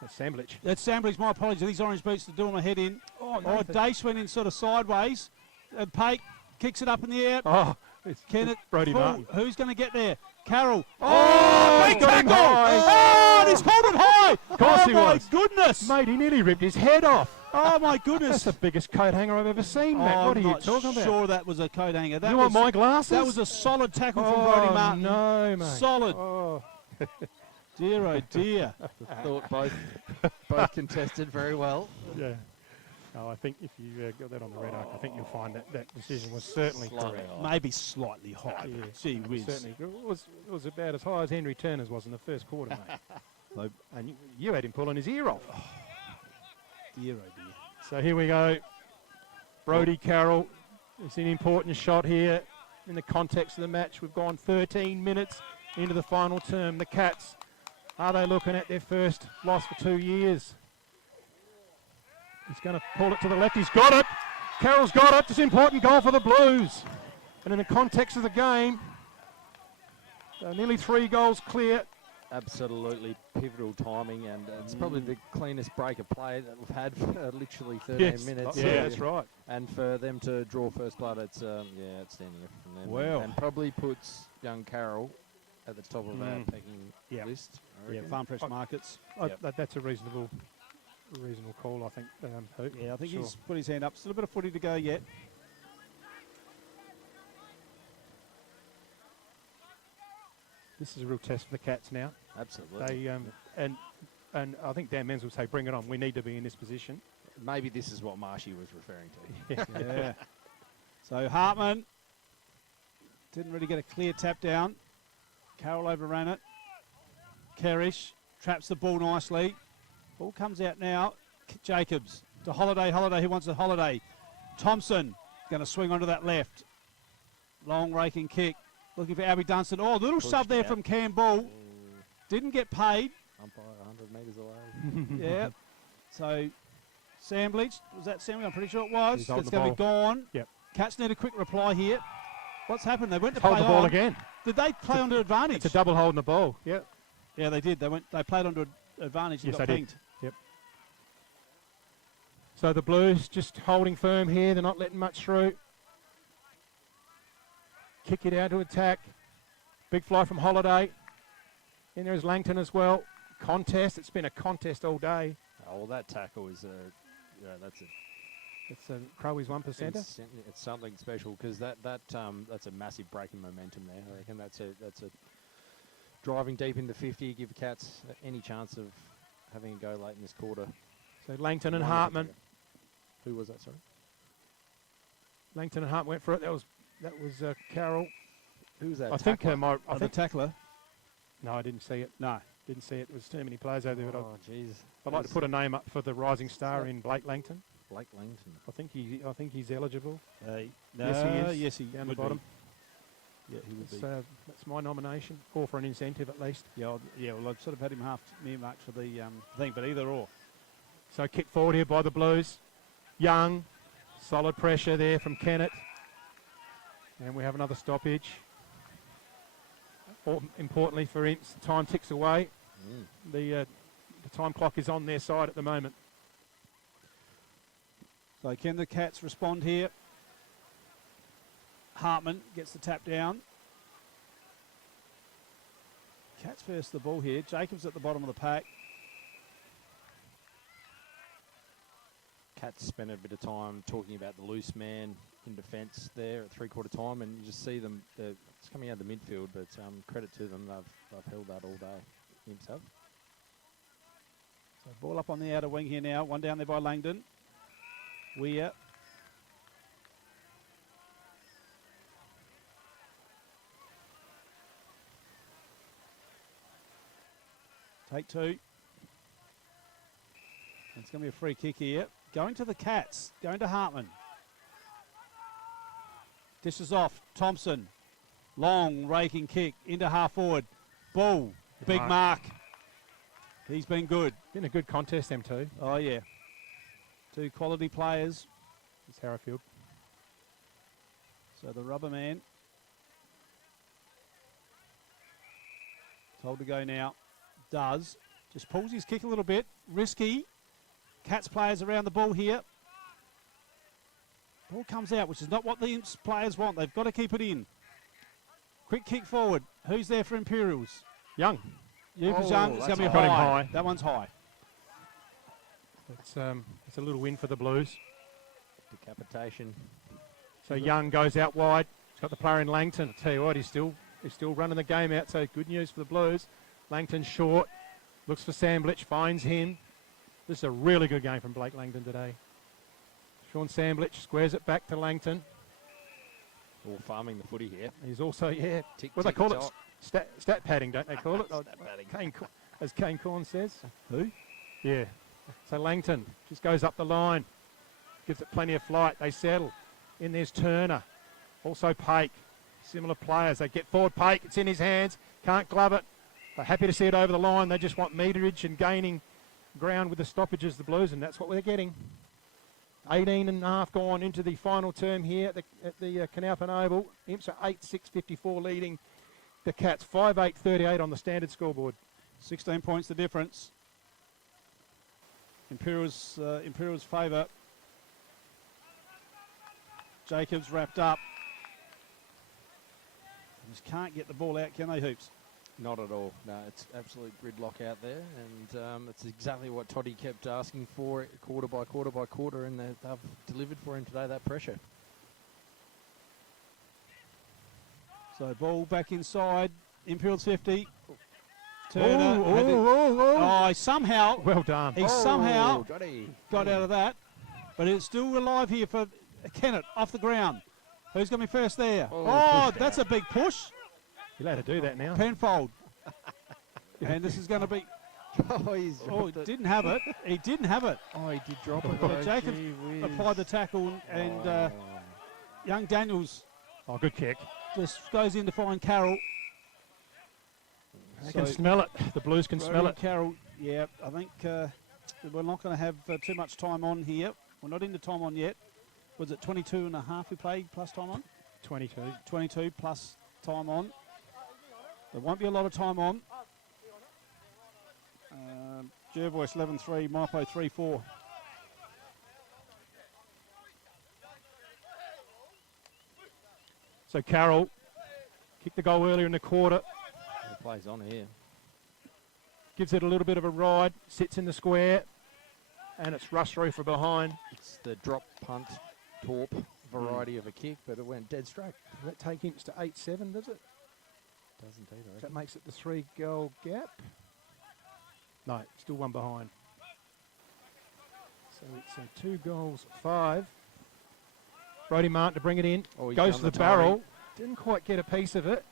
That's Samblich. That's Samblich, my apologies. These orange boots are doing my head in. Oh, Dace went in sort of sideways. And Pake kicks it up in the air. Oh, Kenneth. Brody Martin. Who's going to get there? Carroll. Oh, big got him tackle! high. Oh, and he's pulled it high! Of course he was. Oh, my goodness! Mate, he nearly ripped his head off. Oh, my goodness. That's the biggest coat hanger I've ever seen, Matt. What are you talking about? I'm sure that was a coat hanger. That You want my glasses? That was a solid tackle from Brody Martin. No, mate. Solid. Oh. Dear, oh dear. I thought both contested very well. Yeah. No, I think if you got that on the red arc, I think you'll find that decision was certainly correct. Maybe slightly high. Yeah. Gee whiz. Certainly. It was about as high as Henry Turner's was in the first quarter, mate. And you had him pulling his ear off. Dear, oh dear. So here we go. Brody Carroll. It's an important shot here in the context of the match. We've gone 13 minutes into the final term. The Cats, are they looking at their first loss for 2 years? He's going to pull it to the left. He's got it. Carroll's got it. It's an important goal for the Blues. And in the context of the game, nearly 3 goals clear. Absolutely pivotal timing, and it's probably the cleanest break of play that we've had for literally 13 minutes. Yeah, that's right. And for them to draw first blood, it's outstanding from them. Wow. And probably puts young Carroll at the top of our pecking list. Yeah, Farm Fresh Markets. That's a reasonable call, I think. Yeah, I think he's put his hand up. Still a bit of footy to go yet. This is a real test for the Cats now. Absolutely. They and I think Dan Menz will say, "Bring it on. We need to be in this position." Maybe this is what Marshy was referring to. Yeah. So Hartman didn't really get a clear tap down. Carroll overran it. Kerrish traps the ball nicely. Ball comes out now. Jacobs to Holiday. Who wants a Holiday? Thompson going to swing onto that left. Long raking kick. Looking for Abby Dunstan. Oh, little sub there from Cam Ball. Didn't get paid. Umpire 100 metres away. Yeah. So Samblich, was that Samblich? I'm pretty sure it was. He's holding It's the going to be ball. gone. Yep. Cats need a quick reply here. What's happened? They went to Hold play the ball on. again. Did they play onto advantage? It's a double holding the ball. Yeah. Yeah, they did. They played onto advantage and Yes, got they pinged. did. Yep. So the Blues just holding firm here. They're not letting much through. Kick it out to attack. Big fly from Holiday. In there is Langton as well. Contest. It's been a contest all day. Oh, well, that tackle is It's a Crowies 1%er. It's something special because that's a massive break in momentum there. I reckon that's a driving deep into 50. Give the Cats any chance of having a go late in this quarter. So Langton and Hartman. Who was that? Sorry. Langton and Hart went for it. That was Carroll. Who was that? I think tackler? I The think tackler. No, I didn't see it. No. Didn't see it. There was too many players over there. But Oh, jeez. I'd like to put a name up for the rising star in Blake Langton. Blake Langton. I think he's eligible. No, Yes, he is. Yes, he down would the bottom. be. Yeah, he would be. That's my nomination, or for an incentive at least. Yeah, well, I've sort of had him half earmarked for the thing, but either or. So kick forward here by the Blues. Young, solid pressure there from Kennett. And we have another stoppage. Importantly for Imps, time ticks away. The time clock is on their side at the moment. So can the Cats respond here? Hartman gets the tap down. Cats first the ball here. Jacobs at the bottom of the pack. Cats spent a bit of time talking about the loose man in defence there at three-quarter time, and you just see them. It's coming out of the midfield, but credit to them, they've held that all day. Imps have. So ball up on the outer wing here now. One down there by Langdon. Weir. Take two. It's going to be a free kick here. Going to the Cats. Going to Hartman. Dishes off. Thompson. Long raking kick into half forward. Ball. Big mark. He's been good. Been a good contest, them two. Oh, yeah. Two quality players. It's Harrowfield. So the rubber man. Told to go now. Does. Just pulls his kick a little bit. Risky. Cats players around the ball here. Ball comes out, which is not what the Imps players want. They've got to keep it in. Quick kick forward. Who's there for Imperials? Young. Young. It's going to be got him high. high. That one's high. It's a little win for the Blues. Decapitation. So Young goes out wide. He's got the player in Langton. I tell you what, he's still running the game out. So good news for the Blues. Langton short. Looks for Samblich. Finds him. This is a really good game from Blake Langton today. Sean Samblich squares it back to Langton. All farming the footy here. He's also, Tick, what they tick, call it? tock. Stat padding, don't they call it? Stat padding. As Kane Corn says. Who? Yeah. So Langton just goes up the line. Gives it plenty of flight. They settle. In there's Turner. Also Pake. Similar players. They get forward Pake. It's in his hands. Can't glove it. They're happy to see it over the line. They just want meterage and gaining ground with the stoppages, the Blues, and that's what we're getting. 18 and a half gone into the final term here at the Canalpin Oval. Imps are 8-6-54 leading the Cats. 5-8-38 on the standard scoreboard. 16 points the difference. Imperials favour. Jacobs wrapped up. Just can't get the ball out, can they, Hoops? Not at all. No, it's absolute gridlock out there, and it's exactly what Toddy kept asking for, quarter by quarter by quarter, and they've delivered for him today, that pressure. So ball back inside. Imperials 50. Turner. He somehow. Well done. He somehow Johnny. got out of that, but it's still alive here for Kennett off the ground. Who's going to be first there? That's a big push. You're allowed to do that now. Penfold. And this is going to be... He didn't have it. He didn't have it. Oh, he did drop it. So Jacob applied the tackle, and young Daniels... Oh, good kick. Just goes in to find Carroll. They can smell it. The Blues can smell it. Carroll, yeah, I think we're not going to have too much time on here. We're not into time on yet. Was it 22 and a half we played plus time on? 22. 22 plus time on. There won't be a lot of time on. Jervois 11-3, Maipo 3-4. So Carroll kicked the goal earlier in the quarter. He plays on here. Gives it a little bit of a ride. Sits in the square. And it's rushed through from behind. It's the drop, punt, torp variety of a kick, but it went dead straight. Does that take Imps to 8-7, does it? Doesn't either. That makes it the 3-goal gap. No, still one behind. So it's 2 goals, 5. Brody Martin to bring it in. Oh, he's Goes done to the the barrel. timing. Didn't quite get a piece of it.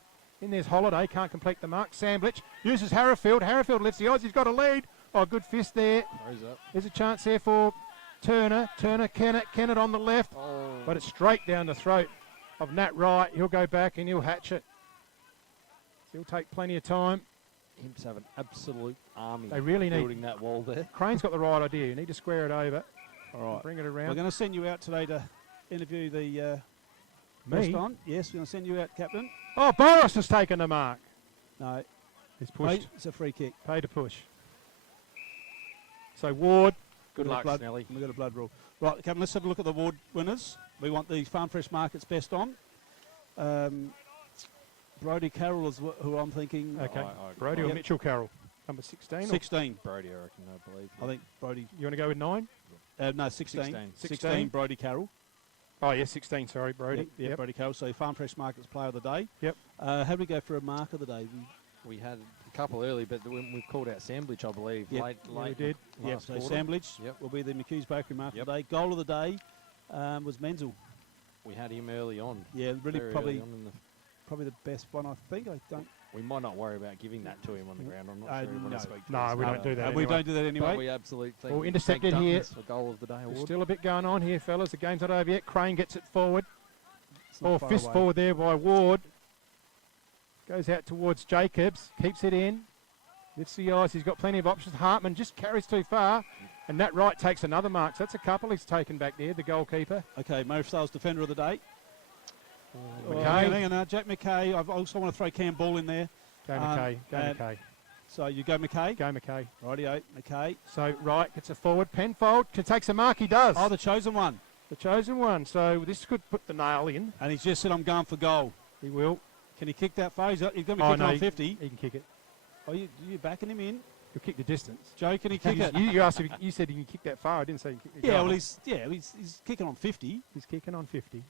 In there's Holiday. Can't complete the mark. Sandwich uses Harrifield. Harrifield lifts the odds. He's got a lead. Oh, good fist there. Throws up. There's a chance there for Turner. Turner, Kennett on the left. Oh. But it's straight down the throat of Nat Wright. He'll go back and he'll hatch it. He'll take plenty of time. Imps have an absolute army. They really need building that wall there. Crane's got the right idea. You need to square it over. All right. Bring it around. We're going to send you out today to interview the Me? restaurant. Yes, we're going to send you out, Captain. Oh, Boris has taken the mark. No. He's pushed. It's a free kick. Pay to push. So Ward. Good luck, Snelly. We've got a blood rule. Right, Captain, let's have a look at the award winners. We want the Farm Fresh Markets best on. Brody Carroll is who I'm thinking. Okay. Brody or Mitchell Carroll? Number 16? 16. Brody, I reckon, I believe. I think Brody. You want to go with 9? No, 16. 16, Brody Carroll. Oh, yeah, 16, sorry, Brody. Yep. Brody Carroll. So Farm Fresh Markets Player of the Day. Yep. How do we go for a mark of the day? We had a couple early, but we've called out Sandwich, I believe. Yep. Late. we did. Yep, so Sandwich will be the McHugh's Bakery mark of the day. Goal of the day was Menzel. We had him early on. Yeah, really Very probably early on in the probably the best one, I think. I don't. We might not worry about giving that to him on the ground. I'm not sure. no. No, we don't do that We anyway. don't do that anyway. But we absolutely think Well, intercepted thank here. Duttons for goal of the day There's award. still a bit going on here, fellas. The game's not over yet. Crane gets it forward. It's not Oh, far fist away. forward there by Ward. Goes out towards Jacobs. Keeps it in. Lifts the eyes. He's got plenty of options. Hartman just carries too far. And Nat Wright takes another mark. So that's a couple he's taken back there, the goalkeeper. Okay, Murray Sales Defender of the Day. McKay. Hang on now, Jack McKay. I also want to throw Cam Ball in there. Go McKay. Go and- McKay. So you go McKay? Go McKay. Rightio, McKay. So Wright gets it forward. Penfold takes a mark. He does. Oh, the chosen one. The chosen one. So this could put the nail in. And he's just said, I'm going for goal. He will. Can he kick that far? He's going to be Oh, kicking no, on he- 50. He can kick it. Oh, you're backing him in? He'll kick the distance. Joe, can he kick it? You asked if you said he can kick that far. I didn't say he can kick the Yeah, goal. well, he's kicking on 50. He's kicking on 50.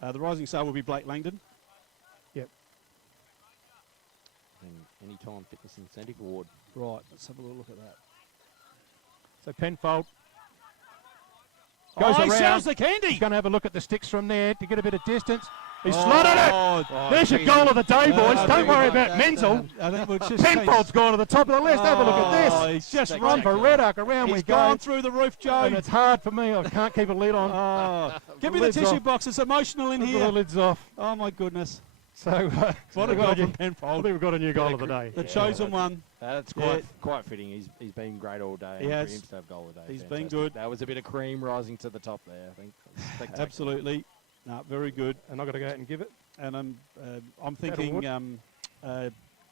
The rising star will be Blake Langdon. Yep. And Anytime Fitness Incentive Award. Right, let's have a little look at that. So Penfold goes he around. sells the candy. He's going to have a look at the sticks from there to get a bit of distance. He's Oh, slotted it. oh, There's your geez. goal of the day, boys. I Don't think worry about about that. Menzel. I think we'll just Penfold's gone to the top of the list. Have a look at Oh, this. he's just Run for Reddock. Around we He's go. gone through the roof, Joe. And it's hard for me. I can't keep a lid on. Oh, give me the lid's tissue off. box. It's emotional in The here. lid's off. Oh, my goodness. So What a we've got goal new- from Penfold. I think we've got a new goal of the day. The chosen one. That's Yeah. quite fitting. He's been great all day. He and has. for him to have goal of the day. He's been fantastic. good. That was a bit of cream rising to the top there, I think. Spectacular. Absolutely. No, very good. And I've got to go out and give it. And I'm thinking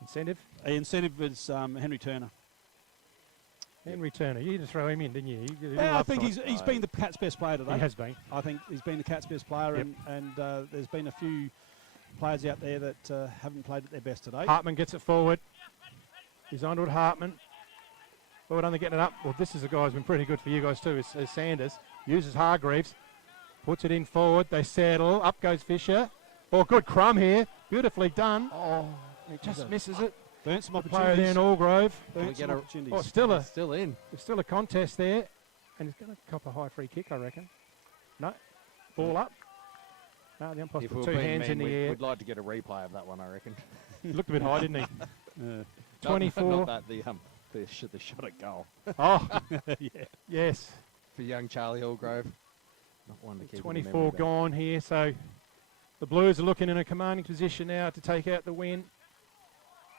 incentive. Incentive is Henry Turner. Henry Turner. You just throw him in, didn't you? Yeah, I think he's been the Cats' best player today. He has been. I think he's been the Cats' best player, Yep. and there's been a few players out there that haven't played at their best today. Hartman gets it forward. He's onto it, Hartman. Well done, they're getting it up. Well, this is a guy who's been pretty good for you guys too, is Sanders. Uses Hargreaves. Puts it in forward. They settle. Up goes Fisher. Oh, good crumb here. Beautifully done. Oh, he just misses it. Burnt some The player there in opportunities. Allgrove. Burnt some opportunities. Oh, still in. There's still a contest there. And he's going to cop a high free kick, I reckon. No. Ball up. No, the umpire's If put we two were being hands in mean, the air. we'd like to get a replay of that one, I reckon. He looked a bit high, didn't he? Yeah. 24. Not that, the shot at goal. Oh, yeah. Yes. For young Charlie Hillgrove. Not one to keep in the 24 memory bank. gone here, so the Blues are looking in a commanding position now to take out the win.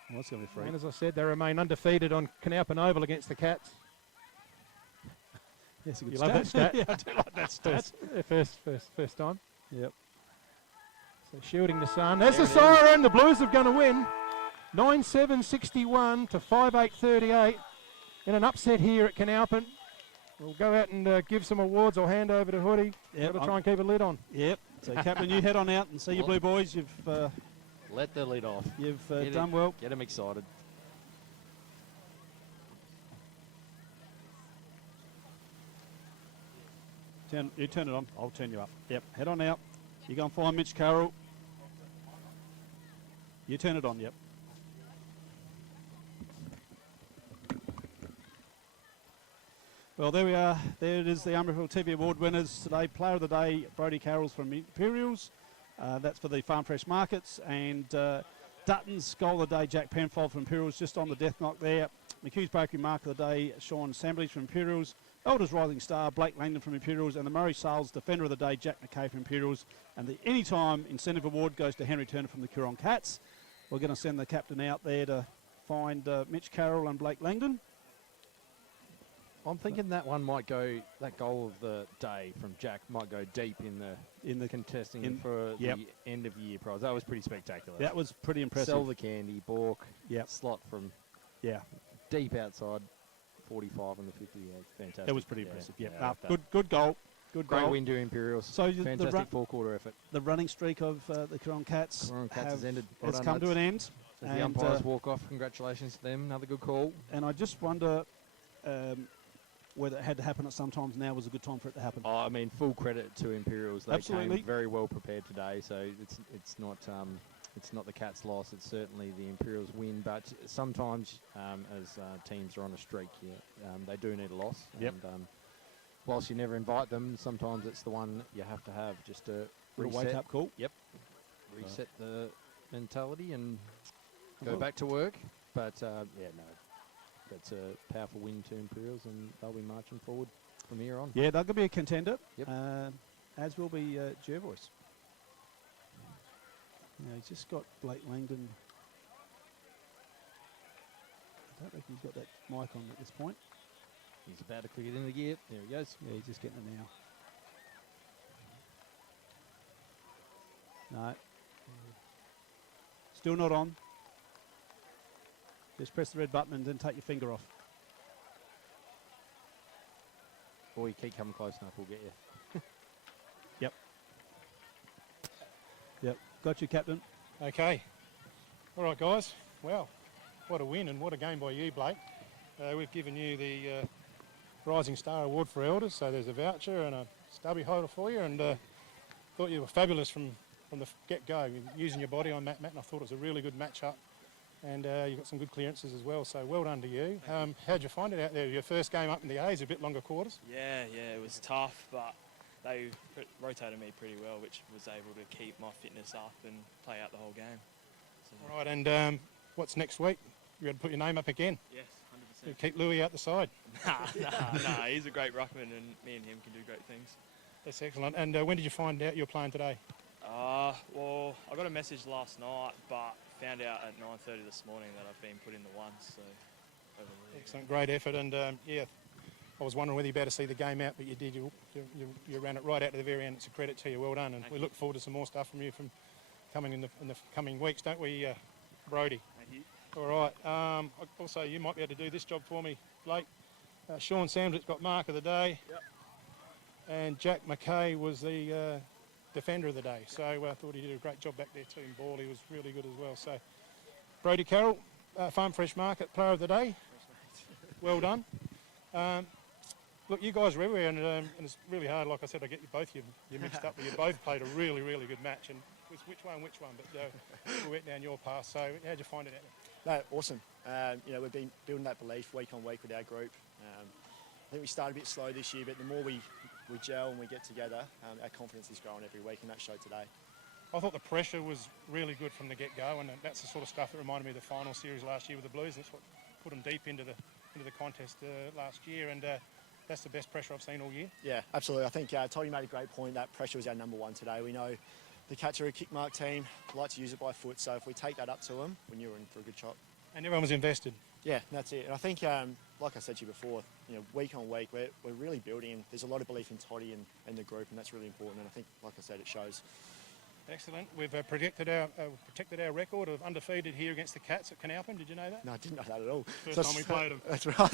Well, that's going to be free. And as I said, they remain undefeated on Canalpin Oval against the Cats. Yes, a good You love that stat? Yeah, I do like that stat. First time. Yep. So shielding the sun. There's the siren. The Blues are going to win. 9-7-61 to 5-8-38 in an upset here at Canalpin. We'll go out and give some awards or hand over to Hoodie. Yep, Got to try and keep a lid on. Yep. So, Captain, you head on out and see your Blue Boys. You've Let the lid off. You've Get done it- well. Get them excited. You turn it on. I'll turn you up. Yep. Head on out. You go and find Mitch Carroll. You turn it on. Yep. Well, there we are. There it is, the RMFL TV Award winners today. Player of the Day, Brodie Carroll's from Imperials. That's for the Farm Fresh Markets. And Dutton's Goal of the Day, Jack Penfold from Imperials, just on the death knock there. McHugh's Bakery Mark of the Day, Sean Sambridge from Imperials. Elders Rising Star, Blake Langdon from Imperials. And the Murray Sales Defender of the Day, Jack McKay from Imperials. And the Anytime Incentive Award goes to Henry Turner from the Coorong Cats. We're going to send the captain out there to find Mitch Carroll and Blake Langdon. I'm thinking that one might go, that goal of the day from Jack might go deep in the contesting for the end of year prize. That was pretty spectacular. That was pretty impressive. Sell the candy, balk, Yep. slot from deep outside, 45 and the 50. Yeah, fantastic. That was pretty impressive. Yeah, like good goal. Good Great goal. win to Imperials. So fantastic four-quarter effort. The running streak of the Coorong Cats, has ended. Has come to an end. As the umpires walk off, congratulations to them. Another good call. And I just wonder whether it had to happen at some times. Now was a good time for it to happen. Oh, I mean, full credit to Imperials. They Absolutely. came very well prepared today, so it's not the Cats' loss. It's certainly the Imperials' win. But sometimes, as teams are on a streak, they do need a loss. Yep. And whilst you never invite them, sometimes it's the one you have to have just to Little wake-up call. Yep. Reset the mentality and go back to work. But that's a powerful win to Imperials, and they'll be marching forward from here on. Yeah, they're going to be a contender. Yep. As will be Jervois. Yeah, he's just got Blake Langdon. I don't think he's got that mic on at this point. He's about to click it in the gear. There he goes. Yeah, he's just getting it now. No. Still not on. Just press the red button and then take your finger off. Or you keep coming close enough, we'll get you. Yep. Yep. Got you, Captain. Okay. All right, guys. Well, what a win and what a game by you, Blake. We've given you the Rising Star Award for Elders, so there's a voucher and a stubby holder for you, and thought you were fabulous from the get-go, using your body on Matt, and I thought it was a really good match-up. And you got some good clearances as well, so well done to you. How'd you find it out there? Your first game up in the A's, a bit longer quarters? Yeah, it was tough, but they rotated me pretty well, which was able to keep my fitness up and play out the whole game. So. All right, and what's next week? You got to put your name up again? Yes, 100%. You keep Louis out the side? Nah, he's a great ruckman, and me and him can do great things. That's excellent. And when did you find out you were playing today? Well, I got a message last night, but found out at 9:30 this morning that I've been put in the ones. So, excellent, great effort, and I was wondering whether you better see the game out, but you did. You ran it right out to the very end. It's a credit to you. Well done, and we look forward to some more stuff from you from coming in the coming weeks, don't we, Brodie? Thank you. All right. Also, you might be able to do this job for me, Blake. Sean Sambridge got Mark of the Day. Yep. And Jack McKay was the Defender of the Day. So I thought he did a great job back there too. In ball, he was really good as well. So Brodie Carroll, Farm Fresh Market Player of the Day. Well done. Look, you guys are everywhere, and it's really hard. Like I said, I get you both you mixed up, but you both played a really, really good match. And which one? But we went down your path. So how'd you find it out there? No, awesome. We've been building that belief week on week with our group. I think we started a bit slow this year, but the more we gel and we get together, our confidence is growing every week, and that showed today. I thought the pressure was really good from the get-go, and that's the sort of stuff that reminded me of the final series last year with the Blues. That's what put them deep into the contest last year, and that's the best pressure I've seen all year. Yeah, absolutely. I think Toddy made a great point. That pressure was our number one today. We know the Cats are a kick mark team, like to use it by foot, so if we take that up to them, we knew we were in for a good shot. And everyone was invested. Yeah, that's it. And I think, like I said to you before, week on week, we're really building, and there's a lot of belief in Toddy and the group, and that's really important. And I think, like I said, it shows. Excellent. We've protected our record of undefeated here against the Cats at Canalpin. Did you know that? No, I didn't know that at all. First time we played them. That's right.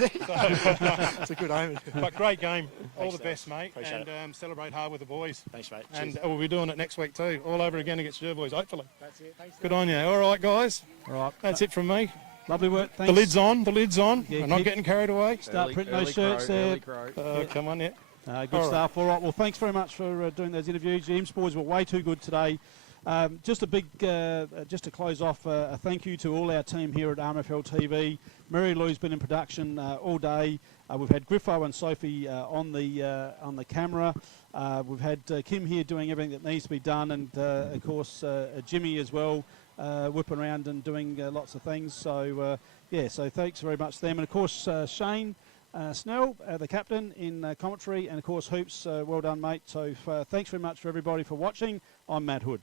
It's a good omen. But great game. All Thanks, the best, mate. Appreciate and celebrate hard with the boys. Thanks, mate. And Cheers. we'll be doing it next week too. All over again against your boys, hopefully. That's it. Thanks. Good on you. All right, guys. All right. That's it from me. Lovely work. Thanks. The lid's on. The lid's on. Yeah, We're not getting carried away. Start printing those shirts there. Come on, yeah. Good stuff. All right. Well, thanks very much for doing those interviews. The Imps boys were way too good today. Just to close off, a thank you to all our team here at RMFL TV. Mary Lou's been in production all day. We've had Griffo and Sophie on the camera. We've had Kim here doing everything that needs to be done, and of course Jimmy as well, whipping around and doing lots of things. So yeah, so thanks very much to them, and of course Shane Snell, the captain, in commentary, and of course Hoops. Well done, mate. So thanks very much for everybody for watching. I'm Matt Hood.